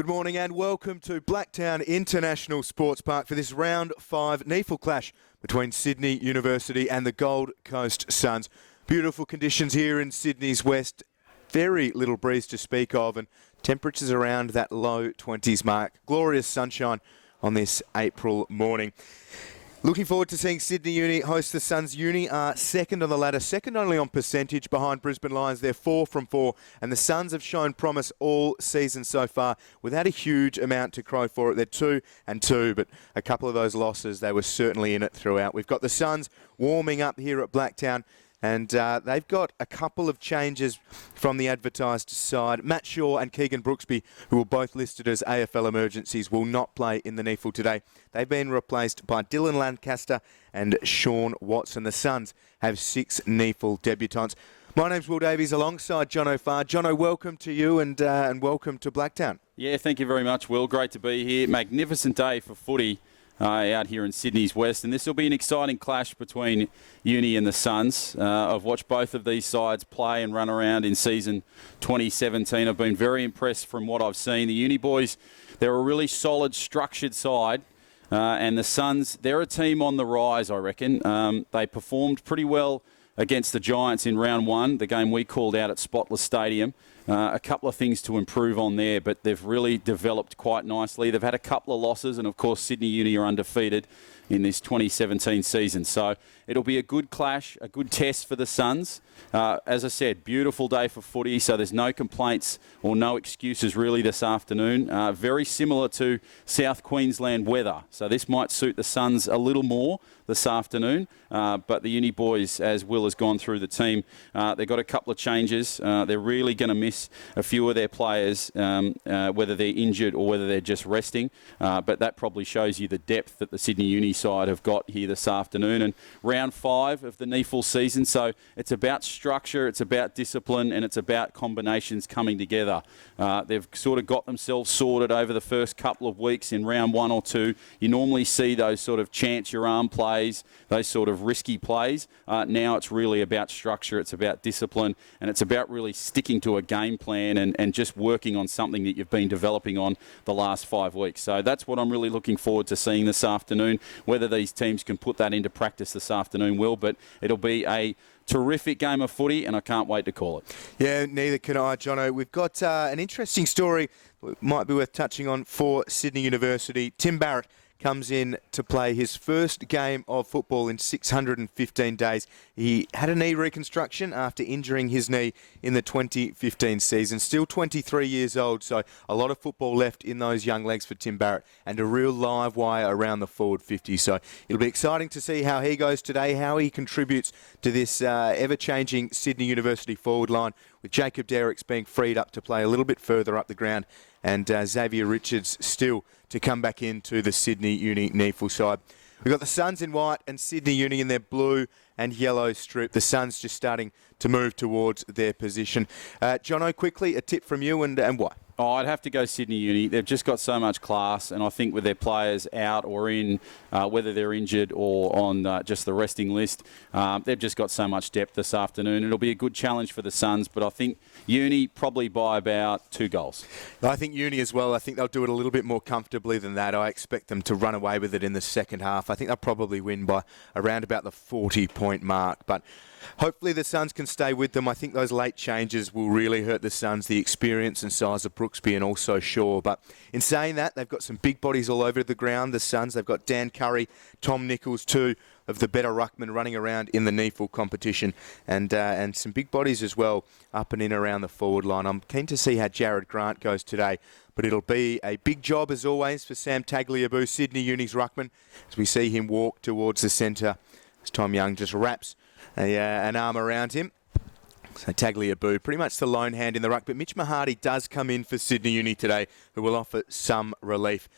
Good morning and welcome to Blacktown International Sports Park for this round 5 NEAFL clash between Sydney University and the Gold Coast Suns. Beautiful conditions here in Sydney's west. Very little breeze to speak of and temperatures around that low 20s mark. Glorious sunshine on this April morning. Looking forward to seeing Sydney Uni host the Suns. Uni are second on the ladder, second only on percentage behind Brisbane Lions. They're 4 from 4, and the Suns have shown promise all season so far without a huge amount to crow for it. They're 2 and 2, but a couple of those losses, they were certainly in it throughout. We've got the Suns warming up here at Blacktown, and they've got a couple of changes from the advertised side. Matt Shaw and Keegan Brooksby, who were both listed as AFL emergencies, will not play in the NEAFL today. They've been replaced by Dylan Lancaster and Sean Watson. The Suns have 6 NEAFL debutants. My name's Will Davies alongside Jono Farr. Jono, welcome to you and welcome to Blacktown. Yeah, thank you very much, Will. Great to be here. Magnificent day for footy. Out here in Sydney's west, and this will be an exciting clash between Uni and the Suns. I've watched both of these sides play and run around in season 2017. I've been very impressed from what I've seen. The Uni boys, they're a really solid, structured side, and the Suns, they're a team on the rise, I reckon. They performed pretty well against the Giants in round 1, the game we called out at Spotless Stadium. A couple of things to improve on there, but they've really developed quite nicely. They've had a couple of losses, and of course Sydney Uni are undefeated in this 2017 season. So it'll be a good clash, a good test for the Suns. As I said, beautiful day for footy, so there's no complaints or no excuses really this afternoon. Very similar to South Queensland weather, so this might suit the Suns a little more this afternoon. But the Uni boys, as Will has gone through the team, they've got a couple of changes. They're really going to miss a few of their players, whether they're injured or whether they're just resting. But that probably shows you the depth that the Sydney Uni side have got here this afternoon. And round 5 of the NEAFL season, so it's about structure, it's about discipline, and it's about combinations coming together. They've sort of got themselves sorted over the first couple of weeks in round 1 or 2. You normally see those sort of chance your arm plays, those sort of risky plays. Now it's really about structure, it's about discipline, and it's about really sticking to a game plan and just working on something that you've been developing on the last 5 weeks. So that's what I'm really looking forward to seeing this afternoon. Whether these teams can put that into practice this afternoon, Will, but it'll be a terrific game of footy, and I can't wait to call it. Yeah, neither can I, Jono. We've got an interesting story that might be worth touching on for Sydney University. Tim Barrett comes in to play his first game of football in 615 days. He had a knee reconstruction after injuring his knee in the 2015 season. Still 23 years old, so a lot of football left in those young legs for Tim Barrett and a real live wire around the forward 50. So it'll be exciting to see how he goes today, how he contributes to this ever-changing Sydney University forward line, with Jacob Derricks being freed up to play a little bit further up the ground and Xavier Richards still to come back into the Sydney Uni NEAFL side. We've got the Suns in white and Sydney Uni in their blue and yellow strip. The Suns just starting to move towards their position. Jono, quickly, a tip from you and why? Oh, I'd have to go Sydney Uni. They've just got so much class, and I think with their players out or in, whether they're injured or on just the resting list, they've just got so much depth this afternoon. It'll be a good challenge for the Suns, but I think Uni probably by about 2 goals. I think Uni as well. I think they'll do it a little bit more comfortably than that. I expect them to run away with it in the second half. I think they'll probably win by around about the 40-point mark, but hopefully the Suns can stay with them. I think those late changes will really hurt the Suns, the experience and size of Brooksby and also Shaw. But in saying that, they've got some big bodies all over the ground, the Suns. They've got Dan Curry, Tom Nichols, 2 of the better ruckmen running around in the NEAFL competition, and some big bodies as well up and in around the forward line. I'm keen to see how Jared Grant goes today, but it'll be a big job as always for Sam Tagliabue, Sydney Uni's ruckman, as we see him walk towards the centre as Tom Young just wraps an arm around him. So Tagliabue, pretty much the lone hand in the ruck, but Mitch Mahardy does come in for Sydney Uni today, who will offer some relief.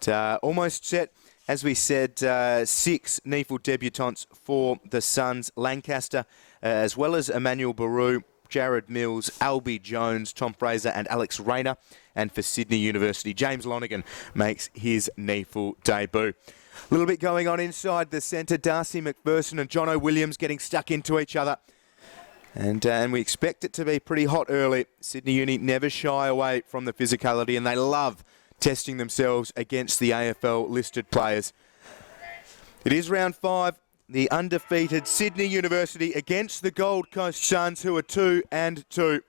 But, almost set, as we said, 6 NEAFL debutants for the Suns. Lancaster, as well as Emmanuel Baru, Jared Mills, Albie Jones, Tom Fraser and Alex Rayner. And for Sydney University, James Lonergan makes his NEAFL debut. A little bit going on inside the centre. Darcy McPherson and Jono Williams getting stuck into each other. And we expect it to be pretty hot early. Sydney Uni never shy away from the physicality, and they love testing themselves against the AFL listed players. It is round 5. The undefeated Sydney University against the Gold Coast Suns, who are 2-2.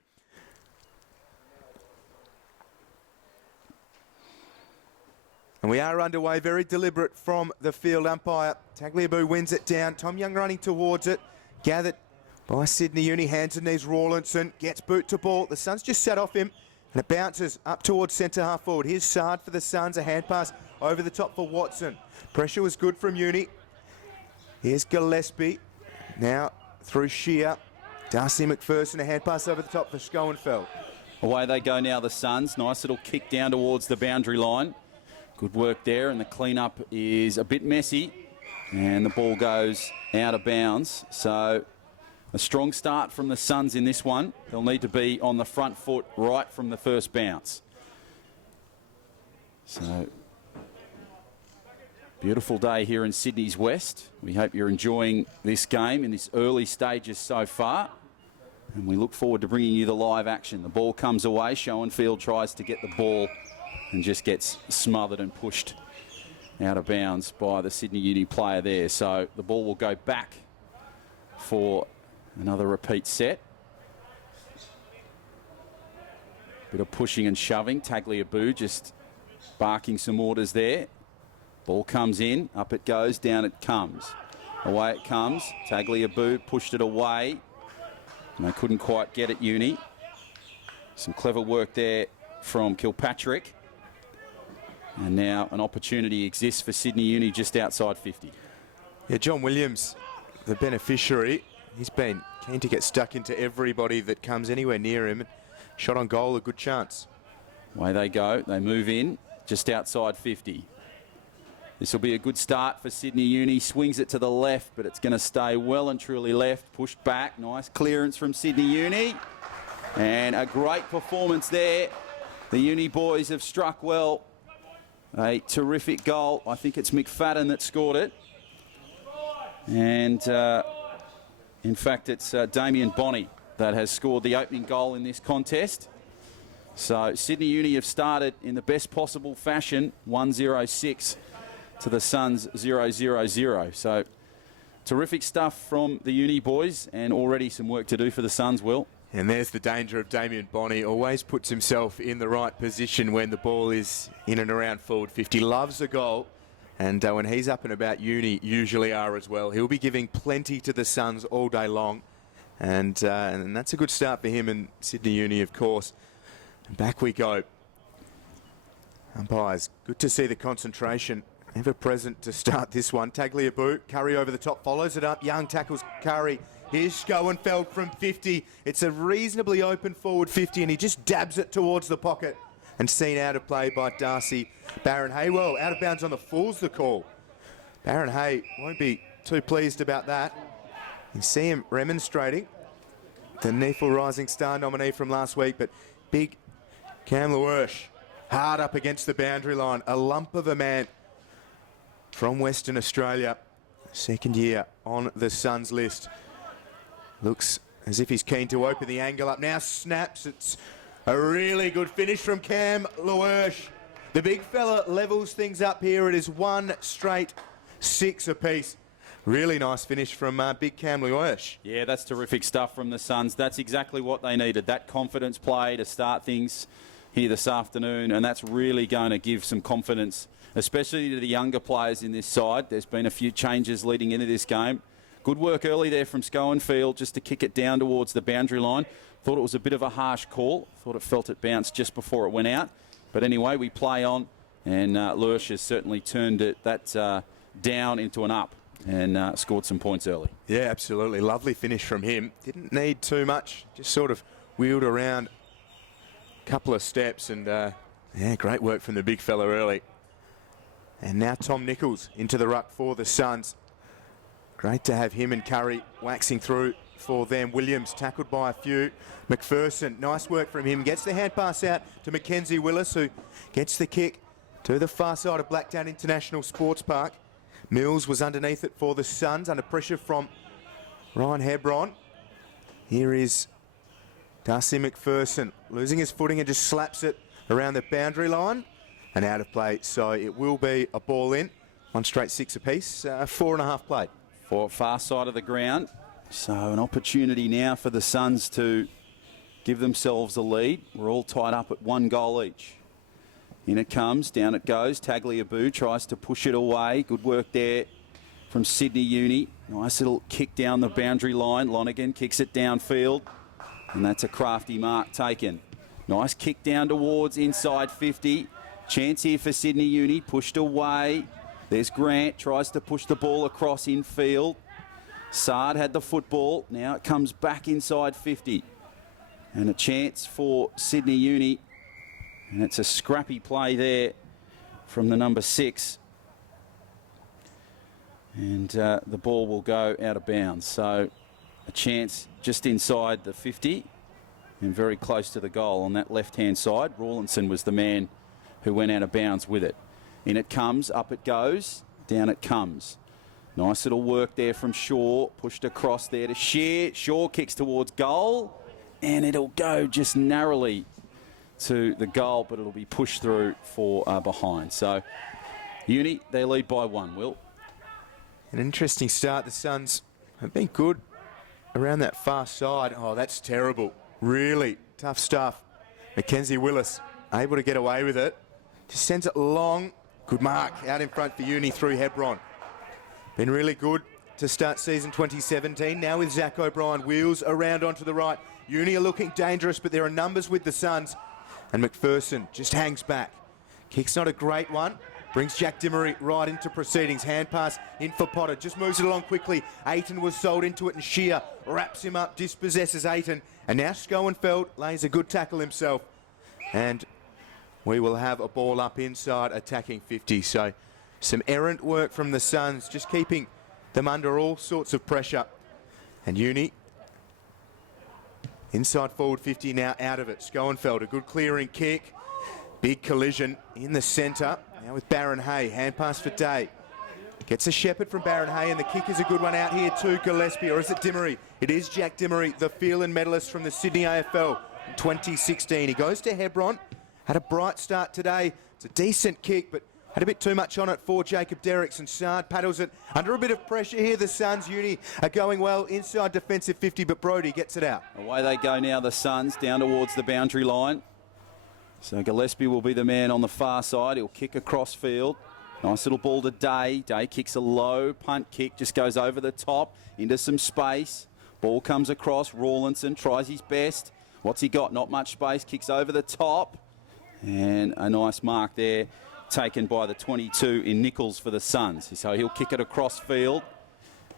And we are underway, very deliberate from the field umpire. Tagliabue wins it down. Tom Young running towards it. Gathered by Sydney Uni. Hands and knees. Rawlinson gets boot to ball. The Suns just sat off him. And it bounces up towards centre half forward. Here's Sard for the Suns. A hand pass over the top for Watson. Pressure was good from Uni. Here's Gillespie. Now through Shear. Darcy McPherson. A hand pass over the top for Schoenfeld. Away they go now, the Suns. Nice little kick down towards the boundary line. Good work there, and the clean-up is a bit messy, and the ball goes out of bounds. So a strong start from the Suns in this one. They'll need to be on the front foot right from the first bounce. So beautiful day here in Sydney's West. We hope you're enjoying this game in this early stages so far, and we look forward to bringing you the live action. The ball comes away. Schoenfeld tries to get the ball and just gets smothered and pushed out of bounds by the Sydney Uni player there. So the ball will go back for another repeat set. Bit of pushing and shoving. Tagliabue just barking some orders there. Ball comes in, up it goes, down it comes. Away it comes. Tagliabue pushed it away, and they couldn't quite get it, Uni. Some clever work there from Kilpatrick. And now an opportunity exists for Sydney Uni just outside 50. Yeah, John Williams, the beneficiary, he's been keen to get stuck into everybody that comes anywhere near him. Shot on goal, a good chance. Away they go. They move in just outside 50. This will be a good start for Sydney Uni. Swings it to the left, but it's going to stay well and truly left. Pushed back. Nice clearance from Sydney Uni. And a great performance there. The Uni boys have struck well. A terrific goal. I think it's McFadden that scored it. And in fact, it's Damien Bonney that has scored the opening goal in this contest. So Sydney Uni have started in the best possible fashion, 1-0-6 to the Suns 0-0-0. So terrific stuff from the Uni boys, and already some work to do for the Suns, Will. And there's the danger of Damien Bonney. Always puts himself in the right position when the ball is in and around forward 50. Loves a goal. And when he's up and about, Uni usually are as well. He'll be giving plenty to the Suns all day long. And that's a good start for him and Sydney Uni, of course. And back we go. Umpires, good to see the concentration ever present to start this one. Tagliabue, Curry over the top, follows it up. Young tackles Curry. Here's Schoenfeld from 50. It's a reasonably open forward 50, and he just dabs it towards the pocket. And seen out of play by Darcy Barron Haywell. Out of bounds on the full's the call. Barron Hay won't be too pleased about that. You see him remonstrating. The NEAFL Rising Star nominee from last week, but big Cam Lewis hard up against the boundary line. A lump of a man from Western Australia. Second year on the Suns list. Looks as if he's keen to open the angle up. Now snaps. It's a really good finish from Cam Lewis. The big fella levels things up here. It is 1 straight 6 apiece. Really nice finish from big Cam Lewis. Yeah, that's terrific stuff from the Suns. That's exactly what they needed. That confidence play to start things here this afternoon. And that's really going to give some confidence, especially to the younger players in this side. There's been a few changes leading into this game. Good work early there from Schoenfeld just to kick it down towards the boundary line. Thought it was a bit of a harsh call. Thought it felt it bounced just before it went out. But anyway, we play on, and Lurch has certainly turned that down into an up and scored some points early. Yeah, absolutely. Lovely finish from him. Didn't need too much. Just sort of wheeled around a couple of steps, and yeah, great work from the big fella early. And now Tom Nichols into the ruck for the Suns. Great to have him and Curry waxing through for them. Williams tackled by a few. McPherson, nice work from him. Gets the hand pass out to Mackenzie Willis, who gets the kick to the far side of Blacktown International Sports Park. Mills was underneath it for the Suns, under pressure from Ryan Hebron. Here is Darcy McPherson losing his footing and just slaps it around the boundary line. and out of play. So it will be a ball in, one straight 6 apiece, 4.5 played. For far side of the ground. So an opportunity now for the Suns to give themselves a lead. We're all tied up at 1 goal each. In it comes, down it goes. Tagliabue tries to push it away. Good work there from Sydney Uni. Nice little kick down the boundary line. Lonergan kicks it downfield. And that's a crafty mark taken. Nice kick down towards inside 50. Chance here for Sydney Uni. Pushed away. There's Grant. Tries to push the ball across infield. Sard had the football. Now it comes back inside 50. And a chance for Sydney Uni. And it's a scrappy play there from the number 6. And the ball will go out of bounds. So a chance just inside the 50 and very close to the goal on that left-hand side. Rawlinson was the man who went out of bounds with it. In it comes, up it goes, down it comes. Nice little work there from Shaw. Pushed across there to Shear. Shaw kicks towards goal. And it'll go just narrowly to the goal, but it'll be pushed through for behind. So Uni, they lead by 1, Will. An interesting start. The Suns have been good around that far side. Oh, that's terrible. Really tough stuff. Mackenzie Willis able to get away with it. Just sends it long. Good mark out in front for Uni through Hebron. Been really good to start season 2017. Now with Zach O'Brien, wheels around onto the right. Uni are looking dangerous, but there are numbers with the Suns. And McPherson just hangs back. Kick's not a great one. Brings Jack Dimmery right into proceedings. Hand pass in for Potter. Just moves it along quickly. Ayton was sold into it and Shear wraps him up, dispossesses Ayton. And now Schoenfeld lays a good tackle himself. And we will have a ball up inside attacking 50. So some errant work from the Suns, just keeping them under all sorts of pressure. And Uni inside forward 50 now out of it. Schoenfeld, a good clearing kick. Big collision in the centre. Now with Baron Hay. Hand pass for Day. Gets a shepherd from Baron Hay, and the kick is a good one out here to Gillespie. Or is it Dimmery? It is Jack Dimmery, the Phelan medalist from the Sydney AFL in 2016. He goes to Hebron. Had a bright start today. It's a decent kick, but had a bit too much on it for Jacob Derricks, and Sard paddles it under a bit of pressure here. The Suns, Uni, are going well inside defensive 50, but Brodie gets it out. Away they go now, the Suns, down towards the boundary line. So Gillespie will be the man on the far side. He'll kick across field. Nice little ball to Day. Day kicks a low punt kick, just goes over the top into some space. Ball comes across. Rawlinson tries his best. What's he got? Not much space. Kicks over the top. And a nice mark there taken by the 22 in Nichols for the Suns. So he'll kick it across field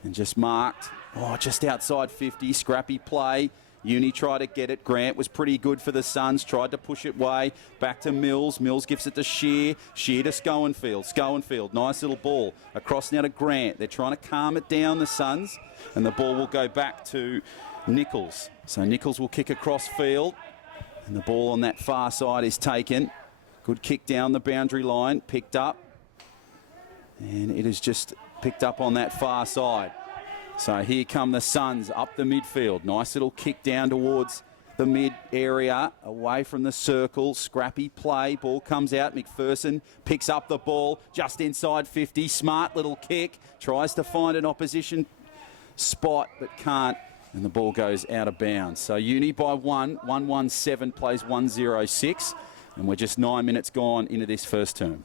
and just marked. Oh, just outside 50. Scrappy play. Uni tried to get it. Grant was pretty good for the Suns. Tried to push it way. Back to Mills. Mills gives it to Shear. Shear to Schoenfeld. Schoenfeld, nice little ball. Across now to Grant. They're trying to calm it down, the Suns. And the ball will go back to Nichols. So Nichols will kick across field. And the ball on that far side is taken. Good kick down the boundary line. Picked up. And it is just picked up on that far side. So here come the Suns up the midfield. Nice little kick down towards the mid area, away from the circle. Scrappy play. Ball comes out. McPherson picks up the ball just inside 50. Smart little kick. Tries to find an opposition spot, but can't. And the ball goes out of bounds. So Uni by 1-1-7 plays 1-0-6. And we're just 9 minutes gone into this first term.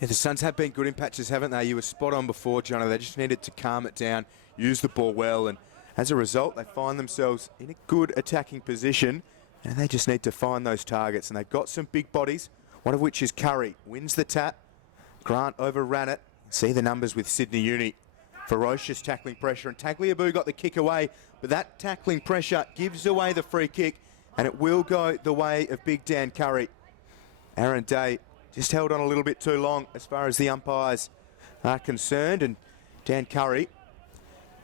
Yeah, the Suns have been good in patches, haven't they? You were spot on before, Jono. They just needed to calm it down, use the ball well, and as a result, they find themselves in a good attacking position, and they just need to find those targets. And they've got some big bodies, one of which is Curry. Wins the tap. Grant overran it. See the numbers with Sydney Uni. Ferocious tackling pressure, and Tagliabue got the kick away, but that tackling pressure gives away the free kick, and it will go the way of Big Dan Curry. Aaron Day just held on a little bit too long as far as the umpires are concerned, and Dan Curry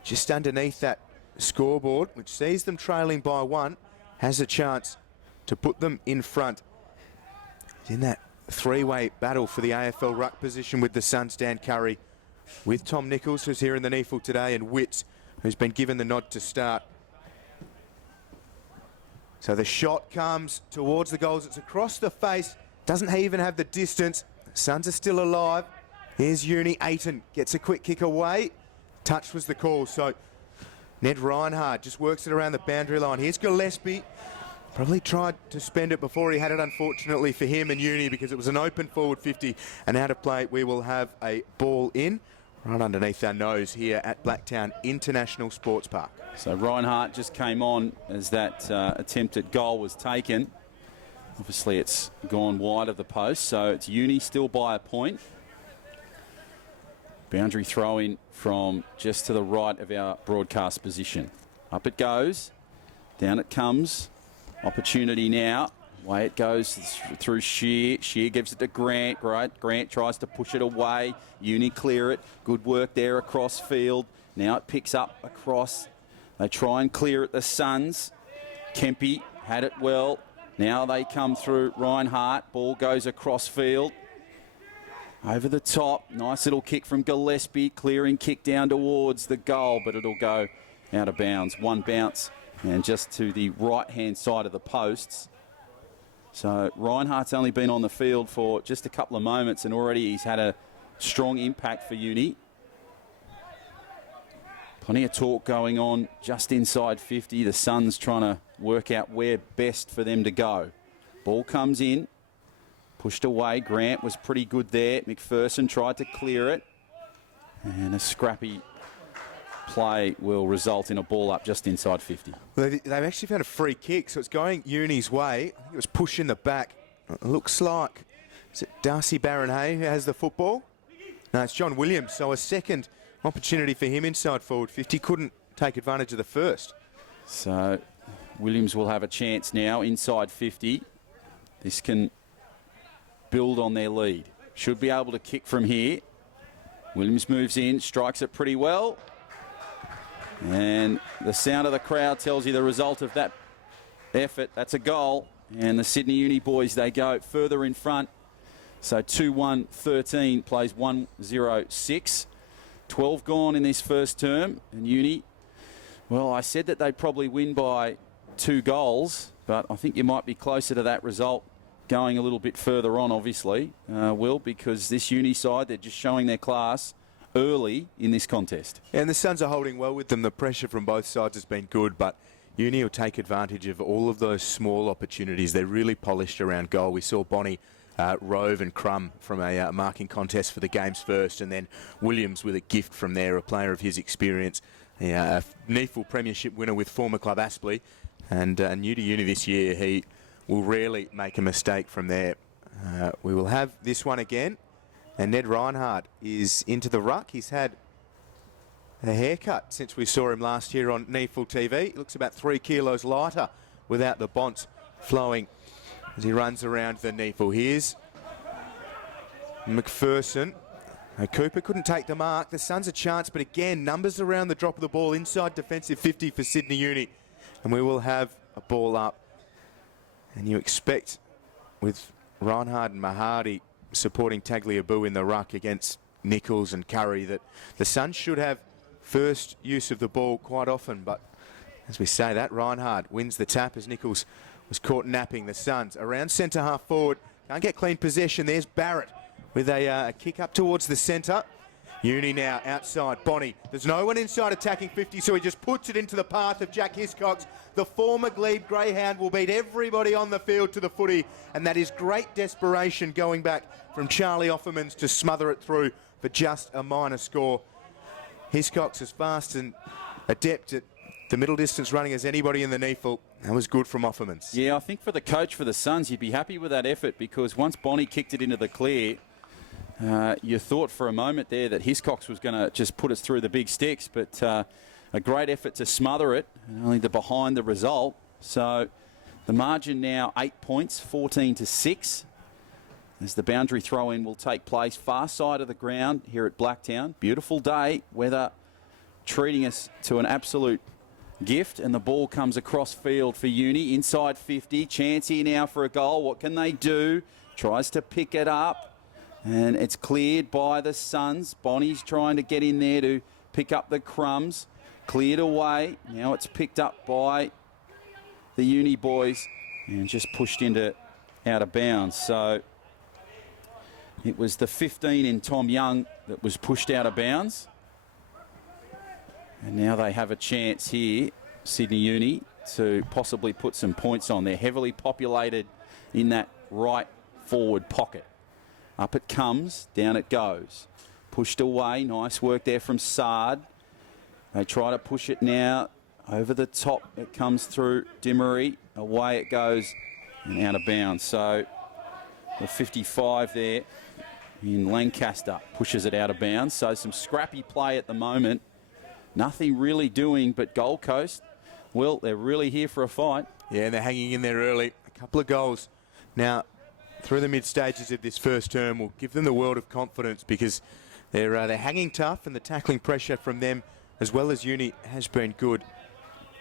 just underneath that scoreboard, which sees them trailing by 1, has a chance to put them in front. In that three-way battle for the AFL ruck position with the Suns, Dan Curry, with Tom Nichols, who's here in the NEAFL today, and Witts, who's been given the nod to start. So the shot comes towards the goals. It's across the face. Doesn't even have the distance. Suns are still alive. Here's Uni. Aiton gets a quick kick away. Touch was the call. So Ned Reinhardt just works it around the boundary line. Here's Gillespie. Probably tried to spend it before he had it, unfortunately, for him and Uni, because it was an open forward 50. And out of play, we will have a ball in right underneath our nose here at Blacktown International Sports Park. So Reinhardt just came on as that attempted goal was taken. Obviously, it's gone wide of the post, so it's Uni still by a point. Boundary throw in from just to the right of our broadcast position. Up it goes. Down it comes. Opportunity now. Away it goes through Shear. Shear gives it to Grant. Right. Grant tries to push it away. Uni clear it. Good work there across field. Now it picks up across. They try and clear it. The Suns. Kempy had it well. Now they come through. Reinhardt. Ball goes across field. Over the top. Nice little kick from Gillespie. Clearing kick down towards the goal, but it'll go out of bounds. One bounce. And just to the right-hand side of the posts. So Reinhardt's only been on the field for just a couple of moments, and already he's had a strong impact for Uni. Plenty of talk going on just inside 50. The Suns trying to work out where best for them to go. Ball comes in. Pushed away. Grant was pretty good there. McPherson tried to clear it. And a scrappy play will result in a ball up just inside 50. Well, they've actually found a free kick, so it's going Uni's way. I think it was pushed in the back. It looks like, is it Darcy Barron-Hay who has the football? No, it's John Williams. So a second opportunity for him inside forward 50. Couldn't take advantage of the first. So Williams will have a chance now inside 50. This can build on their lead. Should be able to kick from here. Williams moves in, strikes it pretty well. And the sound of the crowd tells you the result of that effort. That's a goal. And the Sydney Uni boys, they go further in front. So 2-1-13 plays 1-0-6. 12 gone in this first term. And Uni, well, I said that they'd probably win by 2 goals, but I think you might be closer to that result going a little bit further on, obviously, Will, because this Uni side, they're just showing their class early in this contest. And the Suns are holding well with them. The pressure from both sides has been good, but Uni will take advantage of all of those small opportunities. They're really polished around goal. We saw Bonnie Rove and Crum from a marking contest for the game's first, and then Williams with a gift from there, a player of his experience, a NEAFL premiership winner with former club Aspley, and new to Uni this year. He will rarely make a mistake from there. We will have this one again. And Ned Reinhardt is into the ruck. He's had a haircut since we saw him last year on NEAFL TV. He looks about 3 kilos lighter without the bonds flowing as he runs around the NEAFL. Here's McPherson. Cooper couldn't take the mark. The Suns a chance, but again, numbers around the drop of the ball inside defensive 50 for Sydney Uni. And we will have a ball up. And you expect with Reinhardt and Mahadi supporting Tagliabue in the ruck against Nichols and Curry that the Suns should have first use of the ball quite often. But as we say that, Reinhardt wins the tap as Nichols was caught napping. The Suns around centre half forward. Can't get clean possession. There's Barrett with a kick up towards the centre. Uni now outside. Bonnie. There's no one inside attacking 50, so he just puts it into the path of Jack Hiscox. The former Glebe Greyhound will beat everybody on the field to the footy, and that is great desperation going back from Charlie Offermans to smother it through for just a minor score. Hiscox as fast and adept at the middle distance running as anybody in the NEAFL. That was good from Offermans. Yeah, I think for the coach for the Suns, you'd be happy with that effort, because once Bonnie kicked it into the clear, you thought for a moment there that Hiscox was going to just put us through the big sticks, but a great effort to smother it, and only behind the result. So the margin now 8 points, 14-6, as the boundary throw-in will take place far side of the ground here at Blacktown. Beautiful day, weather treating us to an absolute gift, and the ball comes across field for Uni, inside 50. Chance here now for a goal. What can they do? Tries to pick it up. And it's cleared by the Suns. Bonnie's trying to get in there to pick up the crumbs. Cleared away. Now it's picked up by the Uni boys and just pushed into out of bounds. So It was the 15 in Tom Young that was pushed out of bounds. And now they have a chance here, Sydney Uni, to possibly put some points on. They're heavily populated in that right forward pocket. Up it comes, down it goes. Pushed away, nice work there from Sard. They try to push it now. Over the top, it comes through Dimmery. Away it goes and out of bounds. So the 55 there in Lancaster pushes it out of bounds. So some scrappy play at the moment. Nothing really doing, but Gold Coast, well, they're really here for a fight. Yeah, and they're hanging in there early. A couple of goals. Now, through the mid stages of this first term will give them the world of confidence because they're hanging tough and the tackling pressure from them as well as Uni has been good.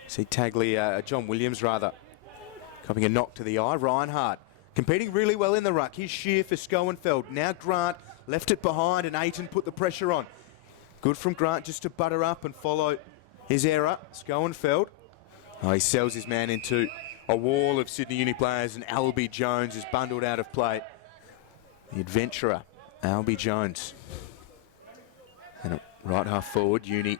See John Williams copying a knock to the eye. Reinhardt competing really well in the ruck. He's sheer for Schoenfeld. Now Grant left it behind and Ayton put the pressure on. Good from Grant just to butter up and follow his error. Schoenfeld. Oh, he sells his man into a wall of Sydney Uni players and Albie Jones is bundled out of play. The adventurer, Albie Jones. And right half forward, Uni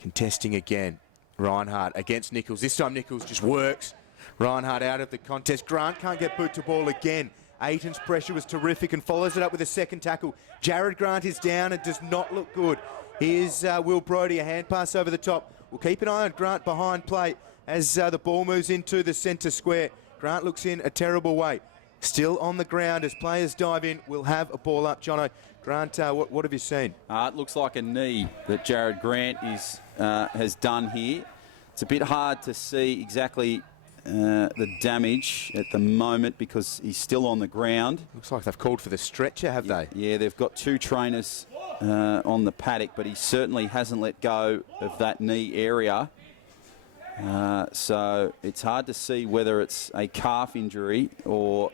contesting again. Reinhardt against Nichols. This time Nichols just works. Reinhardt out of the contest. Grant can't get boot to ball again. Ayton's pressure was terrific and follows it up with a second tackle. Jared Grant is down and does not look good. Here's Will Brodie, a hand pass over the top. We'll keep an eye on Grant behind plate as the ball moves into the centre square. Grant looks in a terrible way. Still on the ground as players dive in. We'll have a ball up. Jono, Grant, what have you seen? It looks like a knee that Jared Grant has done here. It's a bit hard to see exactly the damage at the moment because he's still on the ground. Looks like they've called for the stretcher, have they? Yeah, they've got two trainers on the paddock, but he certainly hasn't let go of that knee area. So it's hard to see whether it's a calf injury or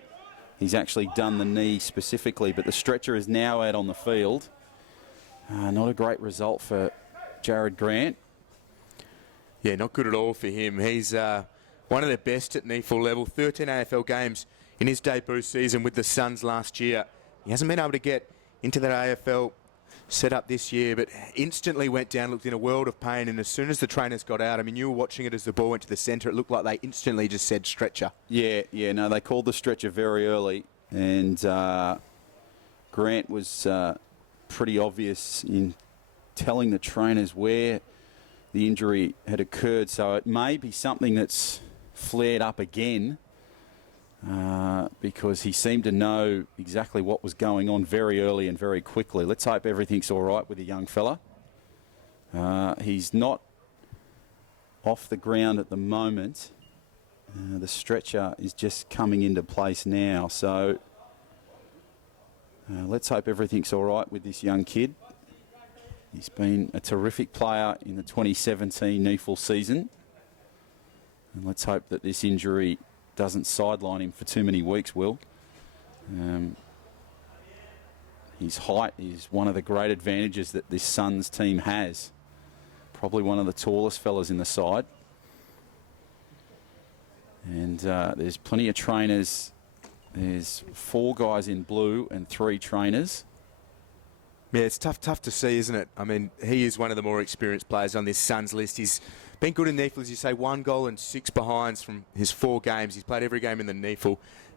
he's actually done the knee specifically, but the stretcher is now out on the field. Not a great result for Jared Grant. Yeah, not good at all for him. He's one of the best at NEAFL level. 13 AFL games in his debut season with the Suns last year. He hasn't been able to get into that AFL setup this year, but instantly went down, looked in a world of pain, and as soon as the trainers got out, I mean, you were watching it as the ball went to the centre, it looked like they instantly just said stretcher. Yeah, no, they called the stretcher very early, and Grant was pretty obvious in telling the trainers where the injury had occurred, so it may be something that's flared up again because he seemed to know exactly what was going on very early and very quickly. Let's hope everything's all right with the young fella. He's not off the ground at the moment. The stretcher is just coming into place now, so let's hope everything's all right with this young kid. He's been a terrific player in the 2017 NEAFL season. And let's hope that this injury doesn't sideline him for too many weeks, Will. His height is one of the great advantages that this Suns team has. Probably one of the tallest fellas in the side. And there's plenty of trainers. There's 4 guys in blue and 3 trainers. Yeah, it's tough to see, isn't it? I mean, he is one of the more experienced players on this Suns list. He's been good in NEAFL, as you say, 1 goal and 6 behinds from his 4 games. He's played every game in the NEAFL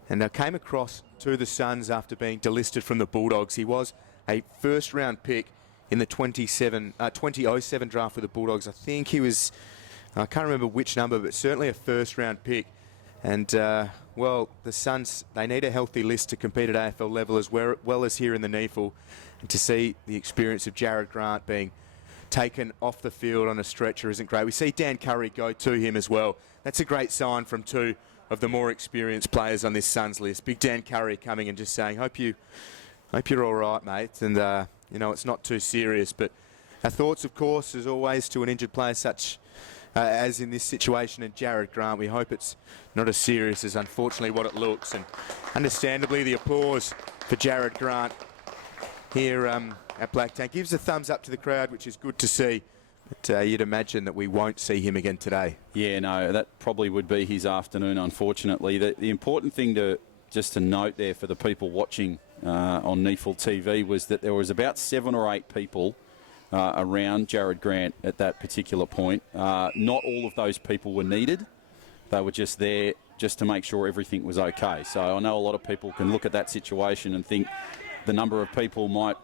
and came across to the Suns after being delisted from the Bulldogs. He was a first-round pick in the 2007 draft with the Bulldogs. I think he was, I can't remember which number, but certainly a first-round pick. And, well, the Suns, they need a healthy list to compete at AFL level as well as here in the NEAFL. And to see the experience of Jared Grant being taken off the field on a stretcher isn't great. We see Dan Curry go to him as well. That's a great sign from 2 of the more experienced players on this Suns list. Big Dan Curry coming and just saying, hope you're all right, mate. And, you know, it's not too serious. But our thoughts, of course, as always, to an injured player such as in this situation and Jared Grant. We hope it's not as serious as unfortunately what it looks. And understandably, the applause for Jared Grant here at Black Tank gives a thumbs up to the crowd, which is good to see. But you'd imagine that we won't see him again today. Yeah, no, that probably would be his afternoon, unfortunately. The important thing to note there for the people watching on NEAFL TV was that there was about 7 or 8 people around Jared Grant at that particular point. Not all of those people were needed. They were just there just to make sure everything was okay. So I know a lot of people can look at that situation and think the number of people might,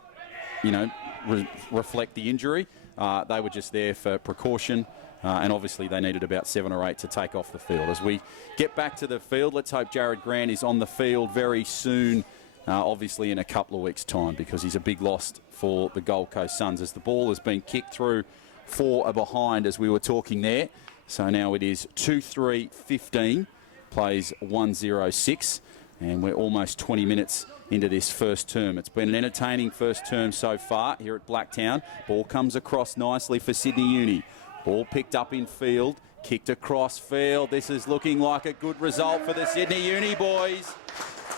reflect the injury. They were just there for precaution. And obviously they needed about 7 or 8 to take off the field. As we get back to the field, let's hope Jared Grant is on the field very soon, obviously in a couple of weeks' time, because he's a big loss for the Gold Coast Suns as the ball has been kicked through for a behind as we were talking there. So now it is 2-3-15, plays 1-0-6, and we're almost 20 minutes into this first term. It's been an entertaining first term so far here at Blacktown. Ball comes across nicely for Sydney Uni. Ball picked up in field, kicked across field. This is looking like a good result for the Sydney Uni boys.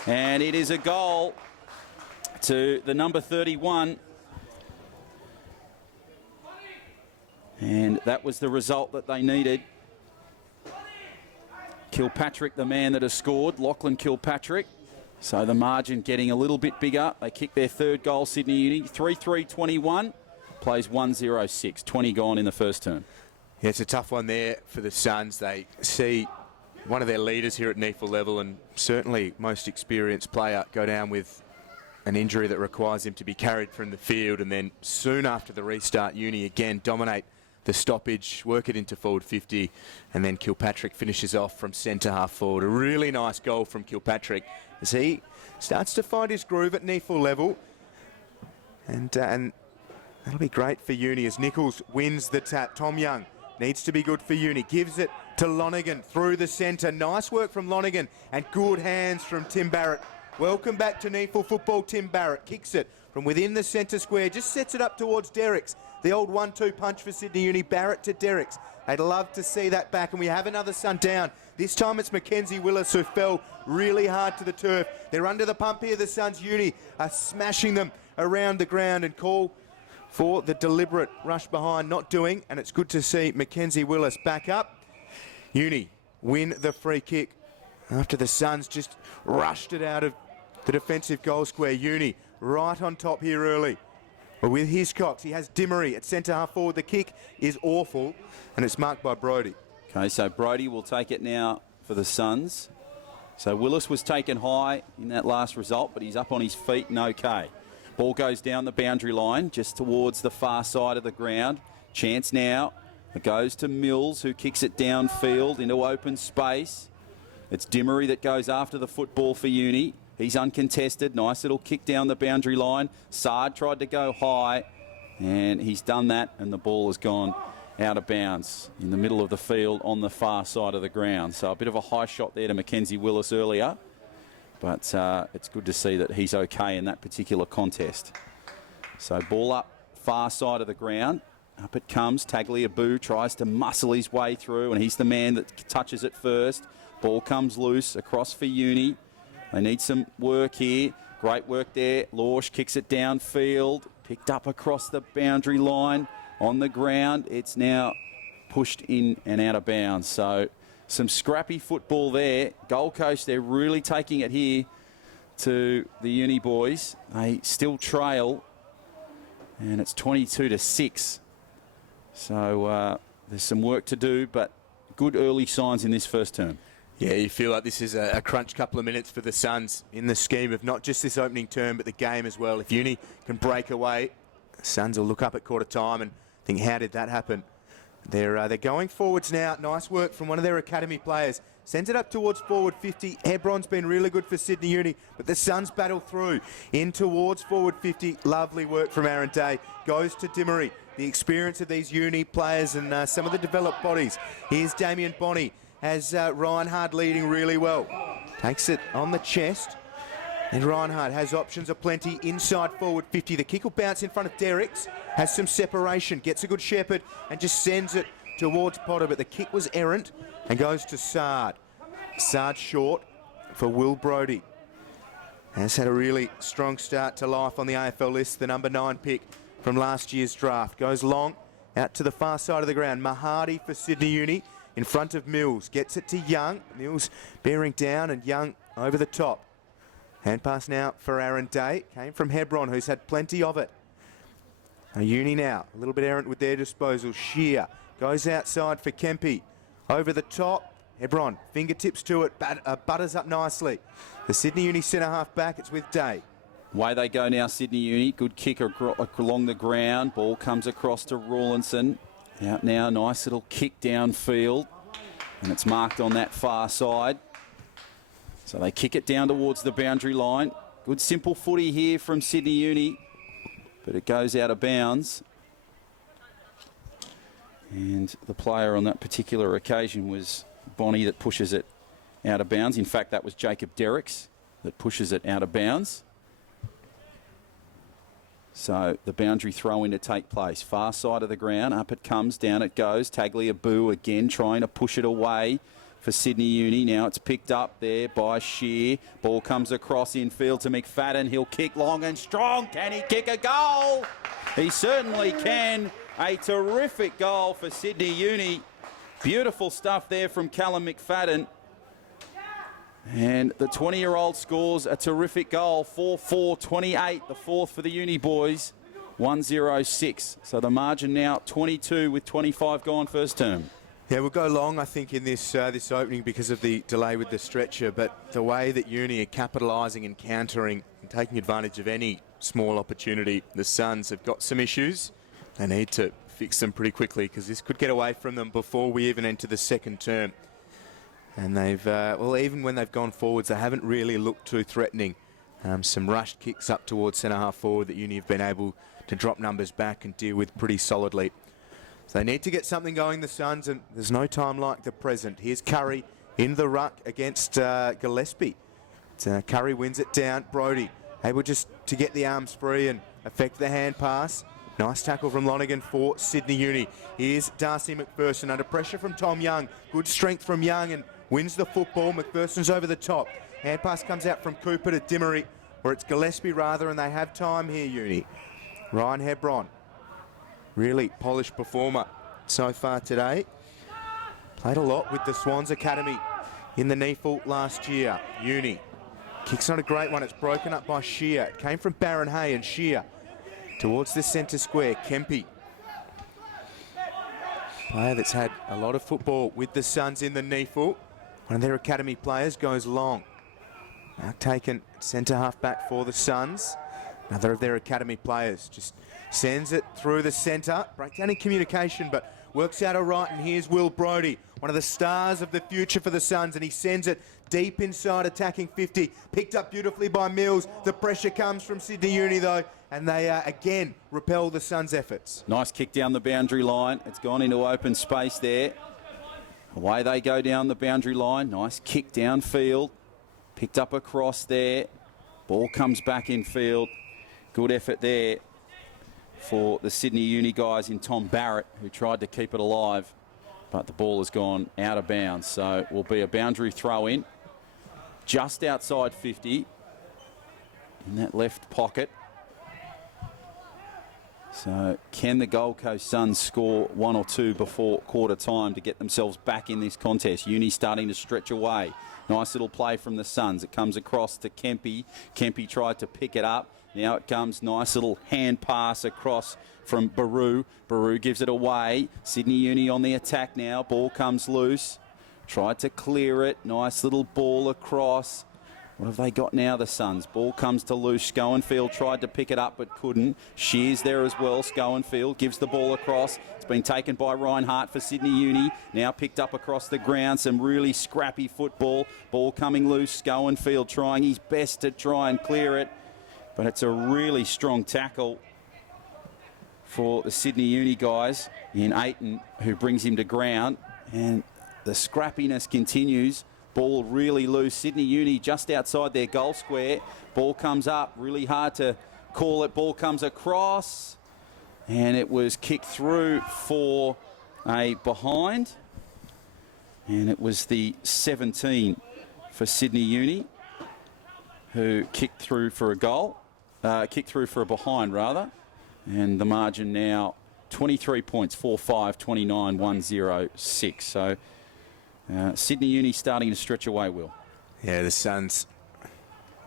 And it is a goal to the number 31. And that was the result that they needed. Kilpatrick, the man that has scored, Lachlan Kilpatrick. So the margin getting a little bit bigger. They kick their third goal, Sydney Uni, 3-3-21. Plays 1-0-6, 20 gone in the first term. Yeah, it's a tough one there for the Suns. They see one of their leaders here at NEAFL level and certainly most experienced player go down with an injury that requires him to be carried from the field, and then soon after the restart, Uni again dominate the stoppage, work it into forward 50, and then Kilpatrick finishes off from centre half forward. A really nice goal from Kilpatrick as he starts to find his groove at NEAFL level. And that'll be great for Uni as Nichols wins the tap. Tom Young needs to be good for Uni. Gives it to Lonergan through the centre. Nice work from Lonergan and good hands from Tim Barrett. Welcome back to NEAFL football, Tim Barrett. Kicks it from within the centre square. Just sets it up towards Derricks. The old 1-2 punch for Sydney Uni. Barrett to Derricks. They'd love to see that back, and we have another Sun down. This time it's Mackenzie Willis who fell really hard to the turf. They're under the pump here. The Suns Uni are smashing them around the ground and call for the deliberate rush behind, not doing, and it's good to see Mackenzie Willis back up. Uni win the free kick after the Suns just rushed it out of the defensive goal square. Uni right on top here early. But with Hiscox, he has Dimmery at centre half forward. The kick is awful, and it's marked by Brody. Okay, so Brody will take it now for the Suns. So Willis was taken high in that last result, but he's up on his feet and okay. Ball goes down the boundary line, just towards the far side of the ground. Chance now. It goes to Mills, who kicks it downfield into open space. It's Dimmery that goes after the football for Uni. He's uncontested. Nice little kick down the boundary line. Sard tried to go high, and he's done that, and the ball has gone out of bounds in the middle of the field on the far side of the ground. So a bit of a high shot there to Mackenzie Willis earlier. But it's good to see that he's okay in that particular contest. So ball up, far side of the ground. Up it comes. Tagliabue tries to muscle his way through, and he's the man that touches it first. Ball comes loose across for Uni. They need some work here. Great work there. Lorsch kicks it downfield. Picked up across the boundary line on the ground. It's now pushed in and out of bounds. So some scrappy football there. Gold Coast, they're really taking it here to the Uni boys. They still trail, and it's 22-6. So there's some work to do, but good early signs in this first term. Yeah, you feel like this is a crunch couple of minutes for the Suns in the scheme of not just this opening term, but the game as well. If Uni can break away, the Suns will look up at quarter time and think, how did that happen? They're going forwards now. Nice work from one of their academy players. Sends it up towards forward 50. Hebron's been really good for Sydney Uni, but the Suns battle through in towards forward 50. Lovely work from Aaron Day. Goes to Dimmery. The experience of these Uni players and some of the developed bodies. Here's Damien Bonney. Has Reinhard leading really well. Takes it on the chest. And Reinhard has options aplenty inside forward 50. The kick will bounce in front of Derricks. Has some separation. Gets a good shepherd and just sends it towards Potter. But the kick was errant and goes to Sard. Sard short for Will Brody. Has had a really strong start to life on the AFL list. The number 9 pick from last year's draft. Goes long out to the far side of the ground. Mahadi for Sydney Uni. In front of Mills, gets it to Young. Mills bearing down and Young over the top. Hand pass now for Aaron Day. Came from Hebron, who's had plenty of it. Uni now, a little bit errant with their disposal. Shear goes outside for Kempe. Over the top. Hebron, fingertips to it, butters up nicely. The Sydney Uni centre-half back, it's with Day. Away they go now, Sydney Uni. Good kick along the ground. Ball comes across to Rawlinson. Out now, nice little kick downfield. And it's marked on that far side. So they kick it down towards the boundary line. Good simple footy here from Sydney Uni. But it goes out of bounds. And the player on that particular occasion was Bonnie that pushes it out of bounds. In fact, that was Jacob Derricks that pushes it out of bounds. So the boundary throw in to take place. Far side of the ground, up it comes, down it goes. Tagliabue again trying to push it away for Sydney Uni. Now it's picked up there by Shear. Ball comes across infield to McFadden. He'll kick long and strong. Can he kick a goal? He certainly can. A terrific goal for Sydney Uni. Beautiful stuff there from Callum McFadden. And the 20-year-old scores a terrific goal, 4-4-28, the fourth for the Uni boys, 1-0-6. So the margin now 22 with 25 gone first term. Yeah, we'll go long, I think, in this opening because of the delay with the stretcher, but the way that Uni are capitalising and countering and taking advantage of any small opportunity, the Suns have got some issues. They need to fix them pretty quickly because this could get away from them before we even enter the second term. And they've, well, even when they've gone forwards, they haven't really looked too threatening. Some rushed kicks up towards centre-half forward that Uni have been able to drop numbers back and deal with pretty solidly. So they need to get something going, the Suns, and there's no time like the present. Here's Curry in the ruck against Gillespie. Curry wins it down. Brodie able just to get the arms free and affect the hand pass. Nice tackle from Lonergan for Sydney Uni. Here's Darcy McPherson under pressure from Tom Young. Good strength from Young and wins the football. McPherson's over the top. Hand pass comes out from Cooper to Dimmery, or it's Gillespie rather, and they have time here, Uni. Ryan Hebron, really polished performer so far today. Played a lot with the Swans Academy in the NEAFL last year. Uni. Kick's not a great one. It's broken up by Shear. It came from Barron Hay and Shear towards the centre square. Kempe. Player that's had a lot of football with the Suns in the NEAFL. One of their academy players goes long. Now taken centre half back for the Suns. Another of their academy players just sends it through the centre. Breakdown in communication, but works out all right. And here's Will Brodie, one of the stars of the future for the Suns, and he sends it deep inside attacking 50. Picked up beautifully by Mills. The pressure comes from Sydney Uni though, and they again repel the Suns' efforts. Nice kick down the boundary line. It's gone into open space there. Away they go down the boundary line. Nice kick downfield. Picked up across there. Ball comes back in field. Good effort there for the Sydney Uni guys in Tom Barrett, who tried to keep it alive, but the ball has gone out of bounds. So it will be a boundary throw in just outside 50 in that left pocket. So can the Gold Coast Suns score one or two before quarter time to get themselves back in this contest? Uni starting to stretch away. Nice little play from the Suns. It comes across to Kempe. Kempe tried to pick it up. Now it comes, nice little hand pass across from Baru. Baru gives it away. Sydney Uni on the attack now. Ball comes loose. Tried to clear it. Nice little ball across. What have they got now, the Suns? Ball comes to loose. Schoenfield tried to pick it up but couldn't. Shears there as well. Schoenfield gives the ball across. It's been taken by Reinhardt for Sydney Uni. Now picked up across the ground. Some really scrappy football. Ball coming loose. Schoenfield trying his best to try and clear it. But it's a really strong tackle for the Sydney Uni guys in Aiton, who brings him to ground. And the scrappiness continues. Ball really loose. Sydney Uni just outside their goal square. Ball comes up. Really hard to call it. Ball comes across. And it was kicked through for a behind. And it was the 17 for Sydney Uni who kicked through for a goal. Kicked through for a behind, rather. And the margin now 23 points, 4-5, 29, 1-0-6. So Sydney Uni starting to stretch away, Will. Yeah, the Suns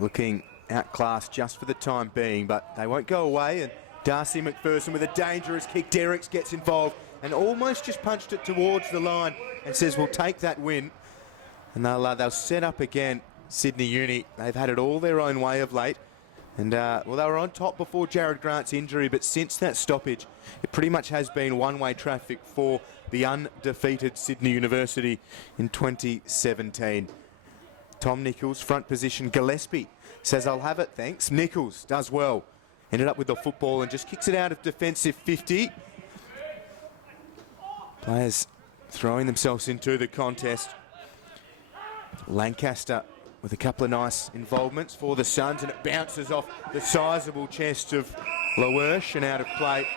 looking outclassed just for the time being, but they won't go away. And Darcy McPherson with a dangerous kick. Derricks gets involved and almost just punched it towards the line and says, we'll take that win. And they'll set up again. Sydney Uni, they've had it all their own way of late. And, well, they were on top before Jared Grant's injury, but since that stoppage, it pretty much has been one-way traffic for the undefeated Sydney University in 2017. Tom Nichols, front position. Gillespie says, I'll have it, thanks. Nichols does well. Ended up with the football and just kicks it out of defensive 50. Players throwing themselves into the contest. Lancaster with a couple of nice involvements for the Suns, and it bounces off the sizable chest of Lawersh and out of play.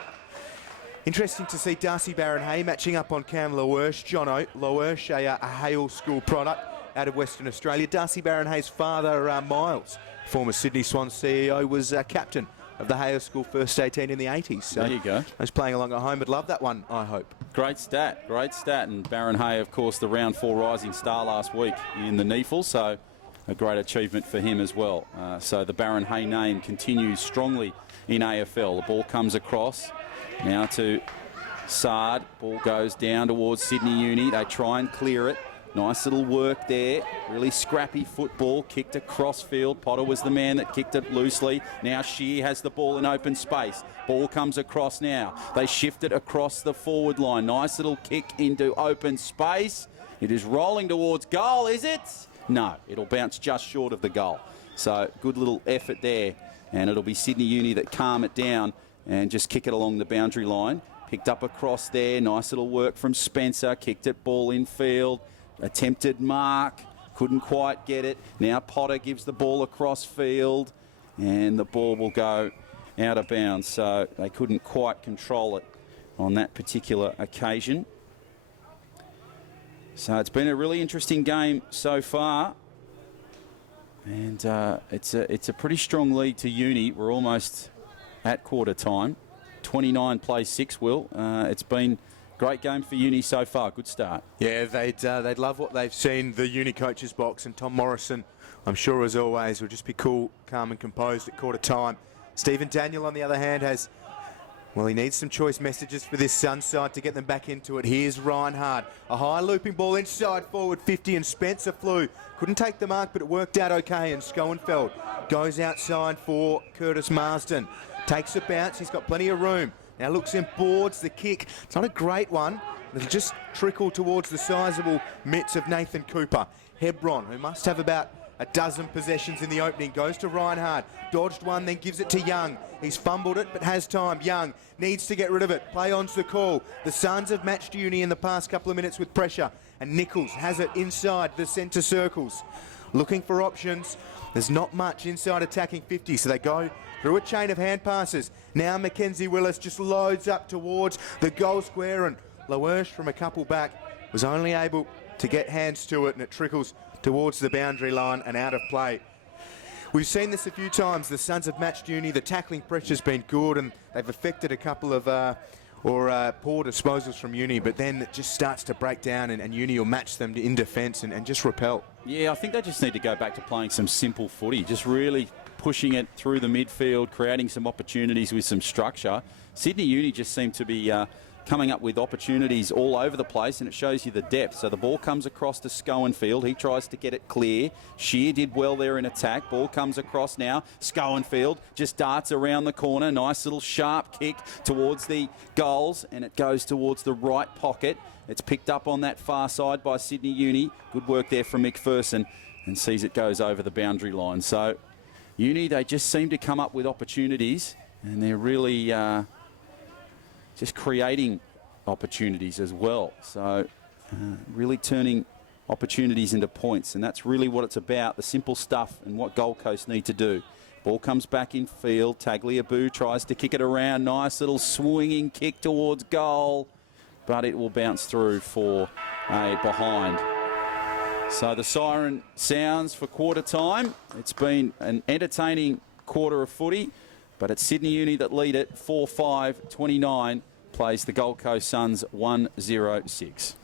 Interesting to see Darcy Barron-Hay matching up on Cam Lawersh. Jono, Lawersh, a Hale School product out of Western Australia. Darcy Barron-Hay's father, Miles, former Sydney Swans CEO, was captain of the Hale School first 18 in the 80s. So there you go. I was playing along at home, but love that one, I hope. Great stat, great stat. And Barron-Hay, of course, the round 4 rising star last week in the NEAFL, so a great achievement for him as well. So the Barron-Hay name continues strongly in AFL. The ball comes across now to Sard. Ball goes down towards Sydney Uni. They try and clear it. Nice little work there. Really scrappy football. Kicked across field. Potter was the man that kicked it loosely. Now Shear has the ball in open space. Ball comes across now. They shift it across the forward line. Nice little kick into open space. It is rolling towards goal, is it? No, it'll bounce just short of the goal. So good little effort there. And it'll be Sydney Uni that calm it down and just kick it along the boundary line. Picked up across there. Nice little work from Spencer. Kicked it, ball in field. Attempted mark. Couldn't quite get it. Now Potter gives the ball across field. And the ball will go out of bounds. So they couldn't quite control it on that particular occasion. So it's been a really interesting game so far. And it's a pretty strong lead to Uni. We're almost at quarter time. 29 plays 6, Will. It's been a great game for Uni so far. Good start. Yeah, they'd love what they've seen, the Uni coaches box, and Tom Morrison, I'm sure as always, will just be cool, calm and composed at quarter time. Stephen Daniel, on the other hand, well, he needs some choice messages for this Sun side to get them back into it. Here's Reinhard. A high looping ball inside forward 50, and Spencer flew. Couldn't take the mark, but it worked out okay. And Schoenfeld goes outside for Curtis Marsden. Takes a bounce. He's got plenty of room. Now looks in, boards the kick. It's not a great one. It'll just trickle towards the sizable mitts of Nathan Cooper. Hebron, who must have about a dozen possessions in the opening, goes to Reinhard. Dodged one, then gives it to Young. He's fumbled it, but has time. Young needs to get rid of it. Play on's the call. The Suns have matched Uni in the past couple of minutes with pressure. And Nichols has it inside the centre circles. Looking for options. There's not much inside attacking 50, so they go through a chain of hand passes. Now Mackenzie Willis just loads up towards the goal square, and Lawersh from a couple back was only able to get hands to it, and it trickles towards the boundary line and out of play. We've seen this a few times. The Suns have matched Uni. The tackling pressure's been good, and they've affected a couple of poor disposals from Uni, but then it just starts to break down, and Uni will match them in defence and just repel. Yeah, I think they just need to go back to playing some simple footy, just really pushing it through the midfield, creating some opportunities with some structure. Sydney Uni just seem to be coming up with opportunities all over the place, and it shows you the depth. So the ball comes across to Schoenfeld. He tries to get it clear. Shear did well there in attack. Ball comes across now. Schoenfeld just darts around the corner. Nice little sharp kick towards the goals, and it goes towards the right pocket. It's picked up on that far side by Sydney Uni. Good work there from McPherson, and sees it goes over the boundary line. So Uni, they just seem to come up with opportunities, and they're really just creating opportunities as well. So really turning opportunities into points, and that's really what it's about, the simple stuff and what Gold Coast need to do. Ball comes back in field. Tagliabue tries to kick it around. Nice little swinging kick towards goal, but it will bounce through for a behind. So the siren sounds for quarter time. It's been an entertaining quarter of footy, but it's Sydney Uni that lead it 4-5-29, plays the Gold Coast Suns 1-0-6.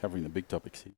Covering the big topics here.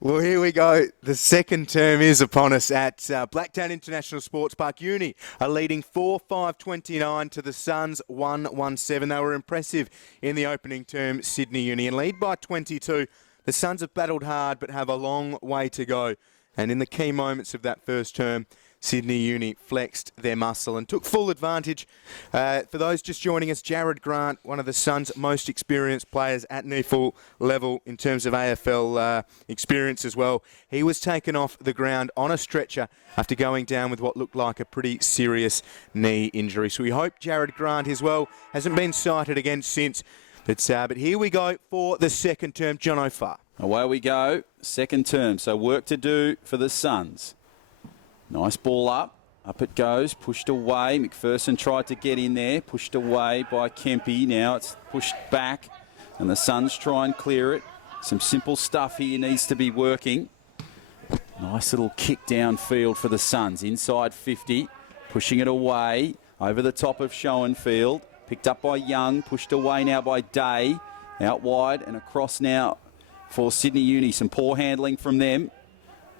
Well, here we go. The second term is upon us at Blacktown International Sports Park. Uni are leading 4-5-29 to the Suns 1-1-7. They were impressive in the opening term, Sydney Uni, and lead by 22. The Suns have battled hard but have a long way to go. And in the key moments of that first term, Sydney Uni flexed their muscle and took full advantage. For those just joining us, Jared Grant, one of the Suns' most experienced players at NEAFL level in terms of AFL experience as well. He was taken off the ground on a stretcher after going down with what looked like a pretty serious knee injury. So we hope Jared Grant as well hasn't been sighted again since. But here we go for the second term. John O'Farr. Away we go, second term. So work to do for the Suns. Nice ball up it goes, pushed away. McPherson tried to get in there, pushed away by Kempy. Now it's pushed back and the Suns try and clear it. Some simple stuff here needs to be working. Nice little kick downfield for the Suns, inside 50, pushing it away, over the top of Schoenfield. Picked up by Young, pushed away now by Day. Out wide and across now for Sydney Uni. Some poor handling from them.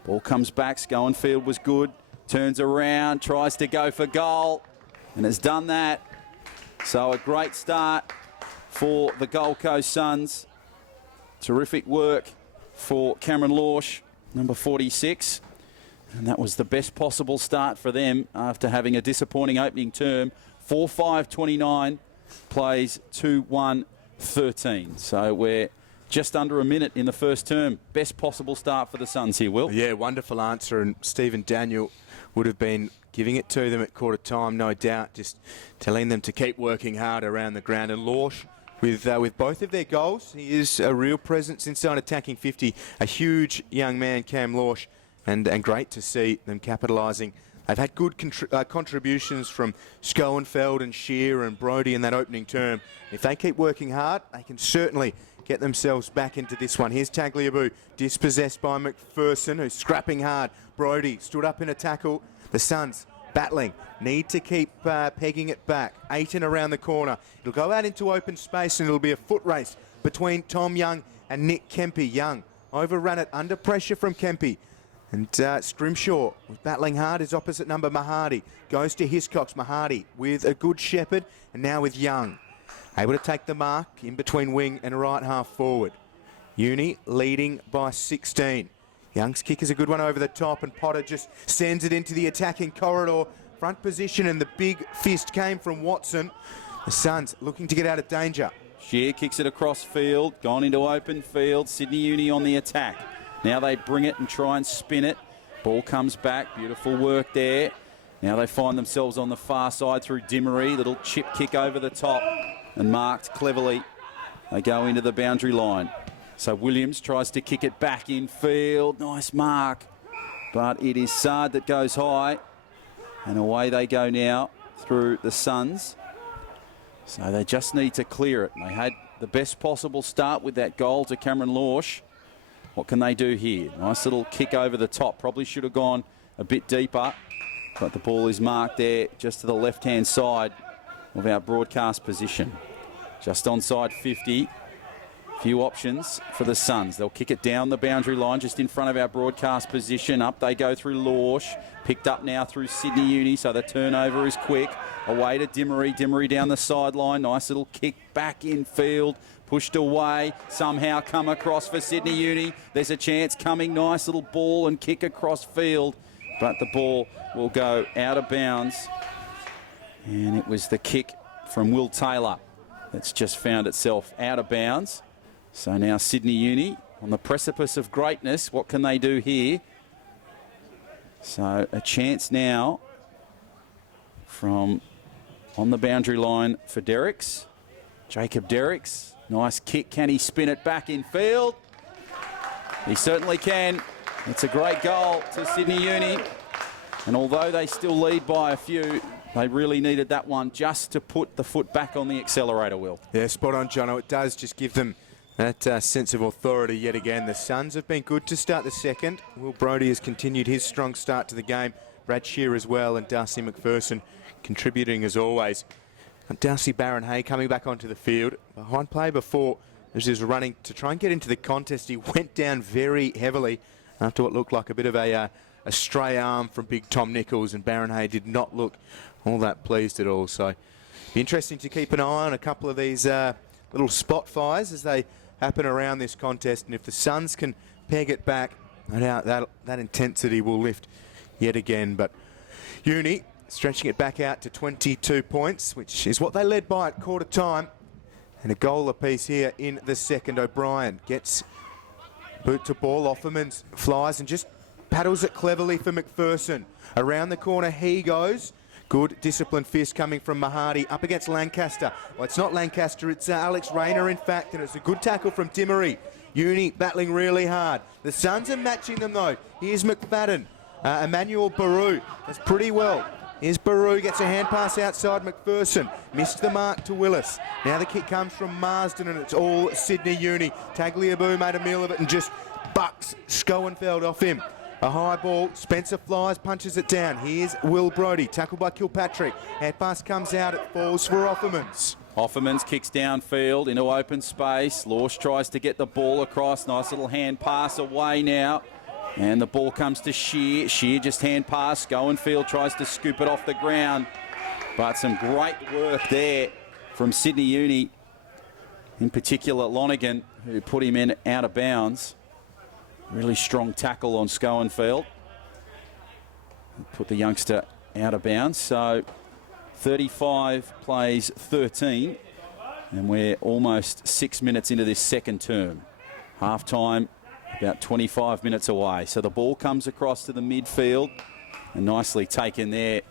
Ball comes back, Schoenfield was good. Turns around, tries to go for goal, and has done that. So a great start for the Gold Coast Suns. Terrific work for Cameron Lorsch, number 46. And that was the best possible start for them after having a disappointing opening term. 4-5-29, plays 2-1-13. So we're just under a minute in the first term. Best possible start for the Suns here, Will. Yeah, wonderful answer. And Stephen Daniel would have been giving it to them at quarter time, no doubt, just telling them to keep working hard around the ground. And Lorsch, with both of their goals, he is a real presence inside attacking 50. A huge young man, Cam Lorsch, and great to see them capitalising. They've had good contributions from Schoenfeld and Shear and Brodie in that opening term. If they keep working hard, they can certainly get themselves back into this one. Here's Tagliabue, dispossessed by McPherson, who's scrapping hard. Brodie stood up in a tackle. The Suns battling, need to keep pegging it back. 8 in around the corner. It'll go out into open space and it'll be a foot race between Tom Young and Nick Kempy. Young overran it under pressure from Kempy. And Scrimshaw was battling hard. His opposite number, Mahadi, goes to Hiscox. Mahadi with a good shepherd and now with Young. Able to take the mark in between wing and right half forward. Uni leading by 16. Young's kick is a good one over the top and Potter just sends it into the attacking corridor. Front position and the big fist came from Watson. The Suns looking to get out of danger. Shear kicks it across field, gone into open field. Sydney Uni on the attack. Now they bring it and try and spin it. Ball comes back, beautiful work there. Now they find themselves on the far side through Dimmery. Little chip kick over the top and marked cleverly. They go into the boundary line. So Williams tries to kick it back in field. Nice mark. But it is Sard that goes high. And away they go now through the Suns. So they just need to clear it. They had the best possible start with that goal to Cameron Lorsch. What can they do here? Nice little kick over the top. Probably should have gone a bit deeper. But the ball is marked there just to the left-hand side of our broadcast position. Just onside 50. Few options for the Suns. They'll kick it down the boundary line just in front of our broadcast position. Up they go through Lorsch. Picked up now through Sydney Uni, so the turnover is quick. Away to Dimmery. Dimmery down the sideline. Nice little kick back in field. Pushed away. Somehow come across for Sydney Uni. There's a chance coming. Nice little ball and kick across field. But the ball will go out of bounds. And it was the kick from Will Taylor that's just found itself out of bounds. So now Sydney Uni on the precipice of greatness. What can they do here? So a chance now from on the boundary line for Derricks. Jacob Derricks. Nice kick. Can he spin it back in field? He certainly can. It's a great goal to Sydney Uni. And although they still lead by a few, they really needed that one just to put the foot back on the accelerator, Will. Yeah, spot on, Jono. It does just give them that sense of authority yet again. The Suns have been good to start the second. Will Brodie has continued his strong start to the game. Brad Shear as well, and Darcy McPherson contributing as always. And Darcy Barron-Hay coming back onto the field. Behind play before as he was running to try and get into the contest. He went down very heavily after what looked like a bit of a stray arm from big Tom Nichols, and Baron Hay did not look all that pleased at all. So be interesting to keep an eye on a couple of these little spot fires as they happen around this contest, and if the Suns can peg it back, no doubt that intensity will lift yet again. But Uni stretching it back out to 22 points, which is what they led by at quarter time. And a goal apiece here in the second. O'Brien gets boot to ball. Offerman flies and just paddles it cleverly for McPherson. Around the corner he goes. Good disciplined fist coming from Mahadi up against Lancaster. Well, it's not Lancaster, it's Alex Rayner, in fact, and it's a good tackle from Timmery. Uni battling really hard. The Suns are matching them, though. Here's McFadden. Emmanuel Baru does pretty well. Here's Baru, gets a hand pass outside McPherson. Missed the mark to Willis. Now the kick comes from Marsden, and it's all Sydney Uni. Tagliabue made a meal of it and just bucks Schoenfeld off him. A high ball, Spencer flies, punches it down. Here's Will Brodie, tackled by Kilpatrick. Hand pass comes out, it falls for Offermans. Offermans kicks downfield into open space. Lorsch tries to get the ball across. Nice little hand pass away now. And the ball comes to Shear. Shear just hand pass. Schoenfeld tries to scoop it off the ground. But some great work there from Sydney Uni. In particular, Lonergan, who put him in out of bounds. Really strong tackle on Schoenfeld. Put the youngster out of bounds. So 35 plays 13. And we're almost 6 minutes into this second term. Half time, about 25 minutes away. So the ball comes across to the midfield. And nicely taken there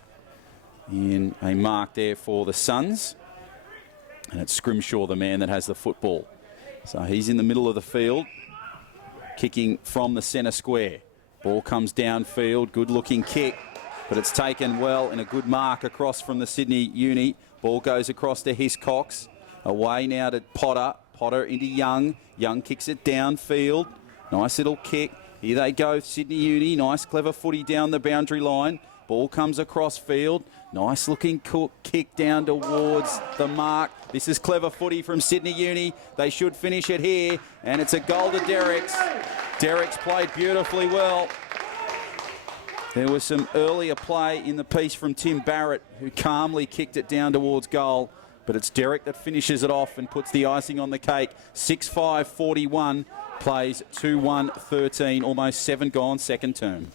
in a mark there for the Suns. And it's Scrimshaw, the man that has the football. So he's in the middle of the field, kicking from the centre square. Ball comes downfield, good looking kick, but it's taken well and a good mark across from the Sydney Uni. Ball goes across to Hiscox. Away now to Potter. Potter into Young. Young kicks it downfield. Nice little kick. Here they go, Sydney Uni. Nice clever footy down the boundary line. Ball comes across field. Nice looking kick down towards the mark. This is clever footy from Sydney Uni. They should finish it here. And it's a goal to Derricks. Derricks played beautifully well. There was some earlier play in the piece from Tim Barrett, who calmly kicked it down towards goal. But it's Derrick that finishes it off and puts the icing on the cake. 6-5-41, plays 2-1-13, almost 7 gone, second term.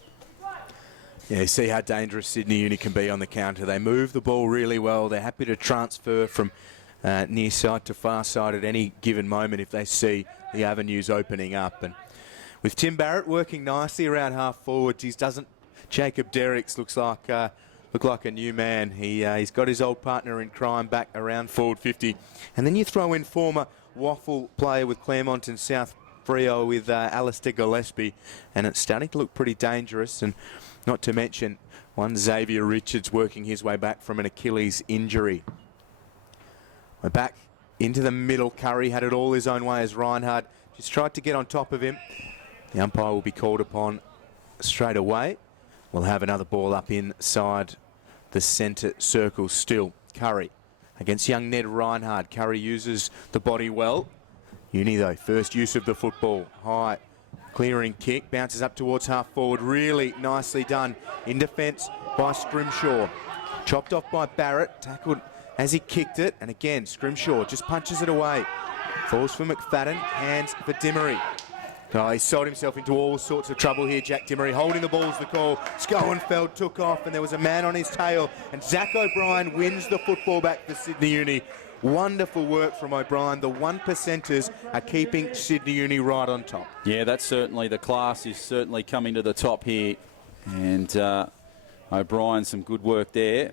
Yeah, you see how dangerous Sydney Uni can be on the counter. They move the ball really well. They're happy to transfer from near side to far side at any given moment if they see the avenues opening up. And with Tim Barrett working nicely around half forwards, Jacob Derricks looks like a new man. He's got his old partner in crime back around forward 50. And then you throw in former Waffle player with Claremont and South Freo with Alistair Gillespie, and it's starting to look pretty dangerous. And not to mention one Xavier Richards working his way back from an Achilles injury. We're back into the middle. Curry had it all his own way as Reinhard just tried to get on top of him. The umpire will be called upon straight away. We'll have another ball up inside the centre circle still. Curry against young Ned Reinhard. Curry uses the body well. Uni, though, first use of the football. High clearing kick, bounces up towards half forward. Really nicely done in defence by Scrimshaw. Chopped off by Barrett, tackled as he kicked it. And again, Scrimshaw just punches it away. Falls for McFadden, hands for Dimmery. Oh, he sold himself into all sorts of trouble here, Jack Dimmery. Holding the ball's the call. Schoenfeld took off and there was a man on his tail. And Zach O'Brien wins the football back for Sydney Uni. Wonderful work from O'Brien. The 1%ers are keeping Sydney Uni right on top. Yeah, that's certainly, the class is certainly coming to the top here. And O'Brien, some good work there.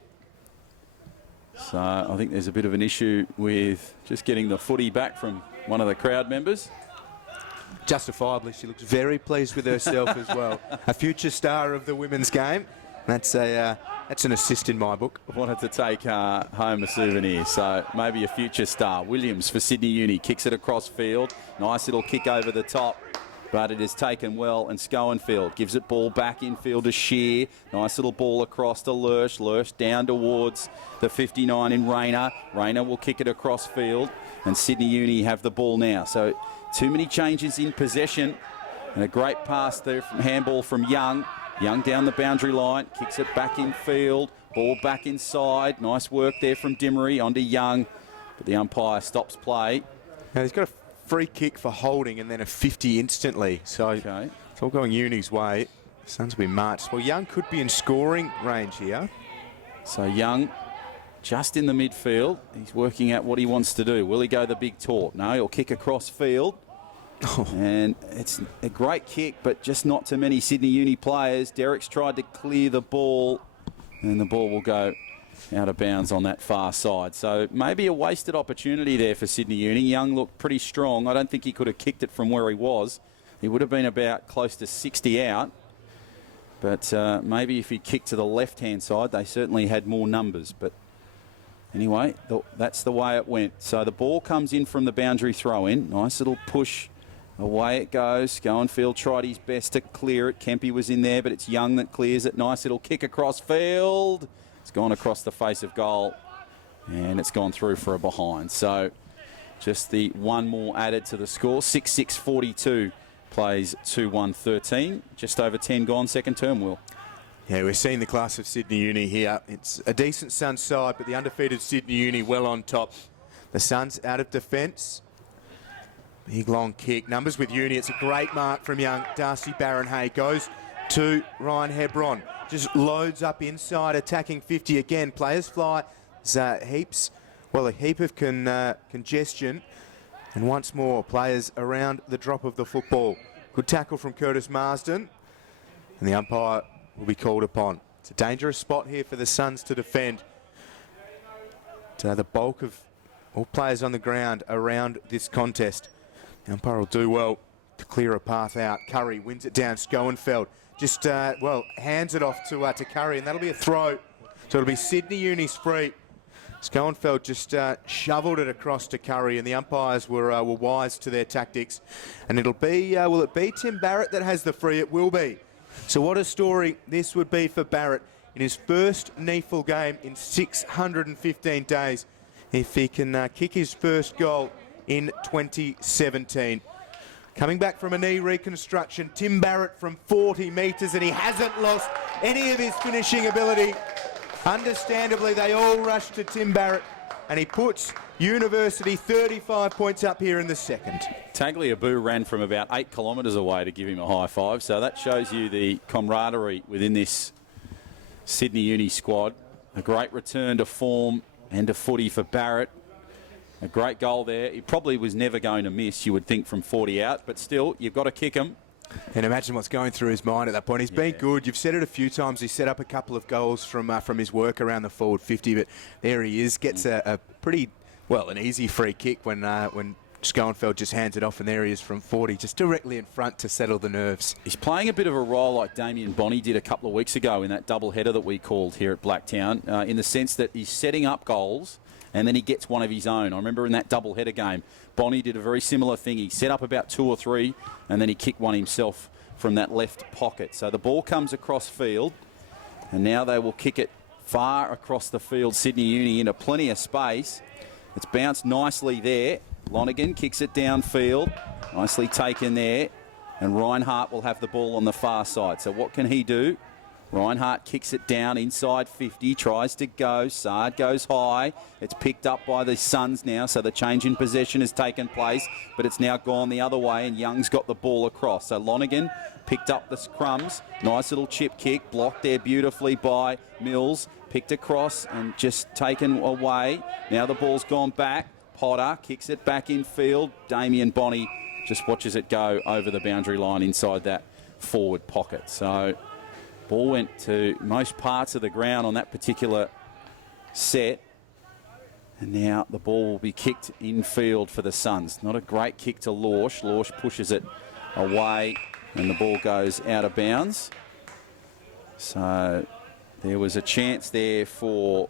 So I think there's a bit of an issue with just getting the footy back from one of the crowd members. Justifiably, she looks very pleased with herself as well. A future star of the women's game. That's an assist in my book. Wanted to take home a souvenir, so maybe a future star. Williams for Sydney Uni kicks it across field. Nice little kick over the top. but it is taken well, and Schoenfeld gives it ball back infield to Shear. Nice little ball across to Lurch. Lurch down towards the 59 in Rayner. Rayner will kick it across field, and Sydney Uni have the ball now. So too many changes in possession, and a great pass there from handball from Young. Young down the boundary line, kicks it back in field, ball back inside. Nice work there from Dimmery onto Young, but the umpire stops play. Now he's got a free kick for holding and then a 50 instantly. So Okay. it's all going Uni's way. Suns will be marched. Well, Young could be in scoring range here. So Young just in the midfield. He's working out what he wants to do. Will he go the big talk? No, he'll kick across field. And it's a great kick, but just not too many Sydney Uni players. Derek's tried to clear the ball, and the ball will go out of bounds on that far side. So maybe a wasted opportunity there for Sydney Uni. Young looked pretty strong. I don't think he could have kicked it from where he was. He would have been about close to 60 out. But maybe if he kicked to the left-hand side, they certainly had more numbers. But anyway, that's the way it went. So the ball comes in from the boundary throw-in. Nice little push. Away it goes. Schoenfeld tried his best to clear it. Kempy was in there, but it's Young that clears it. Nice little kick across field. It's gone across the face of goal, and it's gone through for a behind. So just the one more added to the score. 6-6-42 plays 2-1-13. Just over 10 gone second term, Will. Yeah, we're seeing the class of Sydney Uni here. It's a decent Suns side, but the undefeated Sydney Uni well on top. The Suns out of defence. Big long kick. Numbers with Uni. It's a great mark from Young. Darcy Barron-Hay goes to Ryan Hebron. Just loads up inside, attacking 50 again. Players fly. There's heaps, well, a heap of congestion. And once more, players around the drop of the football. Good tackle from Curtis Marsden. And the umpire will be called upon. It's a dangerous spot here for the Suns to defend. The bulk of all players on the ground around this contest. The umpire will do well to clear a path out. Curry wins it down. Schoenfeld just, hands it off to Curry, and that'll be a throw. So it'll be Sydney Uni's free. Schoenfeld just shoveled it across to Curry, and the umpires were wise to their tactics. And it'll be, will it be Tim Barrett that has the free? It will be. So what a story this would be for Barrett in his first NEAFL game in 615 days. If he can kick his first goal in 2017. Coming back from a knee reconstruction, Tim Barrett from 40 metres, and he hasn't lost any of his finishing ability. Understandably, they all rush to Tim Barrett, and he puts University 35 points up here in the second. Tagliabue ran from about 8 kilometres away to give him a high five, so that shows you the camaraderie within this Sydney Uni squad. A great return to form and to footy for Barrett. A great goal there. He probably was never going to miss, you would think, from 40 out, but still, you've got to kick him. And imagine what's going through his mind at that point. He's been good. You've said it a few times. He set up a couple of goals from his work around the forward 50, but there he is. Gets a pretty, well, an easy free kick when Schoenfeld just hands it off, and there he is from 40, just directly in front to settle the nerves. He's playing a bit of a role like Damien Bonney did a couple of weeks ago in that double header that we called here at Blacktown, in the sense that he's setting up goals and then he gets one of his own. I remember in that double header game, Bonney did a very similar thing. He set up about 2 or 3 and then he kicked one himself from that left pocket. So the ball comes across field, and now they will kick it far across the field. Sydney Uni into plenty of space. It's bounced nicely there. Lonergan kicks it downfield. Nicely taken there. And Reinhardt will have the ball on the far side. So what can he do? Reinhardt kicks it down inside 50, tries to go. Saad goes high. It's picked up by the Suns now, so the change in possession has taken place, but it's now gone the other way, and Young's got the ball across. So Lonergan picked up the crumbs. Nice little chip kick, blocked there beautifully by Mills. Picked across and just taken away. Now the ball's gone back. Potter kicks it back in field. Damien Bonney just watches it go over the boundary line inside that forward pocket. So ball went to most parts of the ground on that particular set. And now the ball will be kicked infield for the Suns. Not a great kick to Lorsch. Lorsch pushes it away and the ball goes out of bounds. So there was a chance there for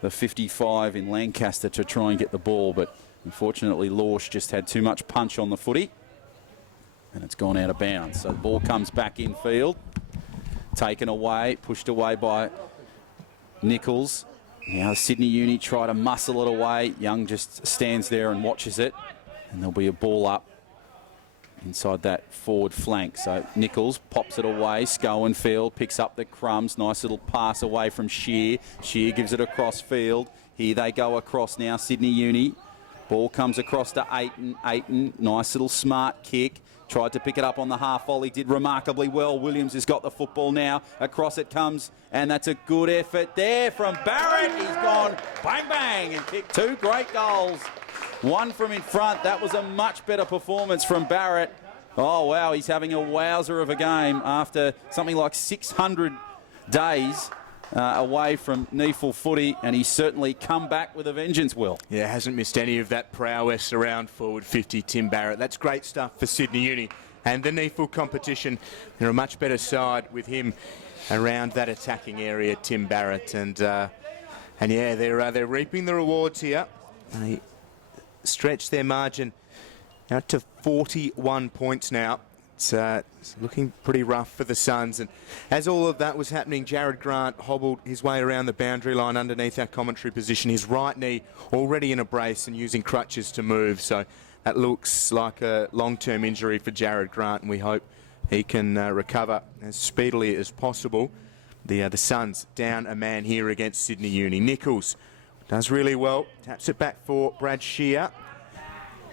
the 55 in Lancaster to try and get the ball, but unfortunately Lorsch just had too much punch on the footy. and it's gone out of bounds. So the ball comes back in field, taken away, pushed away by Nichols. Now Sydney Uni try to muscle it away. Young just stands there and watches it, and there'll be a ball up inside that forward flank. So Nichols pops it away. Schoenfield picks up the crumbs. Nice little pass away from Shear. Shear gives it across field. Here they go across now, Sydney Uni. Ball comes across to Aiton. Aiton, nice little smart kick. Tried to pick it up on the half volley, did remarkably well. Williams has got the football now. Across it comes, and that's a good effort there from Barrett. He's gone bang, bang, and kicked 2 great goals. One from in front. That was a much better performance from Barrett. Oh, wow, he's having a wowzer of a game after something like 600 days away from NEAFL footy, and he's certainly come back with a vengeance, Will. Yeah, hasn't missed any of that prowess around forward 50, Tim Barrett. That's great stuff for Sydney Uni. And the NEAFL competition, they're a much better side with him around that attacking area, Tim Barrett. And yeah, they're reaping the rewards here. They stretch their margin out to 41 points now. It's looking pretty rough for the Suns, and as all of that was happening, Jared Grant hobbled his way around the boundary line underneath our commentary position, his right knee already in a brace and using crutches to move, so that looks like a long-term injury for Jared Grant, and we hope he can recover as speedily as possible. The Suns down a man here against Sydney Uni. Nichols does really well, taps it back for Brad Shear.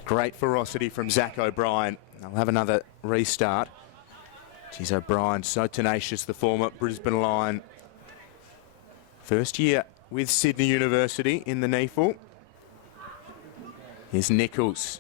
Great ferocity from Zach O'Brien. They'll have another restart. Geez, O'Brien, so tenacious, the former Brisbane Lion. First year with Sydney University in the NEAFL. Here's Nichols.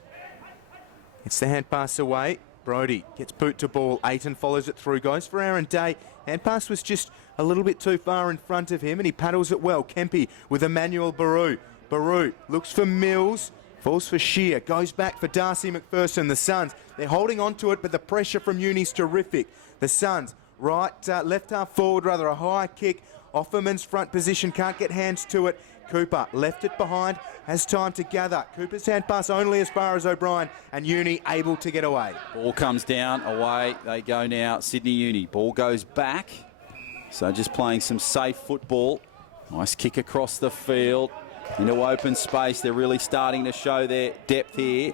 It's the hand pass away. Brodie gets boot to ball. Aiton follows it through. Goes for Aaron Day. Hand pass was just a little bit too far in front of him, and he paddles it well. Kempy with Emmanuel Baru. Baru looks for Mills. Falls for Shear, goes back for Darcy McPherson. The Suns, they're holding on to it, but the pressure from Uni's terrific. The Suns, left half forward, rather a high kick. Offerman's front position, can't get hands to it. Cooper left it behind, has time to gather. Cooper's hand pass only as far as O'Brien, and Uni able to get away. Ball comes down, away they go now, Sydney Uni. Ball goes back, so just playing some safe football. Nice kick across the field. Into open space, they're really starting to show their depth here.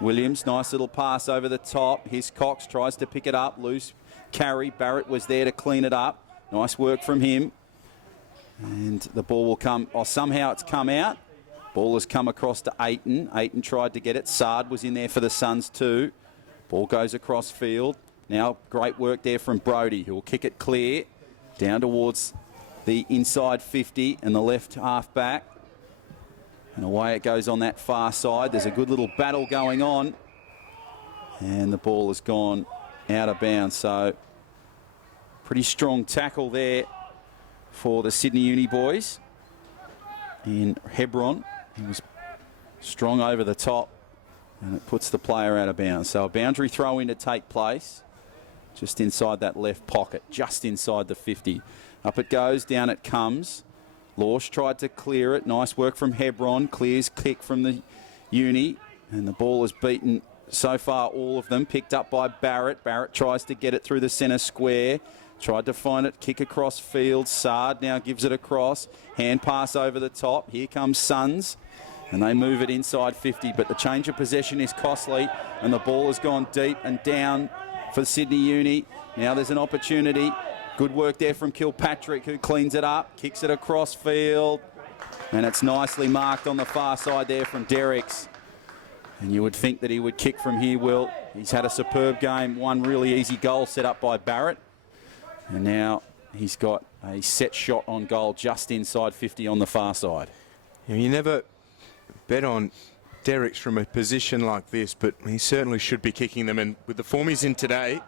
Williams, nice little pass over the top. Hiscox tries to pick it up, loose carry. Barrett was there to clean it up. Nice work from him. And the ball will come, somehow it's come out. Ball has come across to Aiton. Aiton tried to get it. Sard was in there for the Suns too. Ball goes across field. Now great work there from Brodie, who will kick it clear down towards the inside 50 and the left half back. And away it goes on that far side. There's a good little battle going on. And the ball has gone out of bounds. So pretty strong tackle there for the Sydney Uni boys. In Hebron, he was strong over the top. And it puts the player out of bounds. So a boundary throw in to take place. Just inside that left pocket. Just inside the 50. Up it goes, down it comes. Lorsch tried to clear it. Nice work from Hebron. Clears kick from the Uni. And the ball is beaten so far, all of them. Picked up by Barrett. Barrett tries to get it through the centre square. Tried to find it. Kick across field. Sard now gives it across. Hand pass over the top. Here comes Suns. And they move it inside 50. But the change of possession is costly. And the ball has gone deep and down for Sydney Uni. Now there's an opportunity. Good work there from Kilpatrick, who cleans it up, kicks it across field, and it's nicely marked on the far side there from Derricks. And you would think that he would kick from here, Will. He's had a superb game, one really easy goal set up by Barrett, and now he's got a set shot on goal just inside 50 on the far side. Yeah, you never bet on Derricks from a position like this, but he certainly should be kicking them, and with the form he's in today,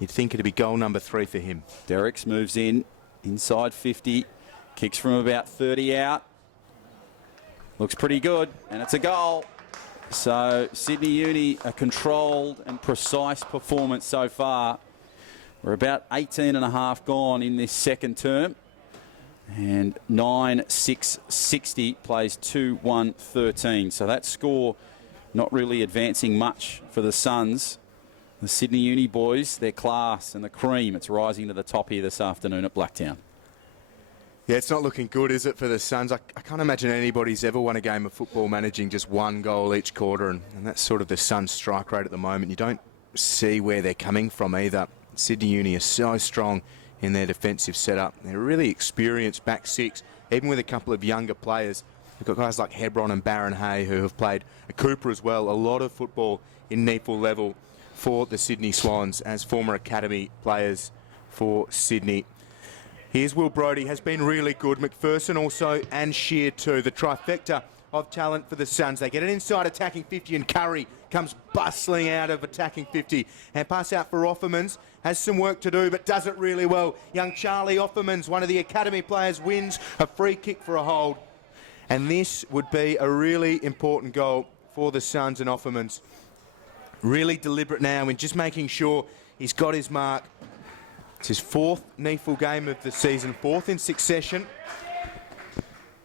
you'd think it'd be goal number 3 for him. Derricks moves in, inside 50, kicks from about 30 out. Looks pretty good, and it's a goal. So Sydney Uni, a controlled and precise performance so far. We're about 18 and a half gone in this second term. And 9-6-60 plays 2-1-13. So that score not really advancing much for the Suns. The Sydney Uni boys, their class and the cream, it's rising to the top here this afternoon at Blacktown. Yeah, it's not looking good, is it, for the Suns? I can't imagine anybody's ever won a game of football managing just one goal each quarter, and that's sort of the Suns' strike rate at the moment. You don't see where they're coming from either. Sydney Uni is so strong in their defensive setup. They're a really experienced back six, even with a couple of younger players. We've got guys like Hebron and Baron Hay who have played, a Cooper as well, a lot of football in NEAFL level for the Sydney Swans as former academy players for Sydney. Here's Will Brodie, has been really good. McPherson also, and Shear too. The trifecta of talent for the Suns. They get it inside attacking 50, and Curry comes bustling out of attacking 50. And pass out for Offermans. Has some work to do, but does it really well. Young Charlie Offermans, one of the academy players, wins a free kick for a hold. And this would be a really important goal for the Suns and Offermans. Really deliberate now in just making sure he's got his mark. It's his fourth NEAFL game of the season, fourth in succession.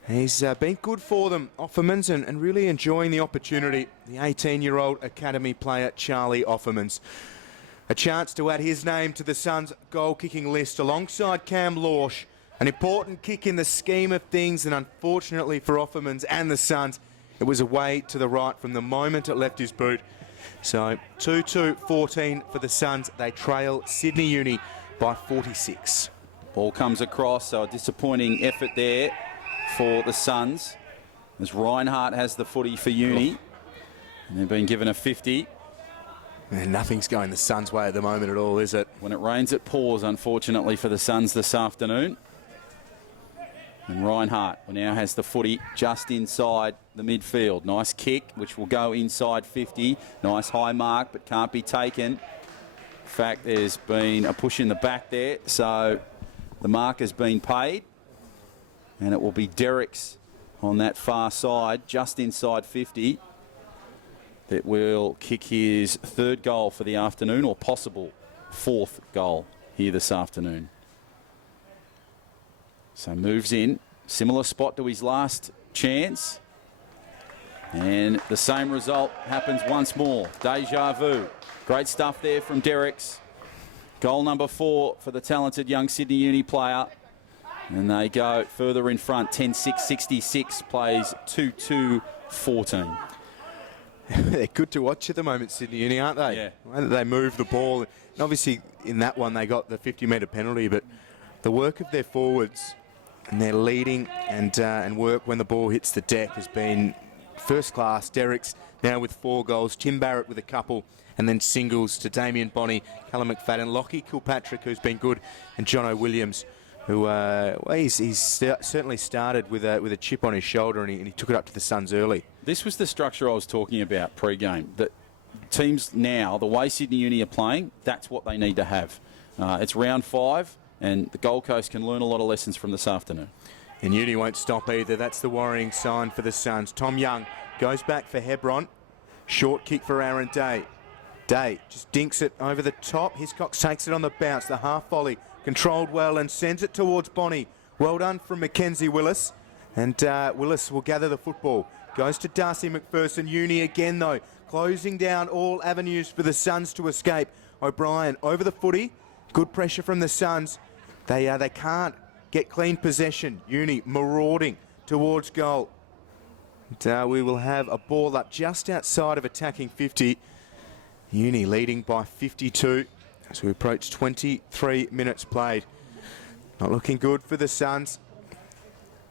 He's been good for them, Offermans, and really enjoying the opportunity. The 18-year-old academy player, Charlie Offermans. A chance to add his name to the Suns' goal-kicking list alongside Cam Lorsch. An important kick in the scheme of things, and unfortunately for Offermans and the Suns, it was away to the right from the moment it left his boot. So 2-2-14 for the Suns. They trail Sydney Uni by 46. Ball comes across, so a disappointing effort there for the Suns as Reinhardt has the footy for Uni. And they've been given a 50. And nothing's going the Suns' way at the moment at all, is it? When it rains, it pours, unfortunately, for the Suns this afternoon. And Reinhardt now has the footy just inside the midfield. Nice kick, which will go inside 50. Nice high mark, but can't be taken. In fact, there's been a push in the back there, so the mark has been paid. And it will be Derricks on that far side, just inside 50, that will kick his third goal for the afternoon, or possible fourth goal here this afternoon. So moves in, similar spot to his last chance. And the same result happens once more. Deja vu. Great stuff there from Derricks. Goal number 4 for the talented young Sydney Uni player. And they go further in front, 10-6-66, plays 2-2-14. They're good to watch at the moment, Sydney Uni, aren't they? Yeah. The way that they move the ball. And obviously, in that one, they got the 50-metre penalty, but the work of their forwards and their leading and work when the ball hits the deck has been first class. Derricks now with 4 goals, Tim Barrett with a couple, and then singles to Damien Bonney, Callum McFadden, Lockie Kilpatrick, who's been good, and Jono Williams, who he's certainly started with a chip on his shoulder, and he took it up to the Suns early. This was the structure I was talking about pre-game. That teams now, the way Sydney Uni are playing, that's what they need to have. It's round 5, and the Gold Coast can learn a lot of lessons from this afternoon. And Uni won't stop either. That's the worrying sign for the Suns. Tom Young goes back for Hebron. Short kick for Aaron Day. Day just dinks it over the top. Hiscox takes it on the bounce. The half volley controlled well and sends it towards Bonney. Well done from Mackenzie Willis. And Willis will gather the football. Goes to Darcy McPherson. Uni again, though, closing down all avenues for the Suns to escape. O'Brien over the footy. Good pressure from the Suns. They can't get clean possession. Uni marauding towards goal. And, we will have a ball up just outside of attacking 50. Uni leading by 52 as we approach 23 minutes played. Not looking good for the Suns.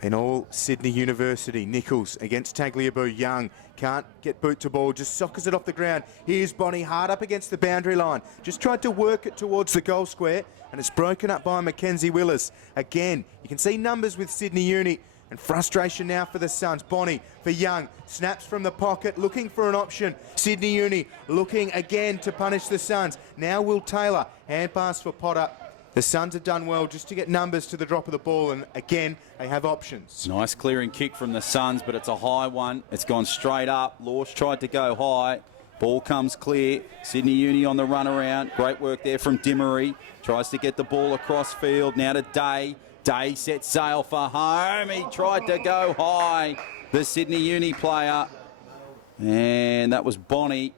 In all Sydney University. Nichols against Tagliabue. Young can't get boot to ball, just sockers it off the ground. Here's Bonney hard up against the boundary line. Just tried to work it towards the goal square, and it's broken up by Mackenzie Willis. Again, you can see numbers with Sydney Uni, and frustration now for the Suns. Bonney for Young, snaps from the pocket, looking for an option. Sydney Uni looking again to punish the Suns. Now Will Taylor, hand pass for Potter. The Suns have done well just to get numbers to the drop of the ball, and again, they have options. Nice clearing kick from the Suns, but it's a high one. It's gone straight up. Lorsch tried to go high. Ball comes clear. Sydney Uni on the run around. Great work there from Dimmery. Tries to get the ball across field. Now to Day. Day sets sail for home. He tried to go high, the Sydney Uni player. And that was Bonney.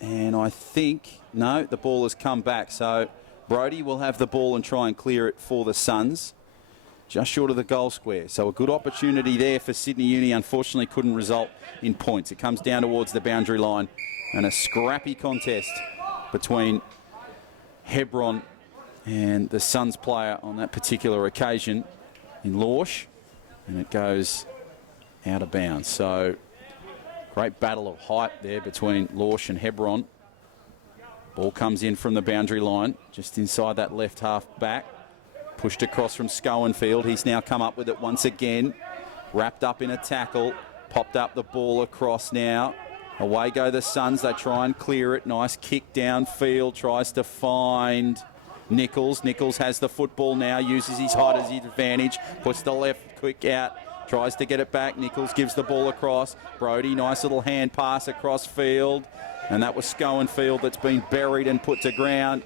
And I think, no, the ball has come back. So Brodie will have the ball and try and clear it for the Suns. Just short of the goal square. So a good opportunity there for Sydney Uni. Unfortunately couldn't result in points. It comes down towards the boundary line. And a scrappy contest between Hebron and the Suns player on that particular occasion in Lorsch. And it goes out of bounds. So great battle of height there between Lorsch and Hebron. Ball comes in from the boundary line, just inside that left half back. Pushed across from Schoenfield. He's now come up with it once again. Wrapped up in a tackle. Popped up the ball across now. Away go the Suns. They try and clear it. Nice kick downfield. Tries to find Nichols. Nichols has the football now. Uses his height as his advantage. Puts the left quick out. Tries to get it back. Nichols gives the ball across. Brodie, nice little hand pass across field. And that was Schoenfield that's been buried and put to ground.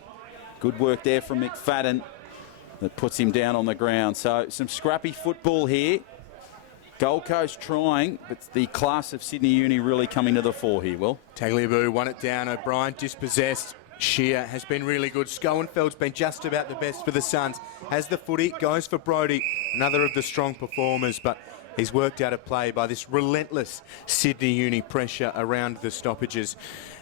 Good work there from McFadden. That puts him down on the ground. So some scrappy football here. Gold Coast trying, but the class of Sydney Uni really coming to the fore here, Will. Tagliabue won it down. O'Brien dispossessed. Shear has been really good. Schoenfeld's been just about the best for the Suns. Has the footy, goes for Brodie. Another of the strong performers, but he's worked out of play by this relentless Sydney Uni pressure around the stoppages.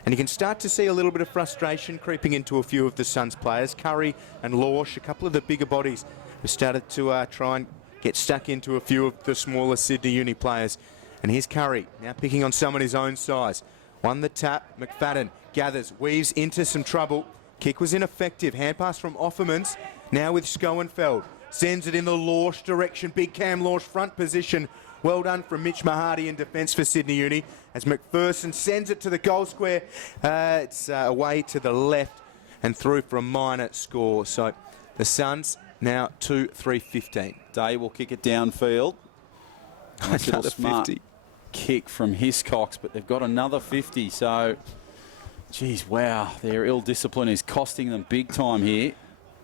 And you can start to see a little bit of frustration creeping into a few of the Suns players. Curry and Lorsch, a couple of the bigger bodies, have started to try and get stuck into a few of the smaller Sydney Uni players. And here's Curry, now picking on someone his own size. Won the tap, McFadden gathers, weaves into some trouble. Kick was ineffective, hand pass from Offermans, now with Schoenfeld. Sends it in the Lorsch direction, big Cam Lorsch front position. Well done from Mitch Mahardy in defence for Sydney Uni as McPherson sends it to the goal square. It's away to the left and through for a minor score. So the Suns now 2-3-15. Day will kick it downfield. Nice little smart 50 kick from Hiscox, but they've got another 50. So, geez, wow, their ill discipline is costing them big time here.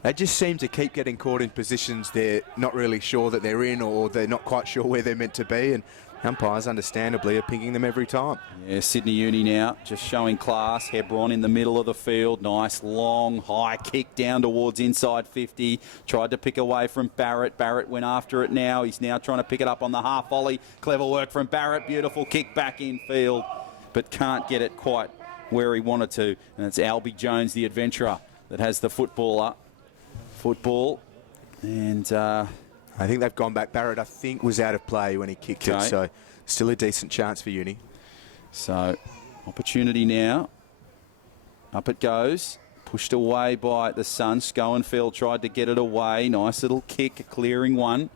They just seem to keep getting caught in positions they're not really sure that they're in, or they're not quite sure where they're meant to be, and umpires understandably are picking them every time. Yeah, Sydney Uni now just showing class. Hebron in the middle of the field. Nice long high kick down towards inside 50. Tried to pick away from Barrett. Barrett went after it now. He's now trying to pick it up on the half volley. Clever work from Barrett. Beautiful kick back in field, but can't get it quite where he wanted to. And it's Albie Jones, the adventurer, that has the football, and I think they've gone back. Barrett, I think, was out of play when he kicked it, so still a decent chance for Uni. So, opportunity now. Up it goes. Pushed away by the Suns. Schoenfeld tried to get it away. Nice little kick, a clearing one.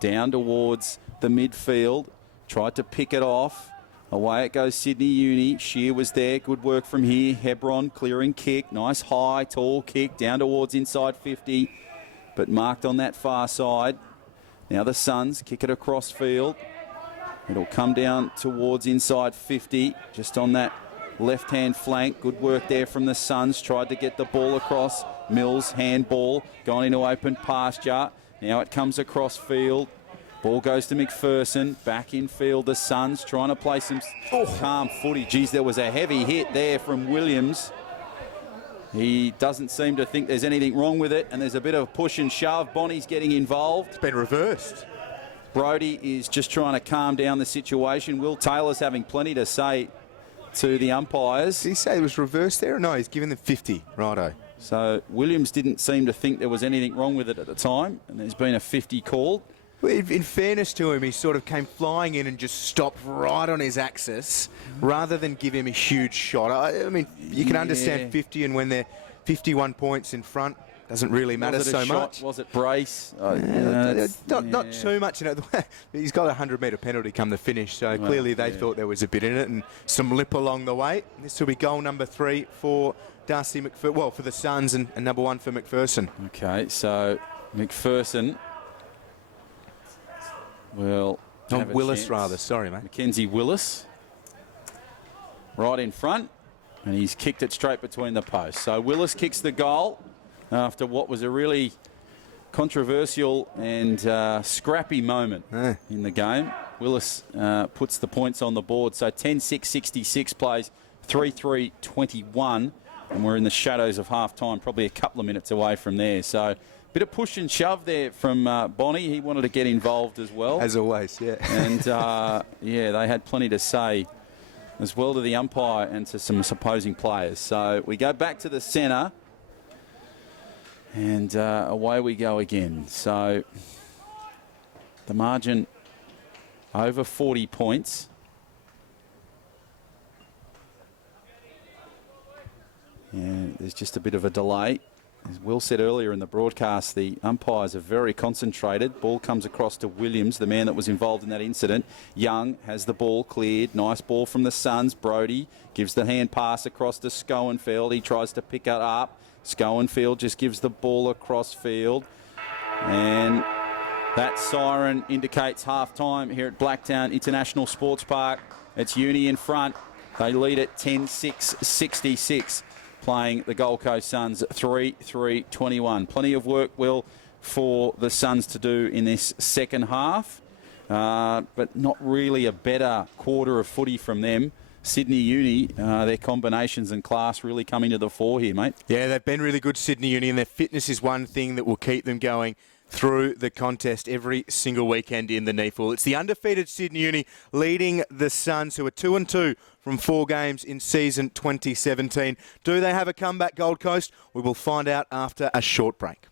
Down towards the midfield. Tried to pick it off. Away it goes Sydney Uni. Shear was there. Good work from here. Hebron clearing kick. Nice high, tall kick down towards inside 50. But marked on that far side. Now the Suns kick it across field. It'll come down towards inside 50. Just on that left-hand flank. Good work there from the Suns. Tried to get the ball across. Mills, handball. Gone into open pasture. Now it comes across field. Ball goes to McPherson, back in field, the Suns trying to play some calm footy. Geez, there was a heavy hit there from Williams. He doesn't seem to think there's anything wrong with it, and there's a bit of push and shove. Bonnie's getting involved. It's been reversed. Brodie is just trying to calm down the situation. Will Taylor's having plenty to say to the umpires. Did he say it was reversed there? No, he's given them 50. Righto. So Williams didn't seem to think there was anything wrong with it at the time, and there's been a 50 called. In fairness to him, he sort of came flying in and just stopped right on his axis rather than give him a huge shot. I mean, you can understand 50, and when they're 51 points in front, doesn't really matter so much. Was it brace? Not too much. You know, he's got a 100-metre penalty come the finish, so clearly they thought there was a bit in it, and some lip along the way. This will be goal number 3 for Darcy McPherson. Well, for the Suns, and number 1 for McPherson. Okay, so McPherson. Well, Willis rather. Sorry, mate. Mackenzie Willis. Right in front. And he's kicked it straight between the posts. So Willis kicks the goal after what was a really controversial and scrappy moment in the game. Willis puts the points on the board. So 10-6-66 plays 3-3-21, and we're in the shadows of half-time, probably a couple of minutes away from there. So bit of push and shove there from Bonnie. He wanted to get involved as well. As always, yeah. And, yeah, they had plenty to say as well to the umpire and to some opposing players. So we go back to the centre, and away we go again. So the margin over 40 points. And there's just a bit of a delay. As Will said earlier in the broadcast, the umpires are very concentrated. Ball comes across to Williams, the man that was involved in that incident. Young has the ball cleared. Nice ball from the Suns. Brodie gives the hand pass across to Schoenfeld. He tries to pick it up. Schoenfeld just gives the ball across field. And that siren indicates half-time here at Blacktown International Sports Park. It's Uni in front. They lead at 10-6-66. Playing the Gold Coast Suns 3-3-21. Plenty of work, Will, for the Suns to do in this second half, but not really a better quarter of footy from them. Sydney Uni, their combinations and class really coming to the fore here, mate. Yeah, they've been really good, Sydney Uni, and their fitness is one thing that will keep them going through the contest every single weekend in the NEAFL. It's the undefeated Sydney Uni leading the Suns, who are 2-2 from 4 games in season 2017. Do they have a comeback, Gold Coast? We will find out after a short break.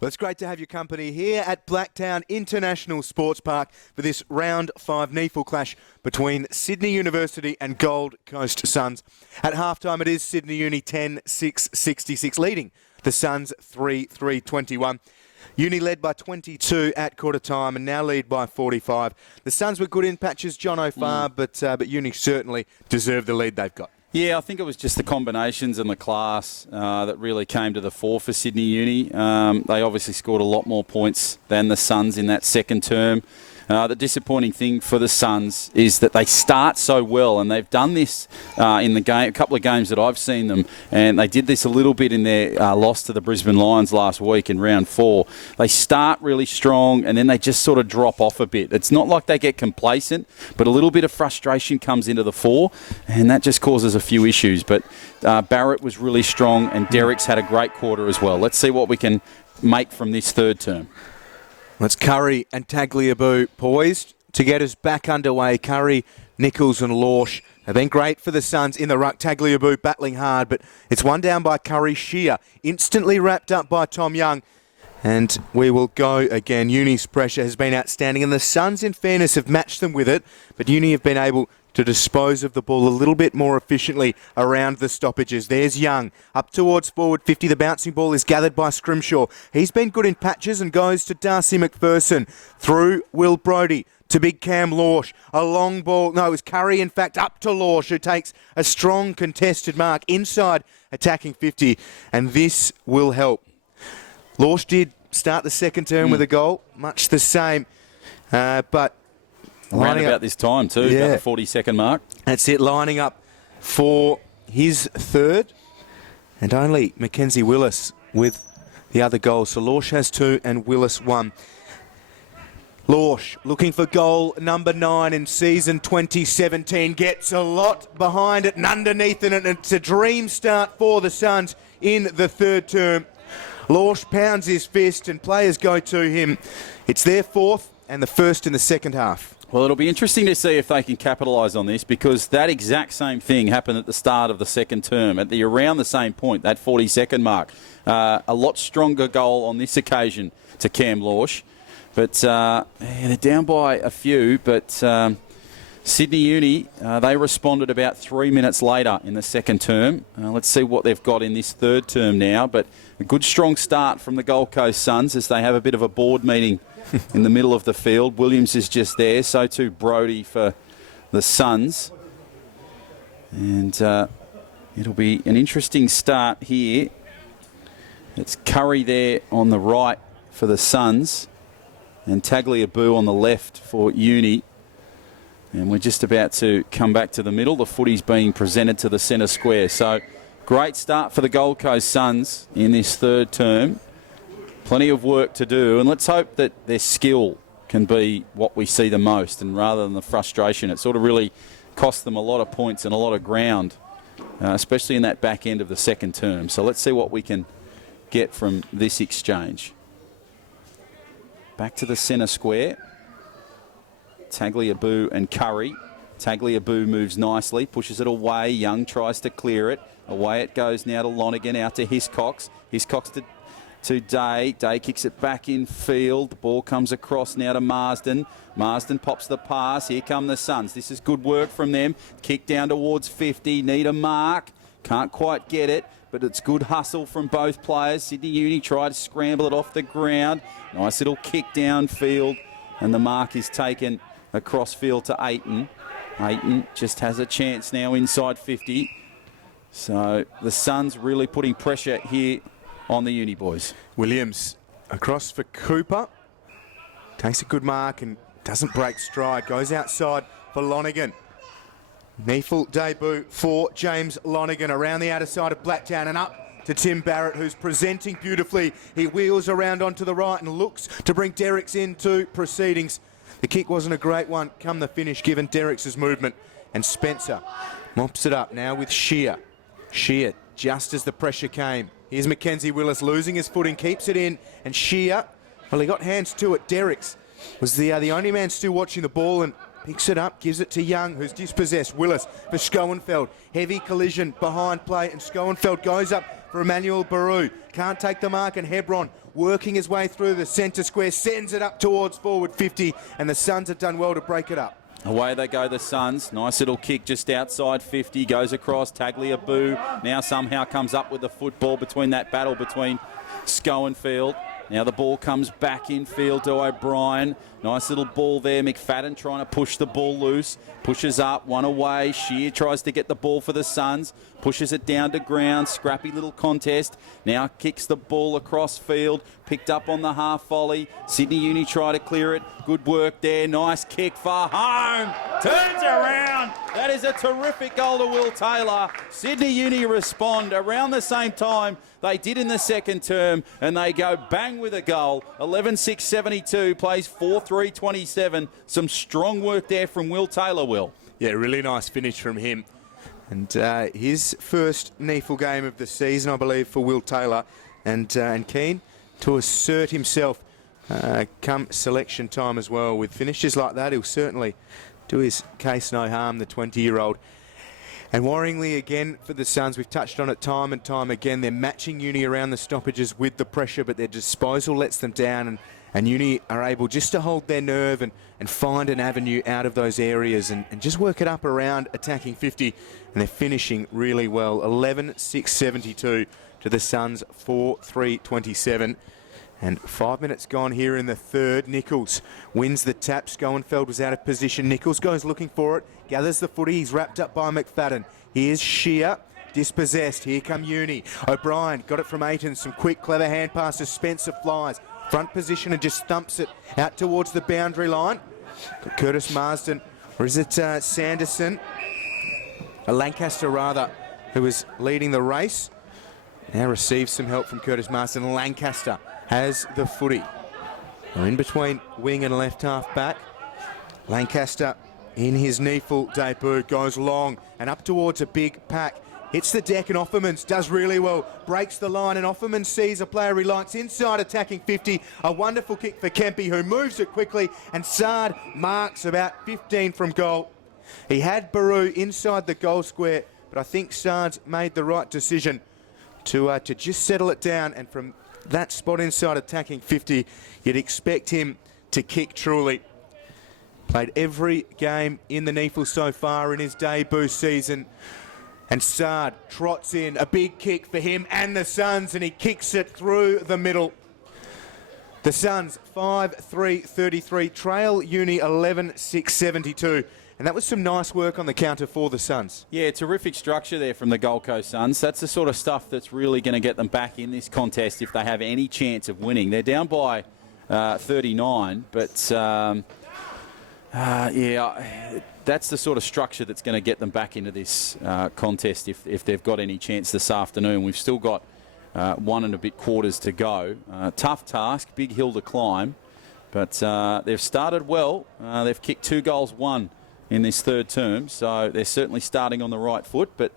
Well, it's great to have your company here at Blacktown International Sports Park for this round 5 NEAFL clash between Sydney University and Gold Coast Suns. At halftime, it is Sydney Uni 10-6-66, leading the Suns 3-3-21. Uni led by 22 at quarter time and now lead by 45. The Suns were good in patches, John O'Farr, but Uni certainly deserved the lead they've got. Yeah, I think it was just the combinations and the class that really came to the fore for Sydney Uni. They obviously scored a lot more points than the Suns in that second term. The disappointing thing for the Suns is that they start so well, and they've done this in the game, a couple of games that I've seen them, and they did this a little bit in their loss to the Brisbane Lions last week in round 4. They start really strong, and then they just sort of drop off a bit. It's not like they get complacent, but a little bit of frustration comes into the fore, and that just causes a few issues. But Barrett was really strong, and Derrick's had a great quarter as well. Let's see what we can make from this third term. It's Curry and Tagliabue poised to get us back underway. Curry, Nichols and Lorsch have been great for the Suns in the ruck. Tagliabue battling hard, but it's one down by Curry. Shear instantly wrapped up by Tom Young. And we will go again. Uni's pressure has been outstanding, and the Suns, in fairness, have matched them with it. But Uni have been able to dispose of the ball a little bit more efficiently around the stoppages. There's Young up towards forward 50. The bouncing ball is gathered by Scrimshaw. He's been good in patches and goes to Darcy McPherson through Will Brodie to big Cam Lorsch. A long ball. No, it was Curry, in fact, up to Lorsch, who takes a strong contested mark inside attacking 50. And this will help. Lorsch did start the second term with a goal, much the same, but around about this time too, about the 42nd mark. That's it, lining up for his third, and only Mackenzie Willis with the other goal. So Lorsch has 2 and Willis 1. Lorsch looking for goal number 9 in season 2017. Gets a lot behind it and underneath it, and it's a dream start for the Suns in the third term. Lorsch pounds his fist and players go to him. It's their fourth and the first in the second half. Well, it'll be interesting to see if they can capitalise on this, because that exact same thing happened at the start of the second term, at around the same point, that 42nd mark. A lot stronger goal on this occasion to Cam Lorsch. But they're down by a few, but Sydney Uni, they responded about 3 minutes later in the second term. Let's see what they've got in this third term now. But a good strong start from the Gold Coast Suns as they have a bit of a board meeting in the middle of the field. Williams is just there, so too Brodie for the Suns. And it'll be an interesting start here. It's Curry there on the right for the Suns and Tagliabue on the left for Uni. And we're just about to come back to the middle. The footy's being presented to the centre square. So great start for the Gold Coast Suns in this third term. Plenty of work to do, and let's hope that their skill can be what we see the most, and rather than the frustration. It sort of really cost them a lot of points and a lot of ground, especially in that back end of the second term. So let's see what we can get from this exchange. Back to the centre square. Tagliabue and Curry. Tagliabue moves nicely, pushes it away. Young tries to clear it. Away it goes now to Lonergan, out to Hiscox. Hiscox to Day. Day kicks it back in field. The ball comes across now to Marsden. Marsden pops the pass. Here come the Suns. This is good work from them. Kick down towards 50. Need a mark. Can't quite get it, but it's good hustle from both players. Sydney Uni try to scramble it off the ground. Nice little kick downfield, and the mark is taken across field to Ayton. Ayton just has a chance now inside 50. So the Suns really putting pressure here on the Uni boys. Williams across for Cooper. Takes a good mark and doesn't break stride. Goes outside for Lonergan. NEAFL debut for James Lonergan around the outer side of Blacktown and up to Tim Barrett, who's presenting beautifully. He wheels around onto the right and looks to bring Derricks into proceedings. The kick wasn't a great one come the finish, given Derricks' movement. And Spencer mops it up now with Shear. Shear, just as the pressure came. Here's Mackenzie Willis losing his footing, keeps it in. And Shear, well, he got hands to it. Derricks was the only man still watching the ball and picks it up, gives it to Young, who's dispossessed. Willis for Schoenfeld. Heavy collision behind play, and Schoenfeld goes up for Emmanuel Baru. Can't take the mark, and Hebron working his way through the centre square, sends it up towards forward 50, and the Suns have done well to break it up. Away they go, the Suns. Nice little kick just outside 50. Goes across. Tagliabue now somehow comes up with the football between that battle between Schoenfield. Now the ball comes back in field to O'Brien. Nice little ball there. McFadden trying to push the ball loose. Pushes up, one away. Shear tries to get the ball for the Suns. Pushes it down to ground. Scrappy little contest. Now kicks the ball across field. Picked up on the half volley. Sydney Uni try to clear it. Good work there. Nice kick for home. Turns around. That is a terrific goal to Will Taylor. Sydney Uni respond around the same time they did in the second term, and they go bang with a goal. 11-6-72, plays 4-3-27. Some strong work there from Will Taylor, Will. Yeah, really nice finish from him. And his first NEAFL game of the season, I believe, for Will Taylor. And keen to assert himself come selection time as well. With finishes like that, he'll certainly do his case no harm, the 20-year-old. And worryingly again for the Suns, we've touched on it time and time again, they're matching Uni around the stoppages with the pressure, but their disposal lets them down, and Uni are able just to hold their nerve and find an avenue out of those areas and just work it up around attacking 50, and they're finishing really well. 11-6-72 to the Suns, 4-3-27. And 5 minutes gone here in the third. Nichols wins the tap. Schoenfeld was out of position. Nichols goes looking for it, gathers the footy. He's wrapped up by McFadden. Here's Shear, dispossessed. Here come Uni. O'Brien got it from Aiton. Some quick, clever hand passes. Spencer flies. Front position and just thumps it out towards the boundary line. Got Curtis Marsden, or is it Sanderson? Lancaster, rather, who was leading the race. Now receives some help from Curtis Marsden. Lancaster has the footy. We're in between wing and left half back. Lancaster in his NEAFL debut goes long and up towards a big pack. Hits the deck and Offermans does really well. Breaks the line and Offermans sees a player he likes inside attacking 50. A wonderful kick for Kempe, who moves it quickly, and Sard marks about 15 from goal. He had Baru inside the goal square, but I think Sard's made the right decision to just settle it down, and from that spot inside attacking 50, you'd expect him to kick truly. Played every game in the NEAFL so far in his debut season. And Sard trots in, a big kick for him and the Suns, and he kicks it through the middle. The Suns 5-3-33, trail Uni 11-6-72. And that was some nice work on the counter for the Suns. Yeah, terrific structure there from the Gold Coast Suns. That's the sort of stuff that's really going to get them back in this contest if they have any chance of winning. They're down by 39, but yeah, that's the sort of structure that's going to get them back into this contest if they've got any chance this afternoon. We've still got 1 and a bit quarters to go. Tough task, big hill to climb, but they've started well. They've kicked 2 goals, 1 in this third term, so they're certainly starting on the right foot, but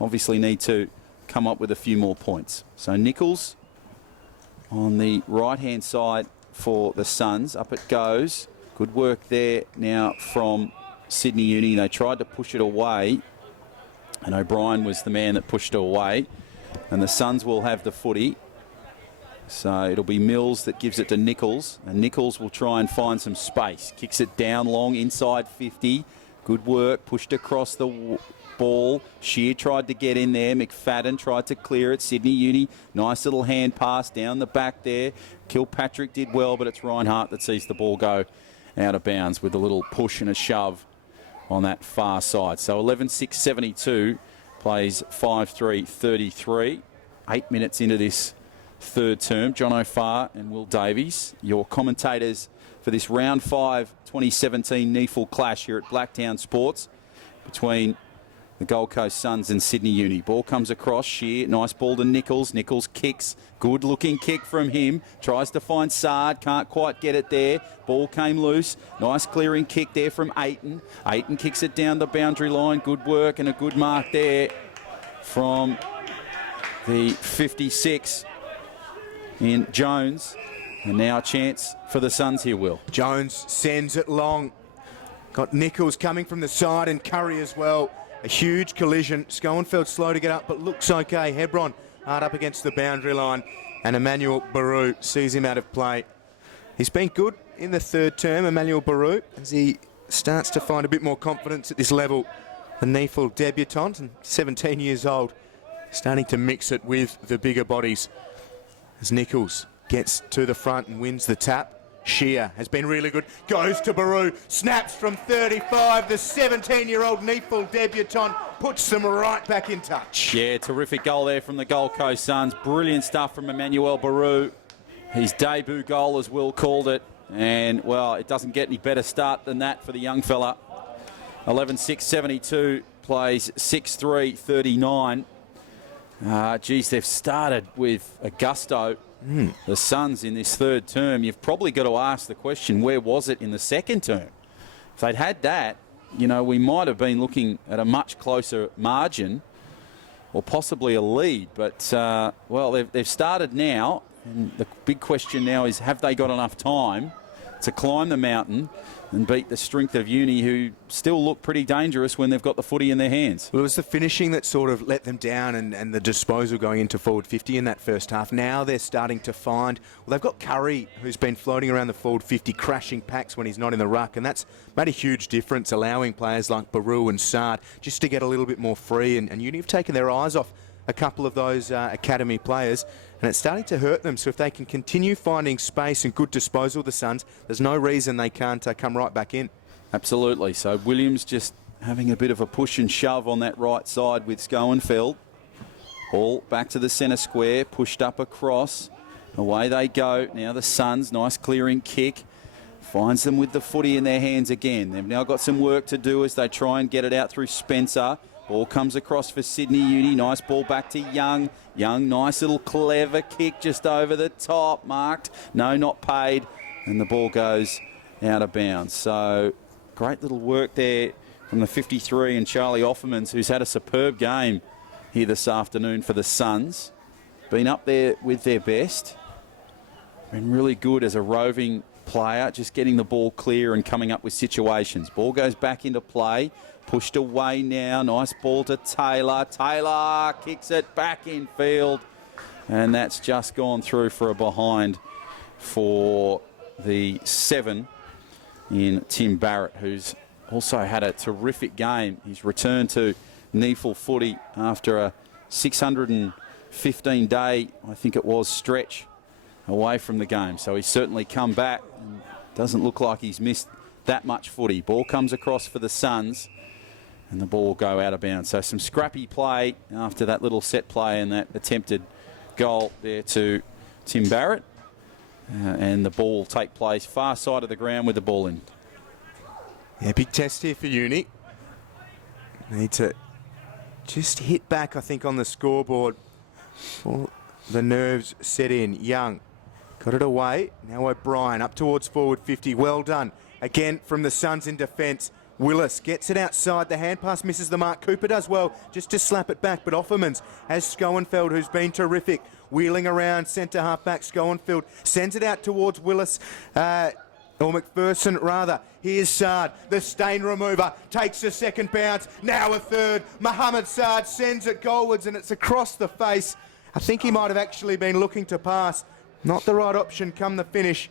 obviously need to come up with a few more points. So Nichols on the right-hand side for the Suns. Up it goes. Good work there now from Sydney Uni. They tried to push it away, and O'Brien was the man that pushed it away, and the Suns will have the footy. So it'll be Mills that gives it to Nichols, and Nichols will try and find some space. Kicks it down long inside 50. Good work, pushed across the ball. Shear tried to get in there. McFadden tried to clear it. Sydney Uni, nice little hand pass down the back there. Kilpatrick did well, but it's Reinhardt that sees the ball go out of bounds with a little push and a shove on that far side. So 11-6-72, plays 5-3-33. 8 minutes into this third term. John O'Farr and Will Davies, your commentators for this round 5 2017 NEAFL clash here at Blacktown Sports between the Gold Coast Suns and Sydney Uni. Ball comes across, Shear, nice ball to Nichols. Nichols kicks, good looking kick from him. Tries to find Sard, can't quite get it there. Ball came loose, nice clearing kick there from Aiton. Aiton kicks it down the boundary line, good work and a good mark there from the 56 in Jones. And now a chance for the Suns here, Will. Jones sends it long. Got Nichols coming from the side and Curry as well. A huge collision. Schoenfeld slow to get up, but looks okay. Hebron hard up against the boundary line, and Emmanuel Baru sees him out of play. He's been good in the third term, Emmanuel Baru, as he starts to find a bit more confidence at this level. The NEAFL debutant, and 17 years old, starting to mix it with the bigger bodies. As Nichols gets to the front and wins the tap. Shear has been really good, goes to Baru, snaps from 35. The 17-year-old NEAFL debutant puts them right back in touch. Yeah, terrific goal there from the Gold Coast Suns. Brilliant stuff from Emmanuel Baru. His debut goal, as Will called it. And, well, it doesn't get any better start than that for the young fella. 11-6-72, plays 6-3-39. Geez, they've started with a gusto. The Suns in this third term. You've probably got to ask the question, where was it in the second term? If they'd had that, you know, we might have been looking at a much closer margin or possibly a lead. But, well, they've started now. And the big question now is, have they got enough time to climb the mountain and beat the strength of Uni, who still look pretty dangerous when they've got the footy in their hands? Well, it was the finishing that sort of let them down, and the disposal going into forward 50 in that first half. Now they're starting to find, well, they've got Curry, who's been floating around the forward 50, crashing packs when he's not in the ruck, and that's made a huge difference, allowing players like Baru and Sard just to get a little bit more free, and Uni have taken their eyes off a couple of those academy players, and it's starting to hurt them. So if they can continue finding space and good disposal, the Suns, there's no reason they can't come right back in. Absolutely. So Williams just having a bit of a push and shove on that right side with Schoenfeld. Ball back to the centre square, pushed up across. Away they go. Now the Suns, nice clearing kick. Finds them with the footy in their hands again. They've now got some work to do as they try and get it out through Spencer. Ball comes across for Sydney Uni. Nice ball back to Young. Young, nice little clever kick just over the top. Marked. No, not paid. And the ball goes out of bounds. So great little work there from the 53 and Charlie Offermans, who's had a superb game here this afternoon for the Suns. Been up there with their best. Been really good as a roving player, just getting the ball clear and coming up with situations. Ball goes back into play. Pushed away now. Nice ball to Taylor. Taylor kicks it back in field. And that's just gone through for a behind for the 7 in Tim Barrett, who's also had a terrific game. He's returned to NEAFL footy after a 615-day, I think it was, stretch away from the game. So he's certainly come back. Doesn't look like he's missed that much footy. Ball comes across for the Suns. And the ball will go out of bounds. So some scrappy play after that little set play and that attempted goal there to Tim Barrett. And the ball will take place far side of the ground with the ball in. Yeah, big test here for Uni. Need to just hit back, I think, on the scoreboard before the nerves set in. Young got it away. Now O'Brien up towards forward 50. Well done. Again from the Suns in defence. Willis gets it outside. The hand pass misses the mark. Cooper does well just to slap it back. But Offermans has Schoenfeld, who's been terrific. Wheeling around centre half back. Schoenfeld sends it out towards Willis. Or McPherson, rather. Here's Sard, the stain remover. Takes a second bounce. Now a third. Mohamed Sard sends it goalwards, and it's across the face. I think he might have actually been looking to pass. Not the right option come the finish.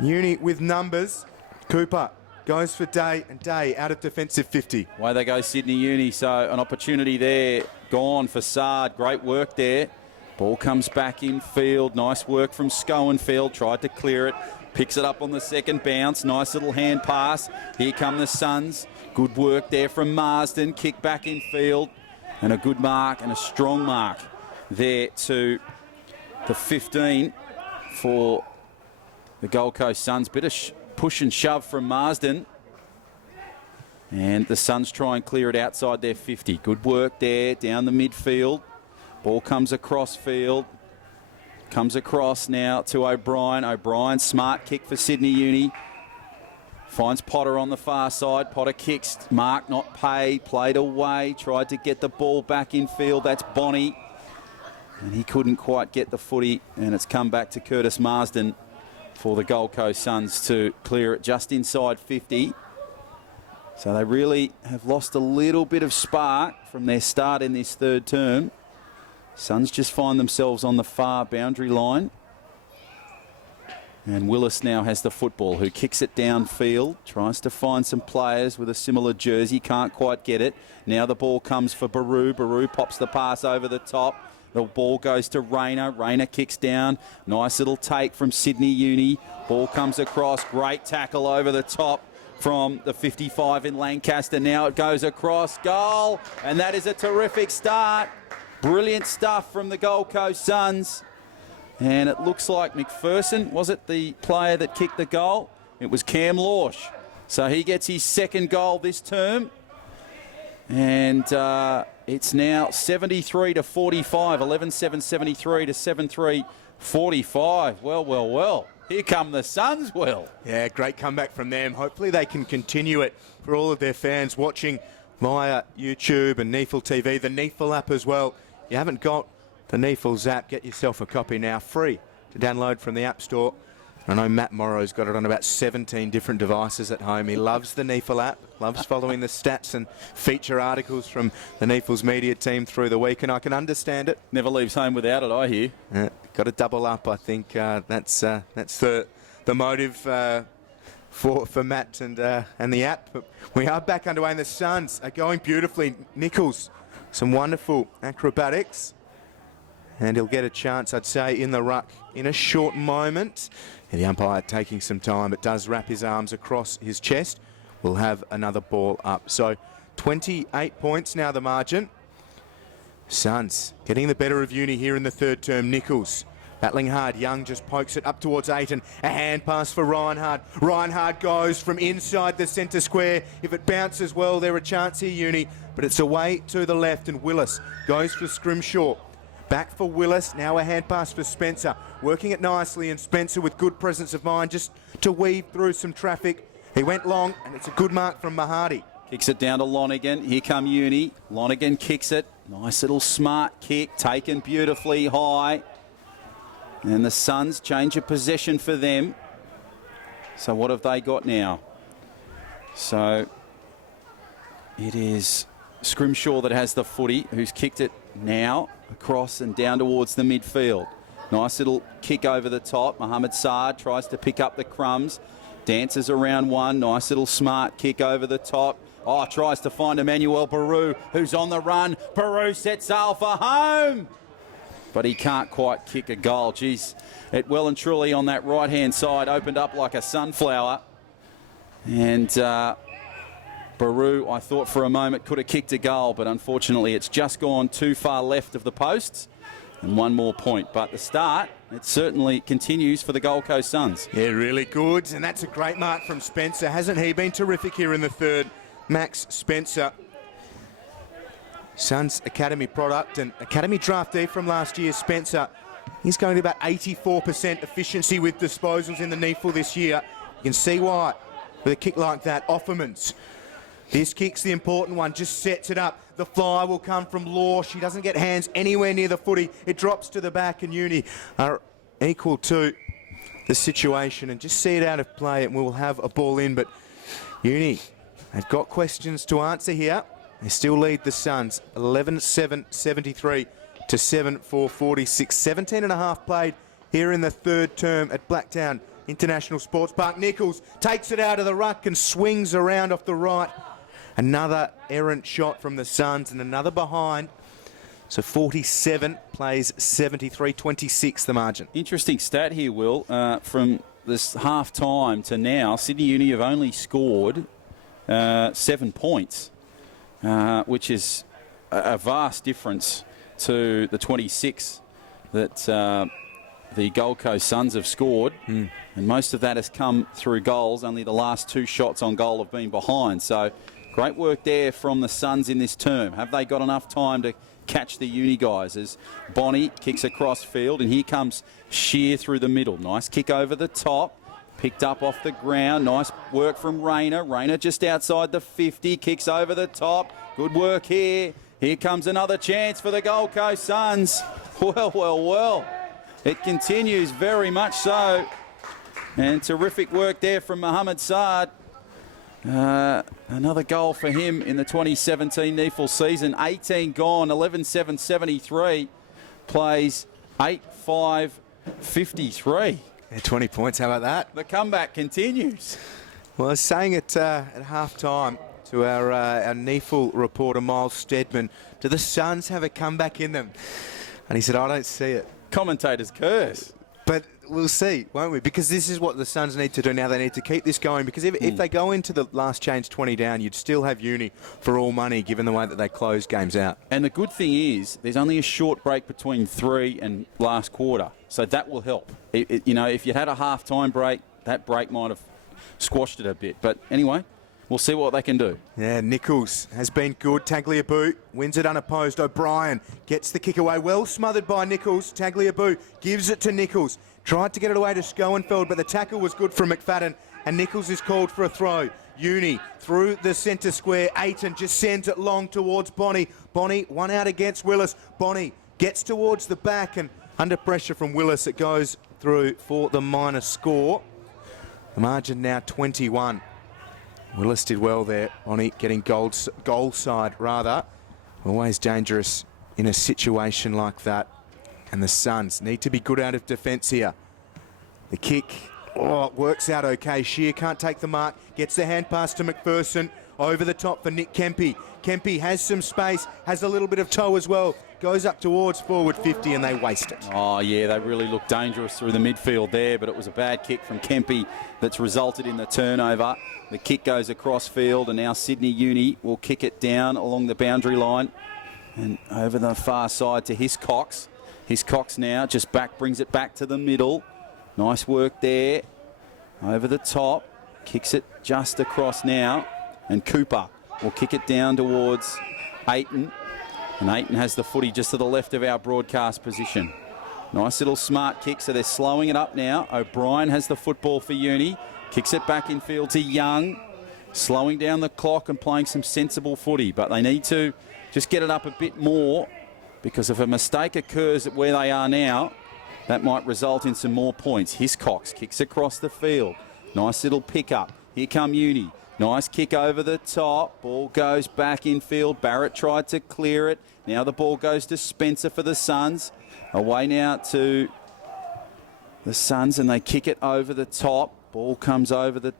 Uni with numbers. Cooper goes for Day, and Day out of defensive 50. Away they go, Sydney Uni. So an opportunity there gone for Sard. Great work there. Ball comes back in field. Nice work from Schoenfeld. Tried to clear it. Picks it up on the second bounce. Nice little hand pass. Here come the Suns. Good work there from Marsden. Kick back in field. And a good mark and a strong mark there to the 15 for the Gold Coast Suns. Bit of push and shove from Marsden. And the Suns try and clear it outside their 50. Good work there down the midfield. Ball comes across field. Comes across now to O'Brien. O'Brien, smart kick for Sydney Uni. Finds Potter on the far side. Potter kicks. Mark not paid. Played away. Tried to get the ball back in field. That's Bonnie. And he couldn't quite get the footy. And it's come back to Curtis Marsden for the Gold Coast Suns to clear it just inside 50. So they really have lost a little bit of spark from their start in this third term. Suns just find themselves on the far boundary line. And Willis now has the football, who kicks it downfield, tries to find some players with a similar jersey, can't quite get it. Now the ball comes for Baru. Baru pops the pass over the top. The ball goes to Rayner. Rayner kicks down. Nice little take from Sydney Uni. Ball comes across. Great tackle over the top from the 55 in Lancaster. Now it goes across. Goal. And that is a terrific start. Brilliant stuff from the Gold Coast Suns. And it looks like McPherson, was it the player that kicked the goal? It was Cam Lorsch. So he gets his second goal this term. And it's now 73 to 45, 11-7-73 to 7-3 45. Well. Here come the Suns, Will. Yeah, great comeback from them. Hopefully they can continue it for all of their fans watching via YouTube and NEAFL TV, the NEAFL app as well. If you haven't got the NEAFL app, get yourself a copy now, free to download from the App Store. I know Matt Morrow's got it on about 17 different devices at home. He loves the NEAFL app, loves following the stats and feature articles from the NEAFL's media team through the week, and I can understand it. Never leaves home without it, I hear. Got to double up, I think. That's the motive for Matt and the app. But we are back underway, and the Suns are going beautifully. Nichols, some wonderful acrobatics. And he'll get a chance, I'd say, in the ruck in a short moment. And the umpire taking some time, but does wrap his arms across his chest. We'll have another ball up. So 28 points now the margin. Suns getting the better of Uni here in the third term. Nichols battling hard. Young just pokes it up towards 8, and a hand pass for Reinhard. Reinhard goes from inside the centre square. If it bounces well, they're a chance here, Uni. But it's away to the left, and Willis goes for Scrimshaw. Back for Willis, now a hand pass for Spencer. Working it nicely, and Spencer with good presence of mind just to weave through some traffic. He went long, and it's a good mark from Mahadi. Kicks it down to Lonigan. Here come Uni. Lonigan kicks it. Nice little smart kick, taken beautifully high. And the Suns change of possession for them. So what have they got now? So it is Scrimshaw that has the footy, who's kicked it now across and down towards the midfield. Nice little kick over the top. Mohamed Saad tries to pick up the crumbs. Dances around one. Nice little smart kick over the top. Oh, tries to find Emmanuel Baru, who's on the run. Baru sets sail for home. But he can't quite kick a goal. Geez, it well and truly on that right-hand side opened up like a sunflower. And Baru, I thought for a moment, could have kicked a goal, but unfortunately it's just gone too far left of the posts. And one more point. But the start, it certainly continues for the Gold Coast Suns. Yeah, really good. And that's a great mark from Spencer. Hasn't he been terrific here in the third? Max Spencer. Suns Academy product and Academy draftee from last year, Spencer. He's going to about 84% efficiency with disposals in the NEAFL this year. You can see why. With a kick like that, Offermans. This kick's the important one, just sets it up. The fly will come from Lorsch. He doesn't get hands anywhere near the footy. It drops to the back, and Uni are equal to the situation. And just see it out of play, and we'll have a ball in. But Uni, they've got questions to answer here. They still lead the Suns 11-7-73 to 7-4-46. 17 and a half played here in the third term at Blacktown International Sports Park. Nichols takes it out of the ruck and swings around off the right. Another errant shot from the Suns and another behind. So 47 plays 73-26 the margin. Interesting stat here, Will. From this half time to now, Sydney Uni have only scored 7 points, which is a vast difference to the 26 that the Gold Coast Suns have scored. And most of that has come through goals. Only the last 2 shots on goal have been behind. So great work there from the Suns in this term. Have they got enough time to catch the Uni guys? As Bonnie kicks across field, and here comes Shear through the middle. Nice kick over the top. Picked up off the ground. Nice work from Rayner. Rayner just outside the 50. Kicks over the top. Good work here. Here comes another chance for the Gold Coast Suns. Well. It continues very much so. And terrific work there from Mohamed Saad. Another goal for him in the 2017 NEAFL season. 18 gone, 11-7-73. Plays 8-5-53. Yeah, 20 points, how about that? The comeback continues. Well, I was saying it at half-time to our NEAFL reporter, Miles Steadman, do the Suns have a comeback in them? And he said, I don't see it. Commentator's curse. But we'll see, won't we? Because this is what the Suns need to do now. They need to keep this going. Because if they go into the last change 20 down, you'd still have Uni for all money, given the way that they close games out. And the good thing is, there's only a short break between 3 and last quarter. So that will help. If you had a half-time break, that break might have squashed it a bit. But anyway, we'll see what they can do. Yeah, Nichols has been good. Tagliabue wins it unopposed. O'Brien gets the kick away. Well smothered by Nichols. Tagliabue gives it to Nichols. Tried to get it away to Schoenfeld, but the tackle was good from McFadden. And Nichols is called for a throw. Uni through the centre square. Aiton just sends it long towards Bonnie. Bonnie, one out against Willis. Bonnie gets towards the back, and under pressure from Willis, it goes through for the minor score. The margin now 21. Willis did well there. Bonnie getting goal side, rather. Always dangerous in a situation like that. And the Suns need to be good out of defence here. The kick, works out okay. Shear can't take the mark. Gets the hand pass to McPherson. Over the top for Nick Kempy. Kempy has some space, has a little bit of toe as well. Goes up towards forward 50 and they waste it. Oh, yeah, they really looked dangerous through the midfield there, but it was a bad kick from Kempy that's resulted in the turnover. The kick goes across field, and now Sydney Uni will kick it down along the boundary line and over the far side to Hiscox. Hiscox now just brings it back to the middle. Nice work there. Over the top. Kicks it just across now. And Cooper will kick it down towards Aiton. And Aiton has the footy just to the left of our broadcast position. Nice little smart kick, so they're slowing it up now. O'Brien has the football for Uni. Kicks it back in field to Young. Slowing down the clock and playing some sensible footy. But they need to just get it up a bit more, because if a mistake occurs at where they are now, that might result in some more points. Hiscox kicks across the field. Nice little pick-up. Here come Uni. Nice kick over the top. Ball goes back in field. Barrett tried to clear it. Now the ball goes to Spencer for the Suns. Away now to the Suns, and they kick it over the top. Ball comes over the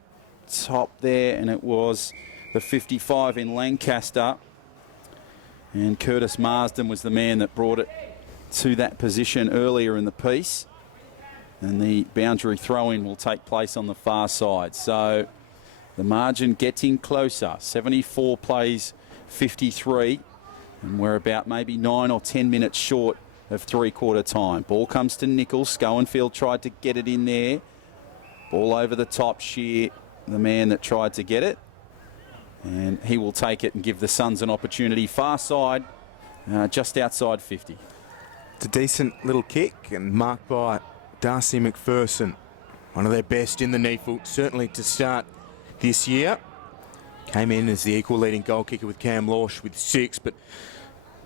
top there, and it was the 55 in Lancaster. And Curtis Marsden was the man that brought it to that position earlier in the piece. And the boundary throw-in will take place on the far side. So the margin getting closer. 74 plays 53. And we're about maybe 9 or 10 minutes short of three-quarter time. Ball comes to Nichols. Schoenfeld tried to get it in there. Ball over the top. Shear, the man that tried to get it. And he will take it and give the Suns an opportunity. Far side, just outside 50. It's a decent little kick and marked by Darcy McPherson. One of their best in the NEAFL, certainly to start this year. Came in as the equal leading goal kicker with Cam Lorsch with 6, but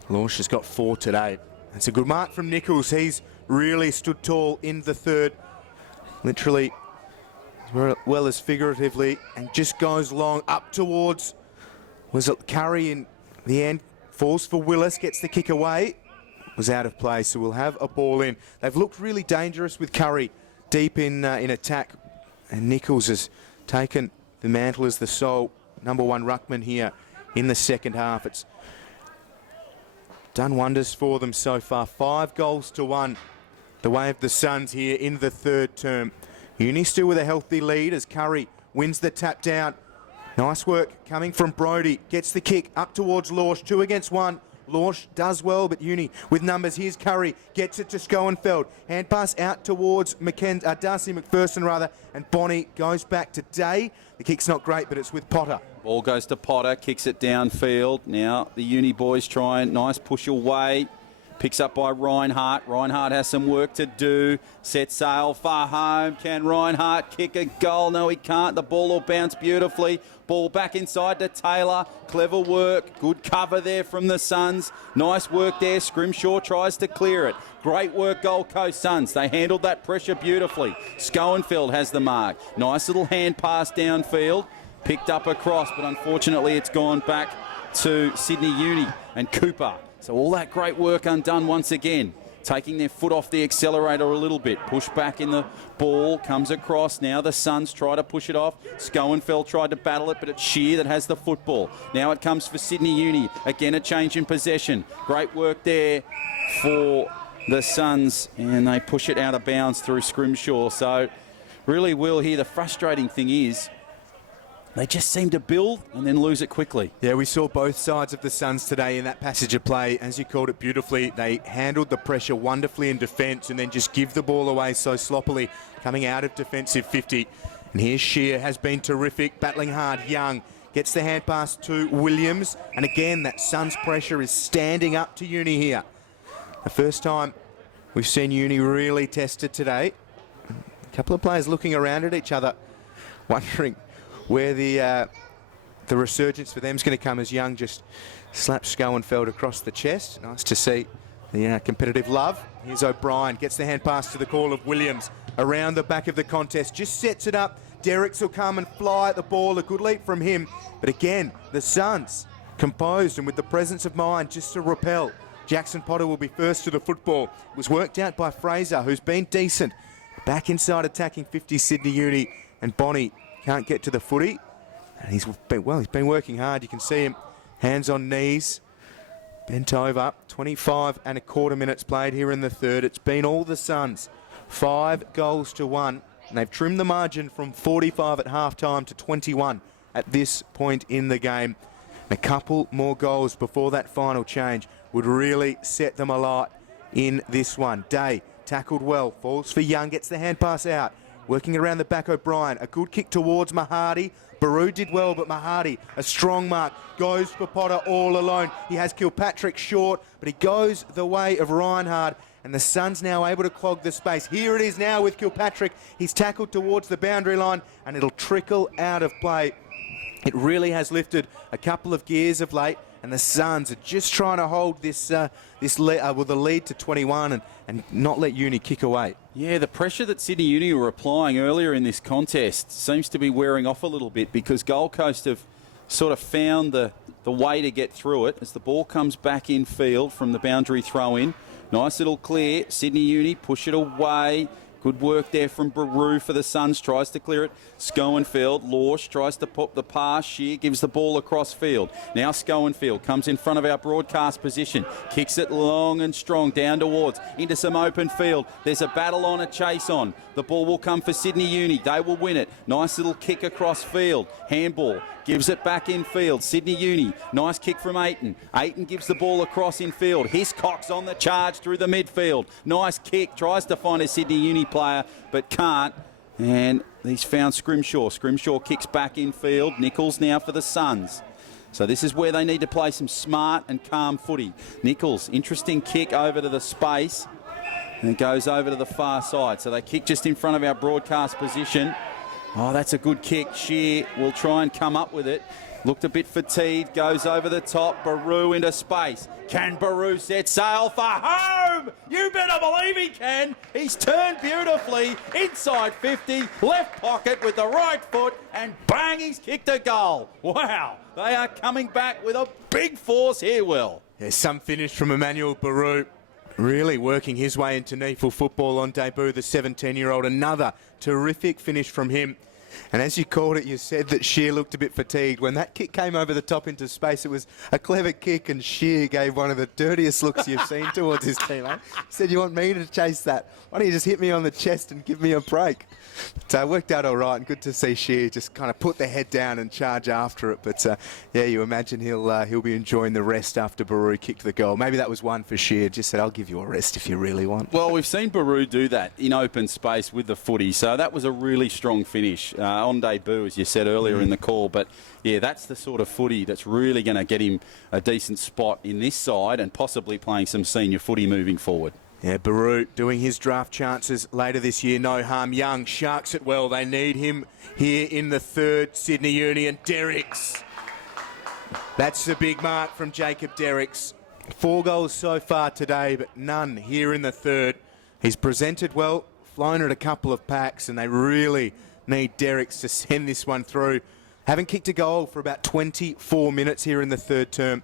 Lorsch has got 4 today. It's a good mark from Nichols. He's really stood tall in the third. Literally, as well as figuratively, and just goes long up towards, was it Curry in the end, falls for Willis, gets the kick away, was out of play, so we'll have a ball in. They've looked really dangerous with Curry deep in attack, and Nichols has taken the mantle as the sole number 1 ruckman here in the second half. It's done wonders for them so far. 5 goals to 1, the way of the Suns here in the third term. Uni still with a healthy lead as Curry wins the tap down. Nice work coming from Brodie. Gets the kick up towards Lorsch. 2 against 1. Lorsch does well, but Uni with numbers. Here's Curry. Gets it to Schoenfeld. Hand pass out towards Darcy McPherson, and Bonnie goes back to Day. The kick's not great, but it's with Potter. Ball goes to Potter. Kicks it downfield. Now the Uni boys trying. Nice push away. Picks up by Reinhardt. Reinhardt has some work to do. Set sail far home. Can Reinhardt kick a goal? No, he can't. The ball will bounce beautifully. Ball back inside to Taylor. Clever work. Good cover there from the Suns. Nice work there. Scrimshaw tries to clear it. Great work, Gold Coast Suns. They handled that pressure beautifully. Schoenfeld has the mark. Nice little hand pass downfield. picked up across, but unfortunately it's gone back to Sydney Uni and Cooper. So all that great work undone once again. Taking their foot off the accelerator a little bit. Push back in the ball, comes across. Now the Suns try to push it off. Schoenfeld tried to battle it, but it's Shear that has the football. Now it comes for Sydney Uni. Again, a change in possession. Great work there for the Suns, and they push it out of bounds through Scrimshaw. So really, Will, here the frustrating thing is they just seem to build and then lose it quickly. Yeah, we saw both sides of the Suns today in that passage of play. As you called it beautifully, they handled the pressure wonderfully in defence and then just give the ball away so sloppily, coming out of defensive 50. And here's Shear, has been terrific, battling hard. Young gets the hand pass to Williams. And again, that Suns pressure is standing up to Uni here. The first time we've seen Uni really tested today. A couple of players looking around at each other, wondering where the resurgence for them is going to come as Young just slaps Schoenfeld across the chest. Nice to see the competitive love. Here's O'Brien, gets the hand pass to the call of Williams around the back of the contest, just sets it up. Derricks will come and fly at the ball, a good leap from him. But again, the Suns composed and with the presence of mind just to repel. Jackson Potter will be first to the football. It was worked out by Fraser, who's been decent. Back inside attacking 50 Sydney Uni, and Bonnie can't get to the footy. And he's been working hard. You can see him, hands on knees, bent over. 25 and a quarter minutes played here in the third. It's been all the Suns. 5 goals to 1. And they've trimmed the margin from 45 at halftime to 21 at this point in the game. And a couple more goals before that final change would really set them alight in this one. Day tackled well, falls for Young, gets the hand pass out. Working around the back, O'Brien. A good kick towards Mahadi. Baru did well, but Mahadi, a strong mark, goes for Potter all alone. He has Kilpatrick short, but he goes the way of Reinhard, and the Suns now able to clog the space. Here it is now with Kilpatrick. He's tackled towards the boundary line, and it'll trickle out of play. It really has lifted a couple of gears of late, and the Suns are just trying to hold the lead to 21 and not let Uni kick away. Yeah, the pressure that Sydney Uni were applying earlier in this contest seems to be wearing off a little bit because Gold Coast have sort of found the way to get through it as the ball comes back in field from the boundary throw-in. Nice little clear. Sydney Uni push it away. Good work there from Baru for the Suns. Tries to clear it. Schoenfeld. Lorsch tries to pop the pass. Shear gives the ball across field. Now Schoenfeld comes in front of our broadcast position. Kicks it long and strong down towards into some open field. There's a battle on, a chase on. The ball will come for Sydney Uni. They will win it. Nice little kick across field. Handball. Gives it back in field. Sydney Uni. Nice kick from Ayton. Ayton gives the ball across in field. Hiscox on the charge through the midfield. Nice kick. Tries to find a Sydney Uni player, but can't. And he's found Scrimshaw. Scrimshaw kicks back in field. Nichols now for the Suns. So this is where they need to play some smart and calm footy. Nichols, interesting kick over to the space. And it goes over to the far side. So they kick just in front of our broadcast position. Oh, that's a good kick. Shear will try and come up with it. Looked a bit fatigued. Goes over the top. Baru into space. Can Baru set sail for home? You better believe he can. He's turned beautifully. Inside 50. Left pocket with the right foot. And bang, he's kicked a goal. Wow. They are coming back with a big force here, Will. There's some finish from Emmanuel Baru. Really working his way into NEAFL football on debut, the 17-year-old. Another terrific finish from him. And as you called it, you said that Shear looked a bit fatigued. When that kick came over the top into space, it was a clever kick, and Shear gave one of the dirtiest looks you've seen towards his teammate. He said, "You want me to chase that? Why don't you just hit me on the chest and give me a break?" So it worked out all right, and good to see Shear just kind of put the head down and charge after it. But yeah, you imagine he'll be enjoying the rest after Baru kicked the goal. Maybe that was one for Shear. Just said, "I'll give you a rest if you really want." Well, we've seen Baru do that in open space with the footy, so that was a really strong finish on debut, as you said earlier in the call. But yeah, that's the sort of footy that's really going to get him a decent spot in this side and possibly playing some senior footy moving forward. Yeah, Baru doing his draft chances later this year. No harm. Young sharks it well. They need him here in the third. Sydney Uni and Derricks. That's the big mark from Jacob Derricks. 4 goals so far today, but none here in the third. He's presented well, flown at a couple of packs, and they really need Derricks to send this one through. Haven't kicked a goal for about 24 minutes here in the third term.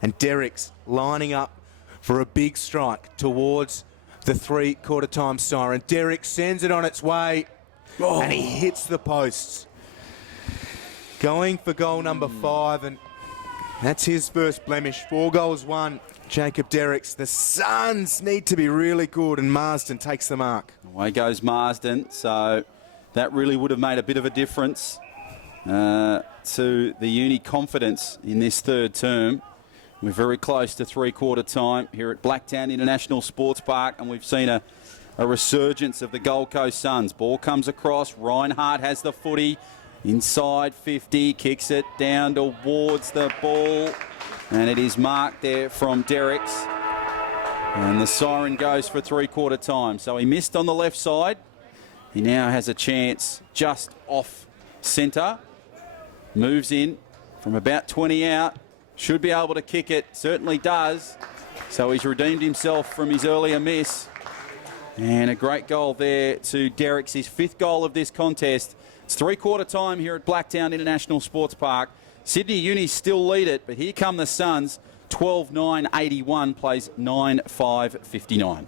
And Derrick's lining up for a big strike towards the three-quarter time siren. Derrick sends it on its way, and he hits the posts. Going for goal number 5, and that's his first blemish. 4 goals, 1. Jacob Derricks. The Suns need to be really good, and Marsden takes the mark. Away goes Marsden, so that really would have made a bit of a difference to the Uni confidence in this third term. We're very close to three-quarter time here at Blacktown International Sports Park, and we've seen a resurgence of the Gold Coast Suns. Ball comes across. Reinhardt has the footy. Inside 50, kicks it down towards the ball, and it is marked there from Derricks. And the siren goes for three-quarter time. So he missed on the left side. He now has a chance just off centre. Moves in from about 20 out. Should be able to kick it. Certainly does. So he's redeemed himself from his earlier miss. And a great goal there to Derricks, his 5th goal of this contest. It's three-quarter time here at Blacktown International Sports Park. Sydney Uni still lead it, but here come the Suns. 12-9-81 plays 9-5-59.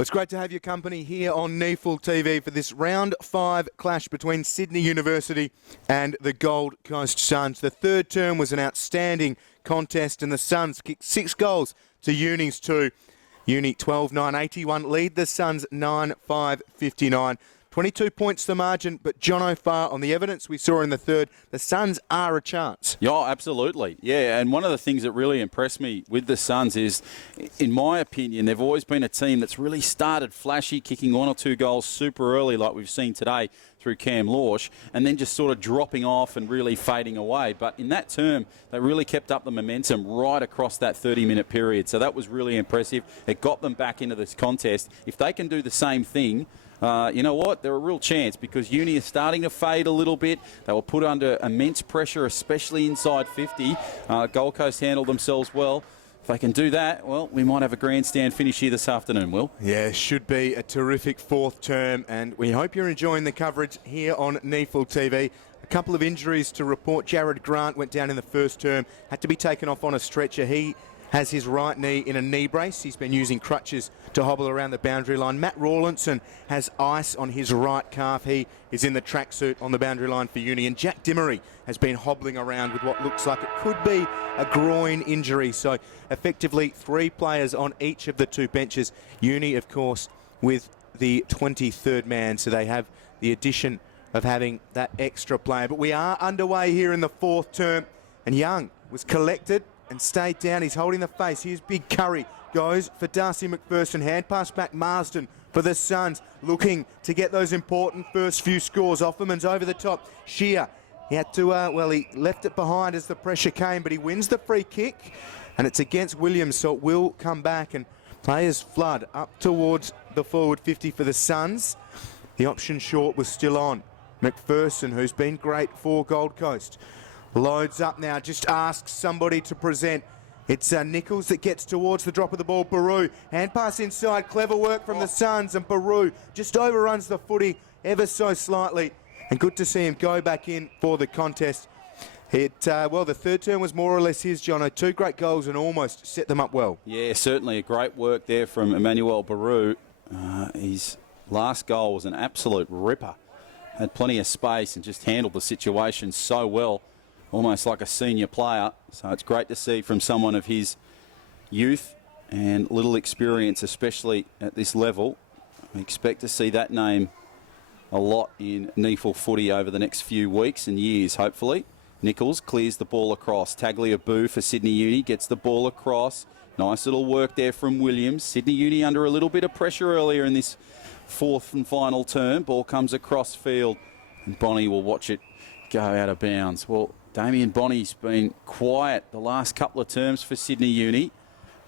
It's great to have your company here on NEAFL TV for this round 5 clash between Sydney University and the Gold Coast Suns. The third term was an outstanding contest and the Suns kicked 6 goals to Uni's 2. Uni 12-9-81 lead the Suns 9-5-59. 22 points the margin, but John O'Farr, on the evidence we saw in the third, the Suns are a chance. Yeah, absolutely. Yeah, and one of the things that really impressed me with the Suns is, in my opinion, they've always been a team that's really started flashy, kicking 1 or 2 goals super early like we've seen today through Cam Lorsch, and then just sort of dropping off and really fading away. But in that term, they really kept up the momentum right across that 30-minute period. So that was really impressive. It got them back into this contest. If they can do the same thing, you know what? They're a real chance because Uni is starting to fade a little bit. They were put under immense pressure, especially inside 50. Gold Coast handled themselves well. If they can do that, well, we might have a grandstand finish here this afternoon, Will. Yeah, should be a terrific fourth term, and we hope you're enjoying the coverage here on NEAFL TV. A couple of injuries to report. Jared Grant went down in the first term, had to be taken off on a stretcher. He has his right knee in a knee brace. He's been using crutches to hobble around the boundary line. Matt Rawlinson has ice on his right calf. He is in the tracksuit on the boundary line for Uni. And Jack Dimmery has been hobbling around with what looks like it could be a groin injury. So effectively 3 players on each of the 2 benches. Uni, of course, with the 23rd man. So they have the addition of having that extra player. But we are underway here in the fourth term. And Young was collected and stayed down. He's holding the face. Here's Big Curry. Goes for Darcy McPherson. Hand pass back Marsden for the Suns. Looking to get those important first few scores. Offerman's over the top. Shear. He had to, he left it behind as the pressure came, but he wins the free kick. And it's against Williams, so it will come back. And players flood up towards the forward 50 for the Suns. The option short was still on. McPherson, who's been great for Gold Coast, loads up now, just asks somebody to present. It's Nichols that gets towards the drop of the ball. Baru, hand pass inside, clever work from the Suns, and Baru just overruns the footy ever so slightly. And good to see him go back in for the contest. The third term was more or less his, Jono. 2 great goals and almost set them up well. Yeah, certainly a great work there from Emmanuel Baru. His last goal was an absolute ripper. Had plenty of space and just handled the situation so well. Almost like a senior player. So it's great to see from someone of his youth and little experience, especially at this level. I expect to see that name a lot in NEAFL footy over the next few weeks and years, hopefully. Nichols clears the ball across. Tagliabue for Sydney Uni gets the ball across. Nice little work there from Williams. Sydney Uni under a little bit of pressure earlier in this fourth and final term. Ball comes across field and Bonnie will watch it go out of bounds. Well, Damien Bonnie's been quiet the last couple of terms for Sydney Uni,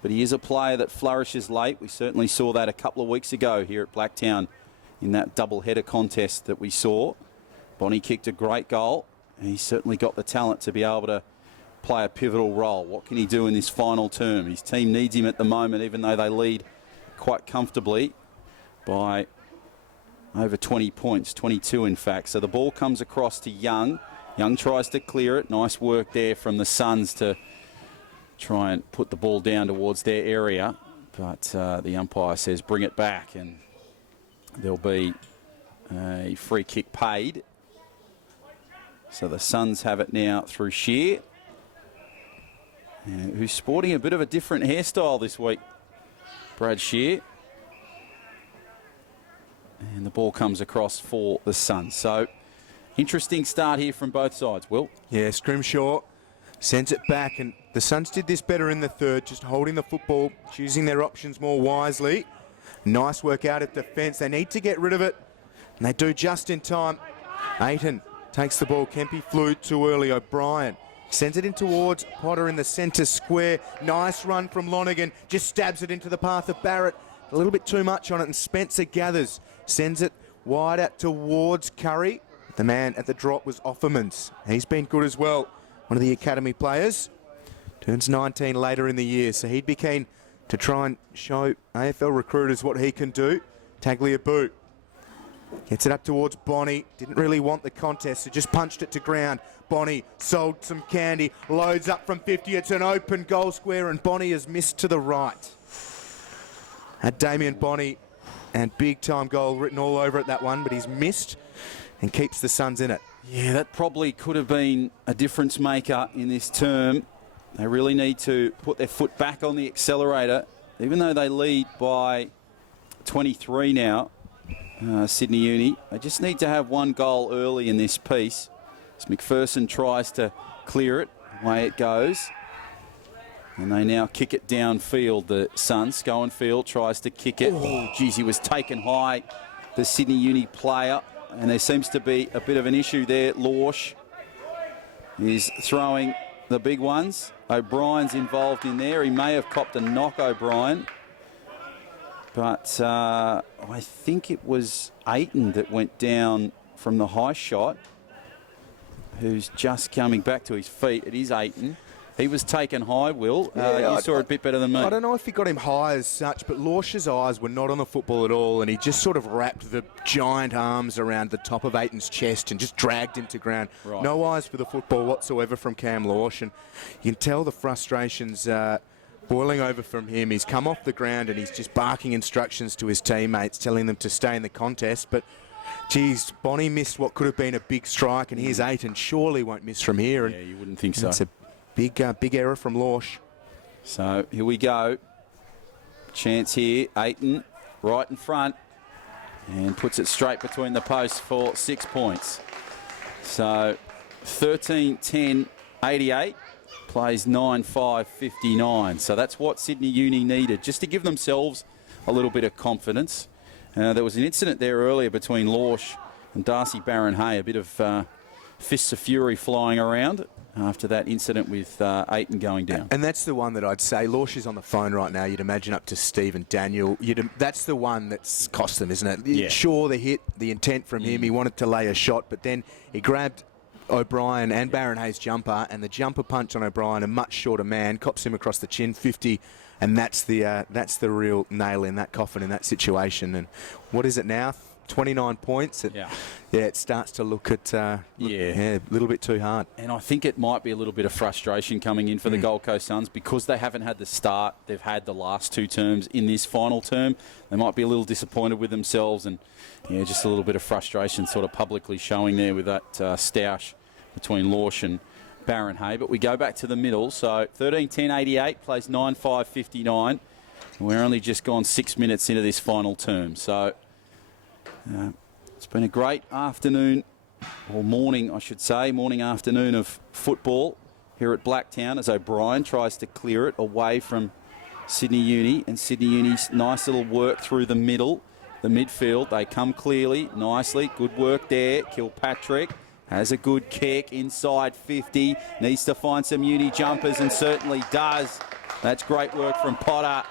but he is a player that flourishes late. We certainly saw that a couple of weeks ago here at Blacktown in that double-header contest that we saw. Bonnie kicked a great goal, and he's certainly got the talent to be able to play a pivotal role. What can he do in this final term? His team needs him at the moment, even though they lead quite comfortably by over 20 points, 22 in fact. So the ball comes across to Young. Young tries to clear it. Nice work there from the Suns to try and put the ball down towards their area. But the umpire says bring it back, and there'll be a free kick paid. So the Suns have it now through Shear, who's sporting a bit of a different hairstyle this week. Brad Shear. And the ball comes across for the Suns. So interesting start here from both sides, Will. Yeah, Scrimshaw sends it back, and the Suns did this better in the third, just holding the football, choosing their options more wisely. Nice work out at defence. They need to get rid of it, and they do just in time. Ayton takes the ball. Kempy flew too early. O'Brien sends it in towards Potter in the centre square. Nice run from Lonergan. Just stabs it into the path of Barrett. A little bit too much on it, and Spencer gathers. Sends it wide out towards Curry. The man at the drop was Offermans. He's been good as well. One of the academy players. Turns 19 later in the year, so he'd be keen to try and show AFL recruiters what he can do. Tagliabue gets it up towards Bonnie. Didn't really want the contest, so just punched it to ground. Bonnie sold some candy. Loads up from 50. It's an open goal square, and Bonnie has missed to the right. Had Damien Bonnie And big-time goal written all over it, that one, but he's missed and keeps the Suns in it. Yeah, that probably could have been a difference maker in this term. They really need to put their foot back on the accelerator, even though they lead by 23 now, Sydney Uni. They just need to have one goal early in this piece. As McPherson tries to clear it, away it goes. And they now kick it downfield, the Suns. Schoenfield tries to kick it. Oh, geez, he was taken high, the Sydney Uni player. And there seems to be a bit of an issue there. Lorsch is throwing the big ones. O'Brien's involved in there. He may have copped a knock, O'Brien. But I think it was Ayton that went down from the high shot, who's just coming back to his feet. It is Ayton. He was taken high, Will. You saw it a bit better than me. I don't know if he got him high as such, but Lorsch's eyes were not on the football at all, and he just sort of wrapped the giant arms around the top of Ayton's chest and just dragged him to ground. Right. No eyes for the football whatsoever from Cam Lorsch, and you can tell the frustrations boiling over from him. He's come off the ground and he's just barking instructions to his teammates, telling them to stay in the contest, but geez, Bonnie missed what could have been a big strike, and here's Ayton. Surely won't miss from here. Yeah, you wouldn't think so. It's a big error from Lorsch. So here we go. Chance here. Ayton right in front and puts it straight between the posts for 6 points. So 13-10-88 plays 9-5-59. So that's what Sydney Uni needed, just to give themselves a little bit of confidence. There was an incident there earlier between Lorsch and Darcy Barron-Hay, a bit of fists of fury flying around after that incident with Ayton going down. And that's the one that I'd say, Lorsch is on the phone right now, you'd imagine up to Steve and Daniel. That's the one that's cost them, isn't it? Yeah. Sure, the hit, the intent from him, he wanted to lay a shot, but then he grabbed O'Brien and Barron-Hay's jumper, and the jumper punch on O'Brien, a much shorter man, cops him across the chin, 50, and that's the real nail in that coffin in that situation. And what is it now? 29 points. It starts to look a little bit too hard. And I think it might be a little bit of frustration coming in for the Gold Coast Suns because they haven't had the start they've had the last two terms in this final term. They might be a little disappointed with themselves, and just a little bit of frustration sort of publicly showing there with that stoush between Lorsch and Barron-Hay. But we go back to the middle. So 13-10-88 plays 9-5-59. We're only just gone 6 minutes into this final term. So it's been a great afternoon, or morning, I should say, afternoon of football here at Blacktown as O'Brien tries to clear it away from Sydney Uni, and Sydney Uni's nice little work through the middle, the midfield. They come clearly, nicely, good work there. Kilpatrick has a good kick inside 50, needs to find some Uni jumpers and certainly does. That's great work from Potter,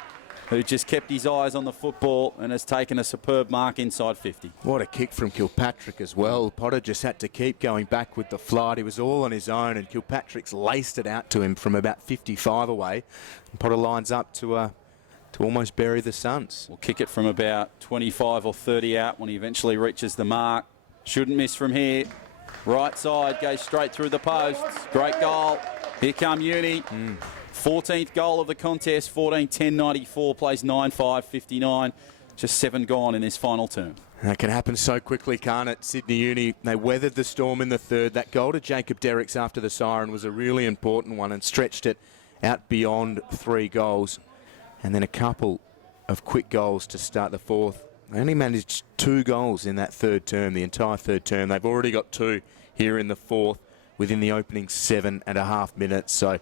who just kept his eyes on the football and has taken a superb mark inside 50. What a kick from Kilpatrick as well. Potter just had to keep going back with the flight. He was all on his own, and Kilpatrick's laced it out to him from about 55 away. And Potter lines up to almost bury the Suns. We'll kick it from about 25 or 30 out when he eventually reaches the mark. Shouldn't miss from here. Right side, goes straight through the posts. Great goal. Here come Uni. 14th goal of the contest, 14-10-94, plays 9-5-59. Just 7 gone in this final term. That can happen so quickly, can't it? Sydney Uni, they weathered the storm in the third. That goal to Jacob Derricks after the siren was a really important one and stretched it out beyond 3 goals. And then a couple of quick goals to start the fourth. They only managed 2 goals in that third term, the entire third term. They've already got 2 here in the fourth within the opening 7.5 minutes. So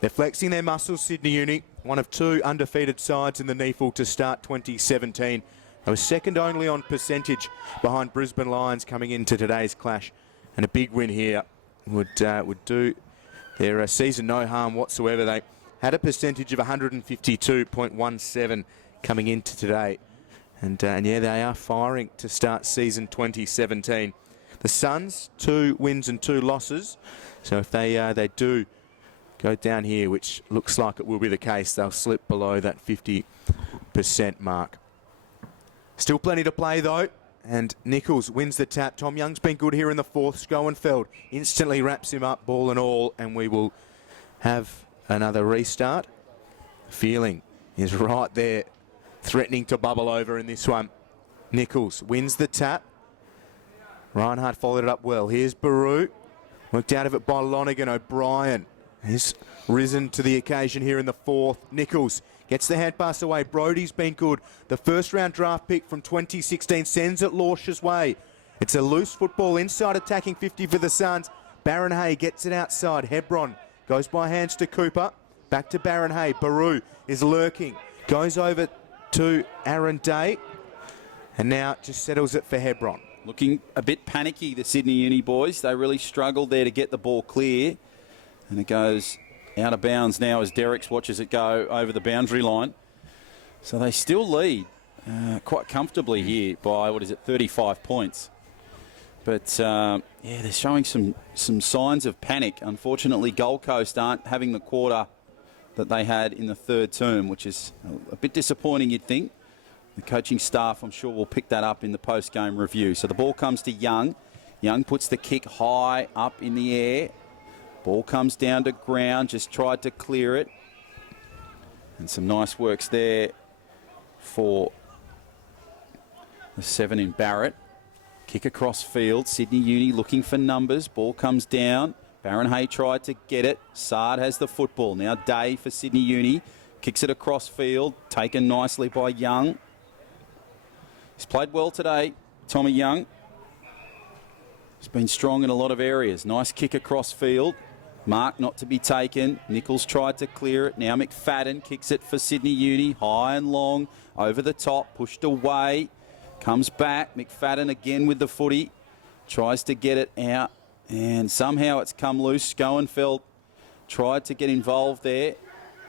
they're flexing their muscles, Sydney Uni, one of 2 undefeated sides in the NEAFL to start 2017. They were second only on percentage behind Brisbane Lions coming into today's clash. And a big win here would do their season no harm whatsoever. They had a percentage of 152.17 coming into today. And they are firing to start season 2017. The Suns, 2 wins and 2 losses. So if they do go down here, which looks like it will be the case, they'll slip below that 50% mark. Still plenty to play though, and Nichols wins the tap. Tom Young's been good here in the fourth. Schoenfeld instantly wraps him up, ball and all, and we will have another restart. Feeling is right there, threatening to bubble over in this one. Nichols wins the tap. Reinhardt followed it up well. Here's Baru. Worked out of it by Lonergan. O'Brien has risen to the occasion here in the fourth. Nichols gets the hand pass away. Brody's been good. The first round draft pick from 2016 sends it Lorsch's way. It's a loose football inside attacking 50 for the Suns. Baron Hay gets it outside. Hebron goes by hands to Cooper. Back to Baron Hay. Baru is lurking. Goes over to Aaron Day. And now just settles it for Hebron. Looking a bit panicky, the Sydney Uni boys. They really struggled there to get the ball clear. And it goes out of bounds now as Derricks watches it go over the boundary line. So they still lead quite comfortably here by, 35 points. But, yeah, they're showing some signs of panic. Unfortunately, Gold Coast aren't having the quarter that they had in the third term, which is a bit disappointing, you'd think. The coaching staff, I'm sure, will pick that up in the post-game review. So the ball comes to Young. Young puts the kick high up in the air. Ball comes down to ground, just tried to clear it. And some nice works there for the 7 in Barrett. Kick across field. Sydney Uni looking for numbers. Ball comes down. Baron Hay tried to get it. Sard has the football. Now Day for Sydney Uni. Kicks it across field. Taken nicely by Young. He's played well today, Tommy Young. He's been strong in a lot of areas. Nice kick across field. Mark not to be taken. Nichols tried to clear it. Now McFadden kicks it for Sydney Uni. High and long. Over the top. Pushed away. Comes back. McFadden again with the footy. Tries to get it out. And somehow it's come loose. Schoenfeld tried to get involved there.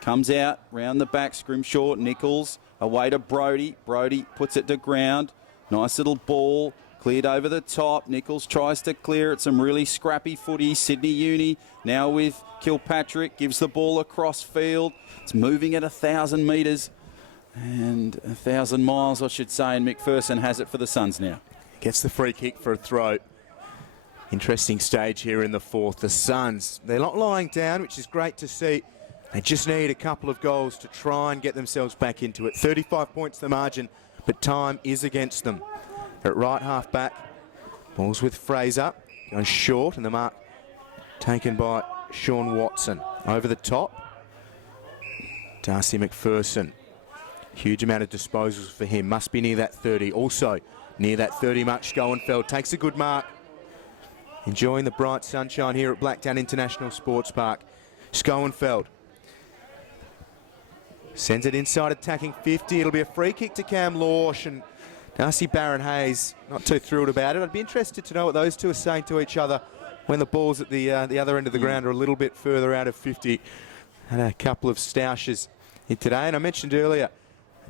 Comes out. Round the back. Scrimshaw. Nichols. Away to Brody. Brody puts it to ground. Nice little ball. Cleared over the top. Nichols tries to clear it. Some really scrappy footy. Sydney Uni now with Kilpatrick. Gives the ball across field. It's moving at 1,000 metres. And 1,000 miles, I should say. And McPherson has it for the Suns now. Gets the free kick for a throw. Interesting stage here in the fourth. The Suns, they're not lying down, which is great to see. They just need a couple of goals to try and get themselves back into it. 35 points the margin, but time is against them. At right half back, ball's with Fraser, goes short, and the mark taken by Sean Watson. Over the top, Darcy McPherson. Huge amount of disposals for him. Must be near that 30. Also near that 30 mark, Schoenfeld takes a good mark. Enjoying the bright sunshine here at Blacktown International Sports Park. Schoenfeld sends it inside attacking 50. It'll be a free kick to Cam Lorsch, and Darcy Baron Hayes not too thrilled about it. I'd be interested to know what those two are saying to each other when the ball's at the other end of the ground or a little bit further out of 50. Had a couple of stoushes here today, and I mentioned earlier,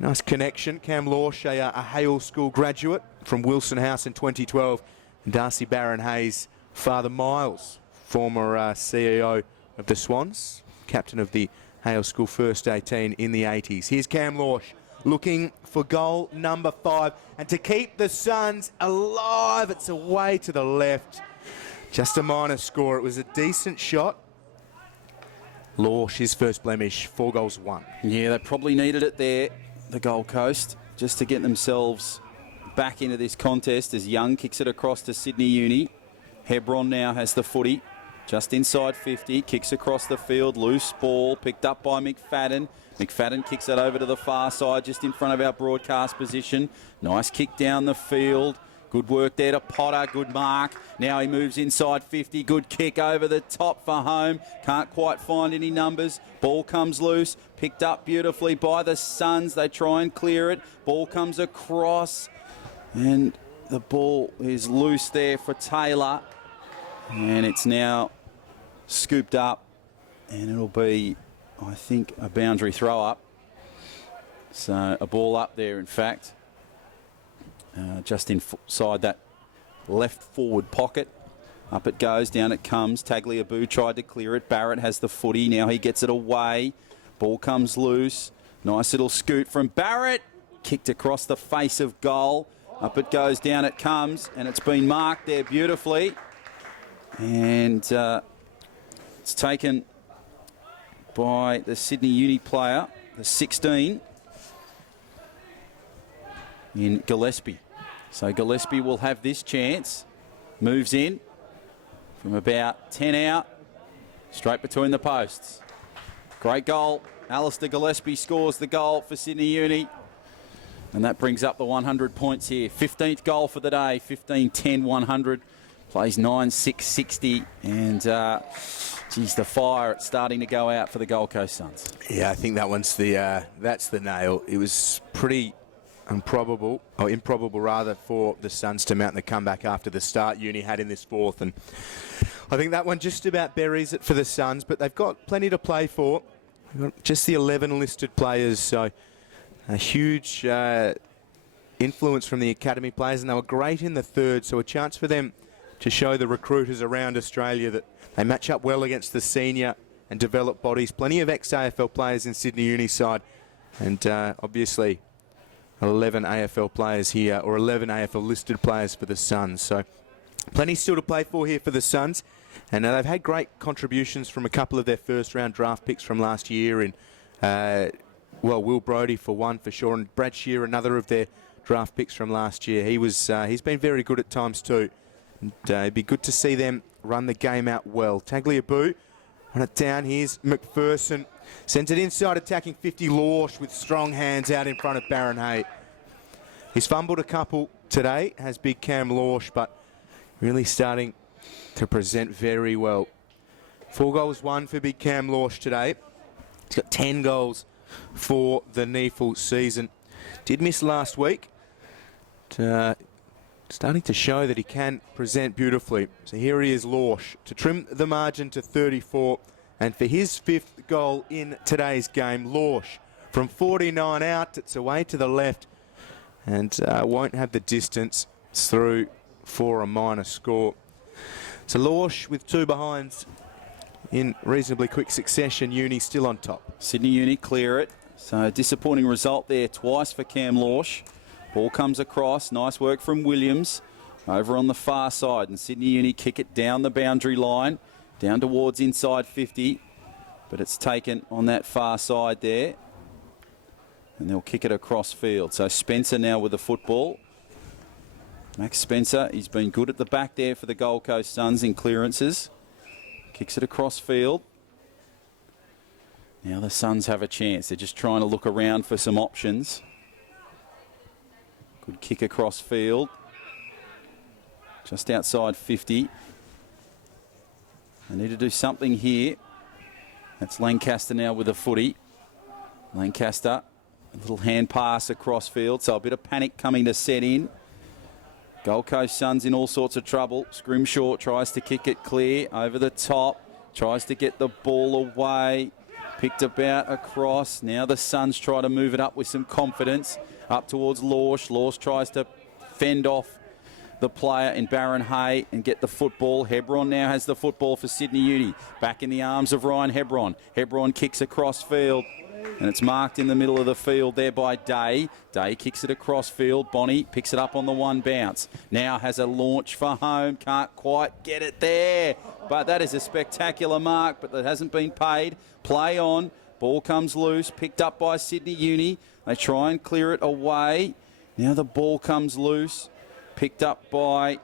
nice connection. Cam Lorsch, a Hale School graduate from Wilson House in 2012. And Darcy Baron Hayes, Father Miles, former CEO of the Swans, captain of the Hale School First 18 in the 80s. Here's Cam Lorsch looking for goal number 5. And to keep the Suns alive, it's away to the left. Just a minor score. It was a decent shot. Lorsch, his first blemish, 4 goals 1. Yeah, they probably needed it there, the Gold Coast, just to get themselves back into this contest as Young kicks it across to Sydney Uni. Hebron now has the footy. Just inside 50, kicks across the field, loose ball, picked up by McFadden. McFadden kicks it over to the far side, just in front of our broadcast position. Nice kick down the field. Good work there to Potter, good mark. Now he moves inside 50, good kick over the top for home. Can't quite find any numbers. Ball comes loose, picked up beautifully by the Suns. They try and clear it. Ball comes across, and the ball is loose there for Taylor. And it's now scooped up, and it'll be, I think, a boundary throw up. So a ball up there, in fact, just inside that left forward pocket. Up it goes, down it comes. Tagliabue tried to clear it. Barrett has the footy. Now he gets it away. Ball comes loose. Nice little scoot from Barrett. Kicked across the face of goal. Up it goes, down it comes, and it's been marked there beautifully. And it's taken by the Sydney Uni player, the 16 in Gillespie. So Gillespie will have this chance. Moves in from about 10 out. Straight between the posts. Great goal. Alistair Gillespie scores the goal for Sydney Uni. And that brings up the 100 points here. 15th goal for the day. 15-10-100. Plays 9-6-60. And, geez, the fire it's starting to go out for the Gold Coast Suns. Yeah, I think that one's that's the nail. It was pretty improbable rather, for the Suns to mount the comeback after the start Uni had in this fourth. And I think that one just about buries it for the Suns, but they've got plenty to play for. Just the 11 listed players, so a huge influence from the academy players, and they were great in the third, so a chance for them to show the recruiters around Australia that they match up well against the senior and develop bodies. Plenty of ex-AFL players in Sydney Uni side, and obviously 11 AFL players here, or 11 AFL listed players for the Suns. So plenty still to play for here for the Suns. And they've had great contributions from a couple of their first-round draft picks from last year. In, Will Brodie for one, for sure, and Brad Shear, another of their draft picks from last year. He's been very good at times too. And it'd be good to see them run the game out well. Tagliabue on it down. Here's McPherson. Sends it inside, attacking 50. Lorsch with strong hands out in front of Baron Hay. He's fumbled a couple today, has big Cam Lorsch, but really starting to present very well. 4 goals, 1 for big Cam Lorsch today. He's got 10 goals for the NEAFL season. Did miss last week. Starting to show that he can present beautifully. So here he is, Lorsch, to trim the margin to 34. And for his 5th goal in today's game, Lorsch from 49 out, it's away to the left and won't have the distance. It's through for a minor score. So Lorsch with 2 behinds in reasonably quick succession. Uni still on top. Sydney Uni clear it. So disappointing result there twice for Cam Lorsch. Ball comes across. Nice work from Williams over on the far side. And Sydney Uni kick it down the boundary line, down towards inside 50. But it's taken on that far side there. And they'll kick it across field. So Spencer now with the football. Max Spencer, he's been good at the back there for the Gold Coast Suns in clearances. Kicks it across field. Now the Suns have a chance. They're just trying to look around for some options. Good kick across field. Just outside 50. They need to do something here. That's Lancaster now with a footy. Lancaster, a little hand pass across field. So a bit of panic coming to set in. Gold Coast Suns in all sorts of trouble. Scrimshaw tries to kick it clear over the top. Tries to get the ball away. Picked about across. Now the Suns try to move it up with some confidence. Up towards Lorsch. Lorsch tries to fend off the player in Baron Hay and get the football. Hebron now has the football for Sydney Uni. Back in the arms of Ryan Hebron. Hebron kicks across field. And it's marked in the middle of the field there by Day. Day kicks it across field. Bonnie picks it up on the one bounce. Now has a launch for home. Can't quite get it there. But that is a spectacular mark, but that hasn't been paid. Play on. Ball comes loose. Picked up by Sydney Uni. They try and clear it away. Now the ball comes loose. Picked up by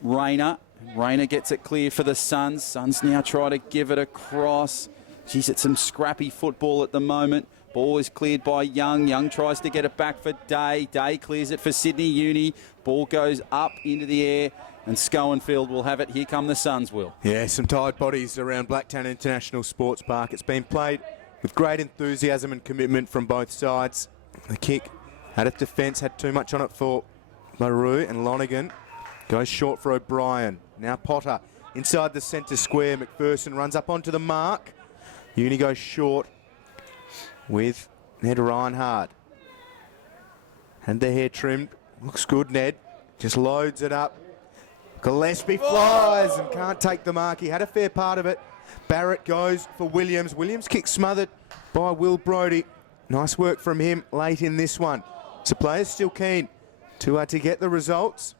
Rayner. Rayner gets it clear for the Suns. Suns now try to give it across. Geez, it's some scrappy football at the moment. Ball is cleared by Young. Young tries to get it back for Day. Day clears it for Sydney Uni. Ball goes up into the air, and Schoenfield will have it. Here come the Suns, Will. Yeah, some tired bodies around Blacktown International Sports Park. It's been played with great enthusiasm and commitment from both sides. The kick had its defence, had too much on it for LaRue, and Lonergan goes short for O'Brien. Now Potter inside the centre square. McPherson runs up onto the mark. Uni goes short with Ned Reinhard. Had their hair trimmed. Looks good, Ned. Just loads it up. Gillespie flies and can't take the mark. He had a fair part of it. Barrett goes for Williams. Williams kick smothered by Will Brodie. Nice work from him late in this one. So players still keen to get the results.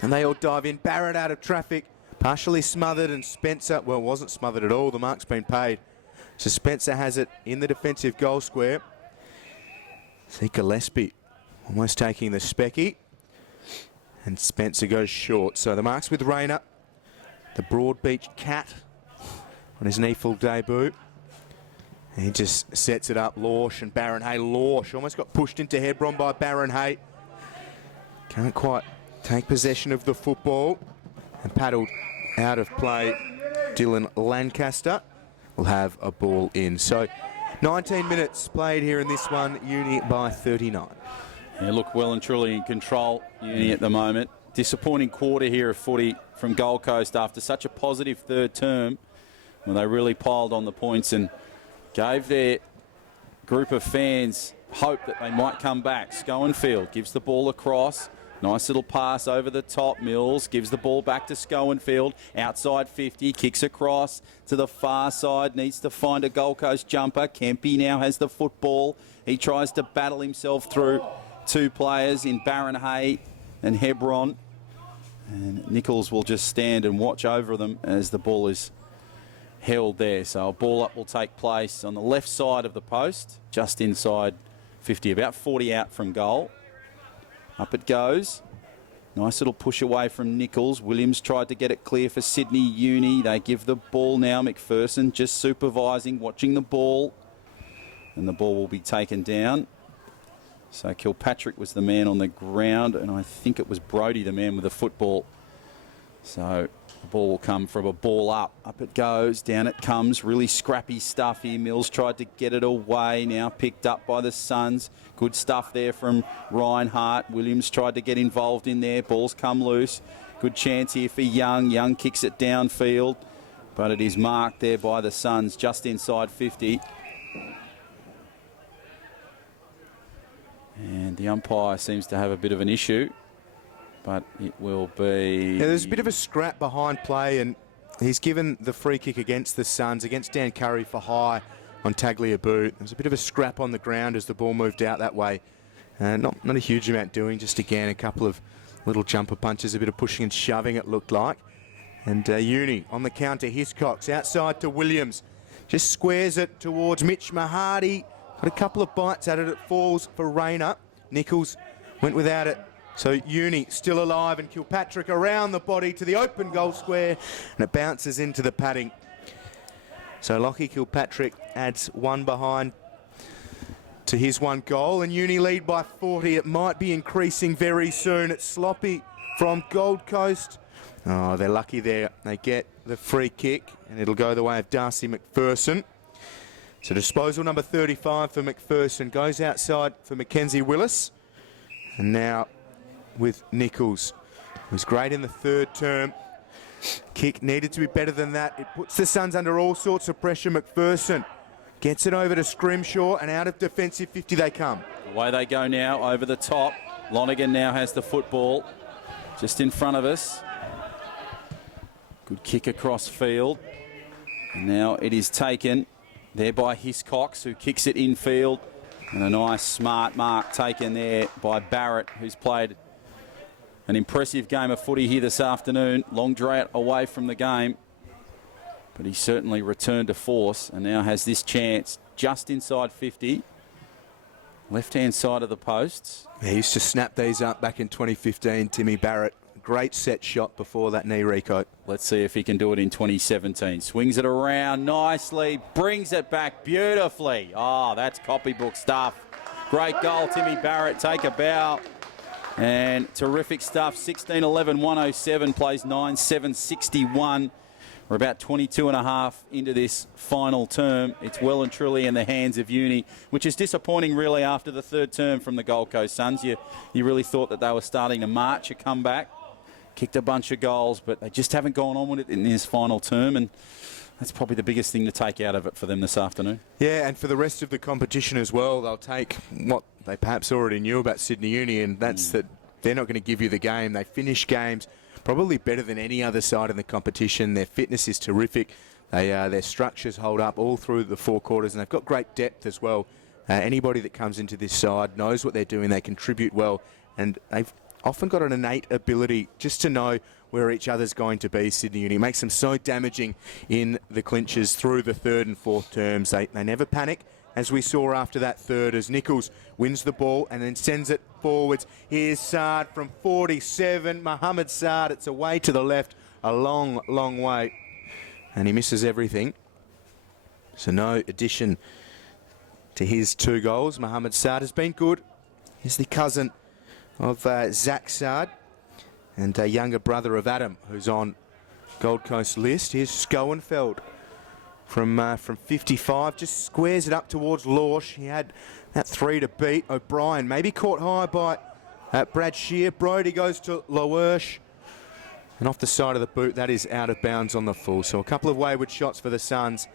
And they all dive in. Barrett out of traffic. Partially smothered, and Spencer, well, wasn't smothered at all. The mark's been paid. So Spencer has it in the defensive goal square. See Gillespie almost taking the specky. And Spencer goes short. So the marks with Rayner, the Broadbeach Cat on his NEAFL debut. And he just sets it up. Lorsch and Baron Hay. Lorsch almost got pushed into Hebron by Baron Hay. Can't quite take possession of the football. And paddled out of play. Dylan Lancaster will have a ball in. So 19 minutes played here in this one. Uni by 39. Yeah, look well and truly in control, Uni, at the moment. Disappointing quarter here of footy from Gold Coast after such a positive third term, when they really piled on the points and gave their group of fans hope that they might come back. Schoenfield gives the ball across. Nice little pass over the top. Mills gives the ball back to Schoenfield. Outside 50, kicks across to the far side. Needs to find a Gold Coast jumper. Kempy now has the football. He tries to battle himself through two players in Baron Hay and Hebron. And Nichols will just stand and watch over them as the ball is held there. So a ball up will take place on the left side of the post, just inside 50, about 40 out from goal. Up it goes. Nice little push away from Nichols. Williams tried to get it clear for Sydney Uni. They give the ball now. McPherson just supervising, watching the ball. And the ball will be taken down. So Kilpatrick was the man on the ground, and I think it was Brodie, the man with the football. So the ball will come from a ball up. Up it goes, down it comes. Really scrappy stuff here. Mills tried to get it away, now picked up by the Suns. Good stuff there from Reinhardt. Williams tried to get involved in there. Ball's come loose. Good chance here for Young. Young kicks it downfield, but it is marked there by the Suns just inside 50. And the umpire seems to have a bit of an issue, but it will be... Yeah, there's a bit of a scrap behind play, and he's given the free kick against the Suns, against Dan Curry for high on Tagliabue. There's a bit of a scrap on the ground as the ball moved out that way. Not a huge amount doing, just again a couple of little jumper punches, a bit of pushing and shoving it looked like. And Uni on the counter, Hiscox outside to Williams. Just squares it towards Mitch Mahardy. Got a couple of bites at it. It falls for Rayner. Nichols went without it. So Uni still alive, and Kilpatrick around the body to the open goal square, and it bounces into the padding. So Lockie Kilpatrick adds one behind to his one goal, and Uni lead by 40. It might be increasing very soon. It's sloppy from Gold Coast. Oh, they're lucky there. They get the free kick, and it'll go the way of Darcy McPherson. So disposal number 35 for McPherson goes outside for Mackenzie Willis. And now with Nichols, who's great in the third term. Kick needed to be better than that. It puts the Suns under all sorts of pressure. McPherson gets it over to Scrimshaw, and out of defensive 50 they come. Away they go now over the top. Lonergan now has the football just in front of us. Good kick across field. And now it is taken there by Hiscox, who kicks it infield. And a nice smart mark taken there by Barrett, who's played an impressive game of footy here this afternoon. Long drought away from the game, but he certainly returned to force and now has this chance just inside 50. Left-hand side of the posts. Yeah, he used to snap these up back in 2015, Timmy Barrett. Great set shot before that knee recoat. Let's see if he can do it in 2017. Swings it around nicely, brings it back beautifully. Oh, that's copybook stuff. Great goal, Timmy Barrett. Take a bow. And terrific stuff. 16-11-107, plays 9-7-61. We're about 22 and a half into this final term. It's well and truly in the hands of Uni, which is disappointing really after the third term from the Gold Coast Suns. You really thought that they were starting to march a comeback. Kicked a bunch of goals, but they just haven't gone on with it in this final term, and that's probably the biggest thing to take out of it for them this afternoon. Yeah, and for the rest of the competition as well, they'll take what they perhaps already knew about Sydney Uni, and that's that they're not going to give you the game. They finish games probably better than any other side in the competition. Their fitness is terrific. Their structures hold up all through the four quarters, and they've got great depth as well. Anybody that comes into this side knows what they're doing. They contribute well, and they've often got an innate ability just to know where each other's going to be, Sydney Uni. It makes them so damaging in the clinches through the third and fourth terms. They never panic. as we saw after that third, as Nichols wins the ball and then sends it forwards. Here's Saad from 47. Mohammed Saad, it's away to the left, a long, long way. And he misses everything. So no addition to his 2 goals. Mohammed Saad has been good. He's the cousin of Zach Saad and a younger brother of Adam, who's on Gold Coast list. Here's Schoenfeld from 55, just squares it up towards Lorsch. He had that 3 to beat. O'Brien maybe caught high by Brad Shear. Brody goes to Loersch. And off the side of the boot, that is out of bounds on the full. So a couple of wayward shots for the Suns.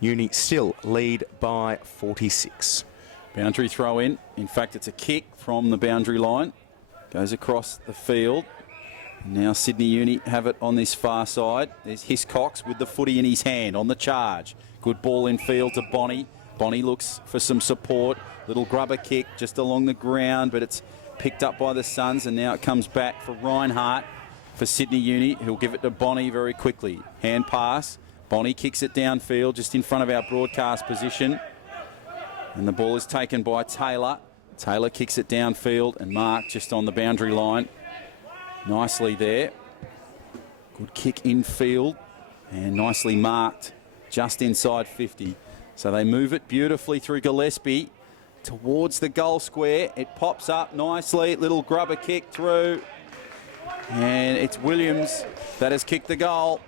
Uni still lead by 46. Boundary throw in. In fact, it's a kick from the boundary line. Goes across the field. Now Sydney Uni have it on this far side. There's Hiscox with the footy in his hand on the charge. Good ball in field to Bonnie. Bonnie looks for some support. Little grubber kick just along the ground, but it's picked up by the Suns, and now it comes back for Reinhardt for Sydney Uni, who'll give it to Bonnie very quickly. Hand pass. Bonnie kicks it downfield just in front of our broadcast position. And the ball is taken by Taylor. Taylor kicks it downfield, and Mark just on the boundary line. Nicely there. Good kick infield and nicely marked just inside 50. So they move it beautifully through Gillespie towards the goal square. It pops up nicely. Little grubber kick through. And it's Williams that has kicked the goal.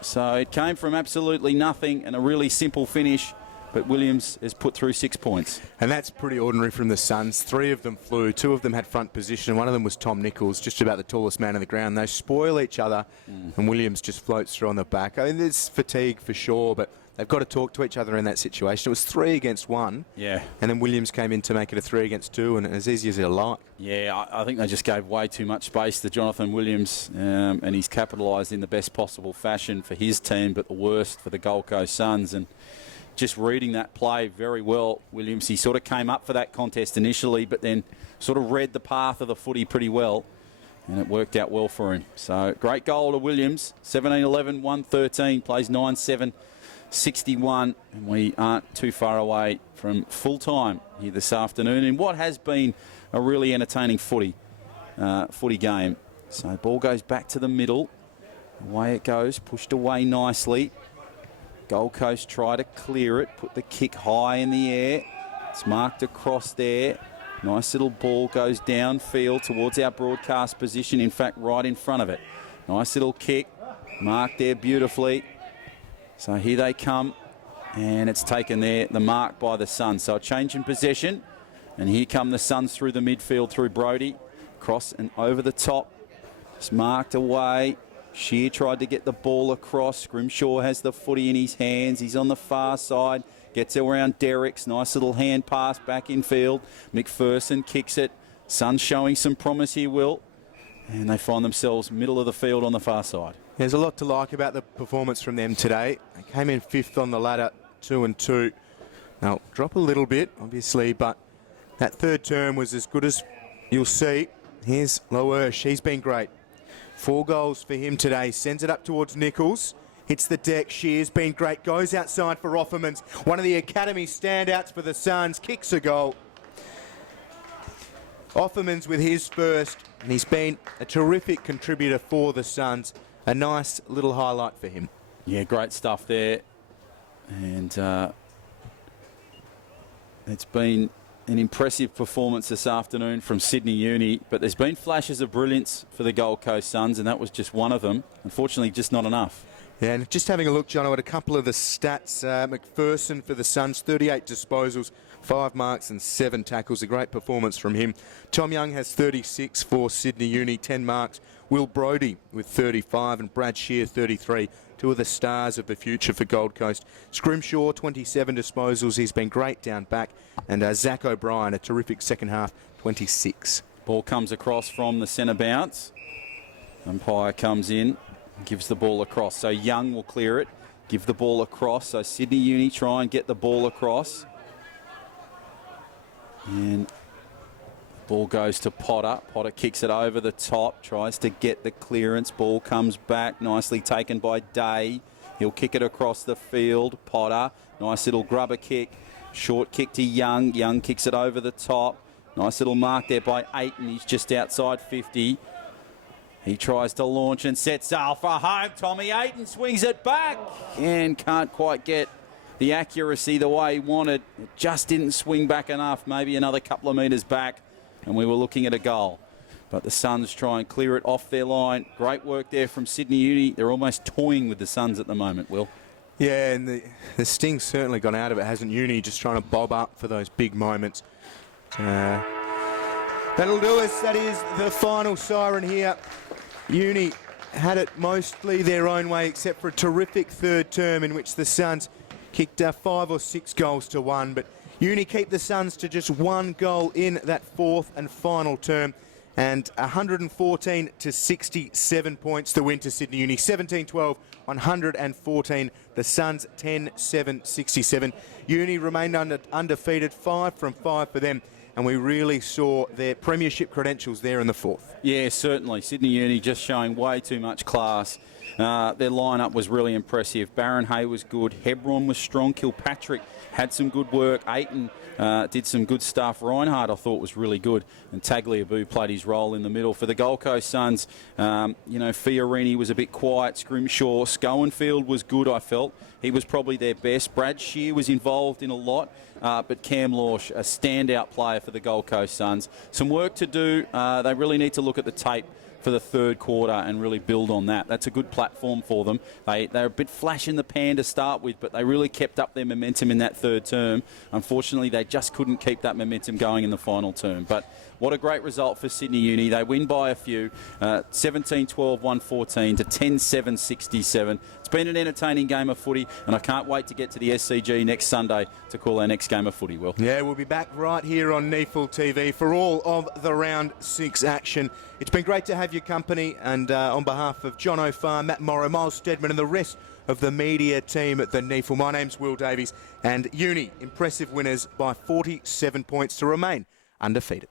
So it came from absolutely nothing and a really simple finish. But Williams has put through 6 points. And that's pretty ordinary from the Suns. 3 of them flew. 2 of them had front position. One of them was Tom Nichols, just about the tallest man on the ground. They spoil each other, and Williams just floats through on the back. I mean, there's fatigue for sure, but they've got to talk to each other in that situation. It was 3 against 1. Yeah. And then Williams came in to make it a 3 against 2, and as easy as you like. Yeah, I think they just gave way too much space to Jonathan Williams, and he's capitalised in the best possible fashion for his team, but the worst for the Gold Coast Suns. And just reading that play very well, Williams, he sort of came up for that contest initially, but then sort of read the path of the footy pretty well, and it worked out well for him. So great goal to Williams, 17-11, 113, plays 9-7, 61, and we aren't too far away from full time here this afternoon in what has been a really entertaining footy game. So ball goes back to the middle, away it goes, pushed away nicely. Gold Coast try to clear it, put the kick high in the air. It's marked across there. Nice little ball goes downfield towards our broadcast position, in fact, right in front of it. Nice little kick, marked there beautifully. So here they come, and it's taken there, the mark by the Suns. So a change in possession, and here come the Suns through the midfield through Brody. Cross and over the top. It's marked away. Shear tried to get the ball across. Scrimshaw has the footy in his hands. He's on the far side. Gets it around Derricks. Nice little hand pass back in field. McPherson kicks it. Suns showing some promise here, Will. And they find themselves middle of the field on the far side. There's a lot to like about the performance from them today. They came in 5th on the ladder, 2-2. Now, drop a little bit, obviously, but that third term was as good as you'll see. Here's Loersch. He's been great. 4 goals for him today. Sends it up towards Nichols. Hits the deck. Shear's been great. Goes outside for Offermans. One of the academy standouts for the Suns. Kicks a goal. Offermans with his first. And he's been a terrific contributor for the Suns. A nice little highlight for him. Yeah, great stuff there. And it's been an impressive performance this afternoon from Sydney Uni, but there's been flashes of brilliance for the Gold Coast Suns, and that was just one of them. Unfortunately, just not enough. Yeah, and just having a look, John, at a couple of the stats. McPherson for the Suns, 38 disposals, 5 marks and 7 tackles. A great performance from him. Tom Young has 36 for Sydney Uni, 10 marks. Will Brody with 35 and Brad Shear 33. 2 of the stars of the future for Gold Coast. Scrimshaw, 27 disposals. He's been great down back. And Zach O'Brien, a terrific second half, 26. Ball comes across from the centre bounce. Umpire comes in, gives the ball across. So Young will clear it, give the ball across. So Sydney Uni try and get the ball across. And ball goes to Potter. Potter kicks it over the top, tries to get the clearance. Ball comes back, nicely taken by Day. He'll kick it across the field. Potter, nice little grubber kick. Short kick to Young. Young kicks it over the top. Nice little mark there by Aiton. He's just outside 50. He tries to launch and sets sail for home. Tommy Aiton swings it back and can't quite get the accuracy the way he wanted. It just didn't swing back enough, maybe another couple of metres back, and we were looking at a goal. But the Suns try and clear it off their line. Great work there from Sydney Uni. They're almost toying with the Suns at the moment, Will. Yeah, and the sting's certainly gone out of it, hasn't Uni? Just trying to bob up for those big moments. That'll do us. That is the final siren here. Uni had it mostly their own way, except for a terrific third term in which the Suns kicked 5 or 6 goals to 1. But Uni keep the Suns to just 1 goal in that fourth and final term. And 114 to 67 points to win to Sydney Uni. 17-12, 114. The Suns 10-7, 67. Uni remained undefeated, 5 from 5 for them. And we really saw their premiership credentials there in the fourth. Yeah, certainly. Sydney Uni just showing way too much class. Their lineup was really impressive. Baron Hay was good. Hebron was strong. Kilpatrick had some good work. Aiton did some good stuff. Reinhardt, I thought, was really good. And Tagliabue played his role in the middle. For the Gold Coast Suns, Fiorini was a bit quiet. Scrimshaw. Schoenfield was good, I felt. He was probably their best. Brad Shear was involved in a lot. But Cam Lorsch, a standout player for the Gold Coast Suns. Some work to do. They really need to look at the tape for the third quarter and really build on that. That's a good platform for them. They're a bit flash in the pan to start with, but they really kept up their momentum in that third term. Unfortunately, they just couldn't keep that momentum going in the final term. But what a great result for Sydney Uni. They win by a few, 17-12, 114 to 10-7, 67. It's been an entertaining game of footy, and I can't wait to get to the SCG next Sunday to call our next game of footy, Will. Yeah, we'll be back right here on NEAFL TV for all of the round 6 action. It's been great to have your company, and on behalf of John O'Farr, Matt Morrow, Miles Steadman and the rest of the media team at the NEAFL, my name's Will Davies, and Uni, impressive winners by 47 points to remain undefeated.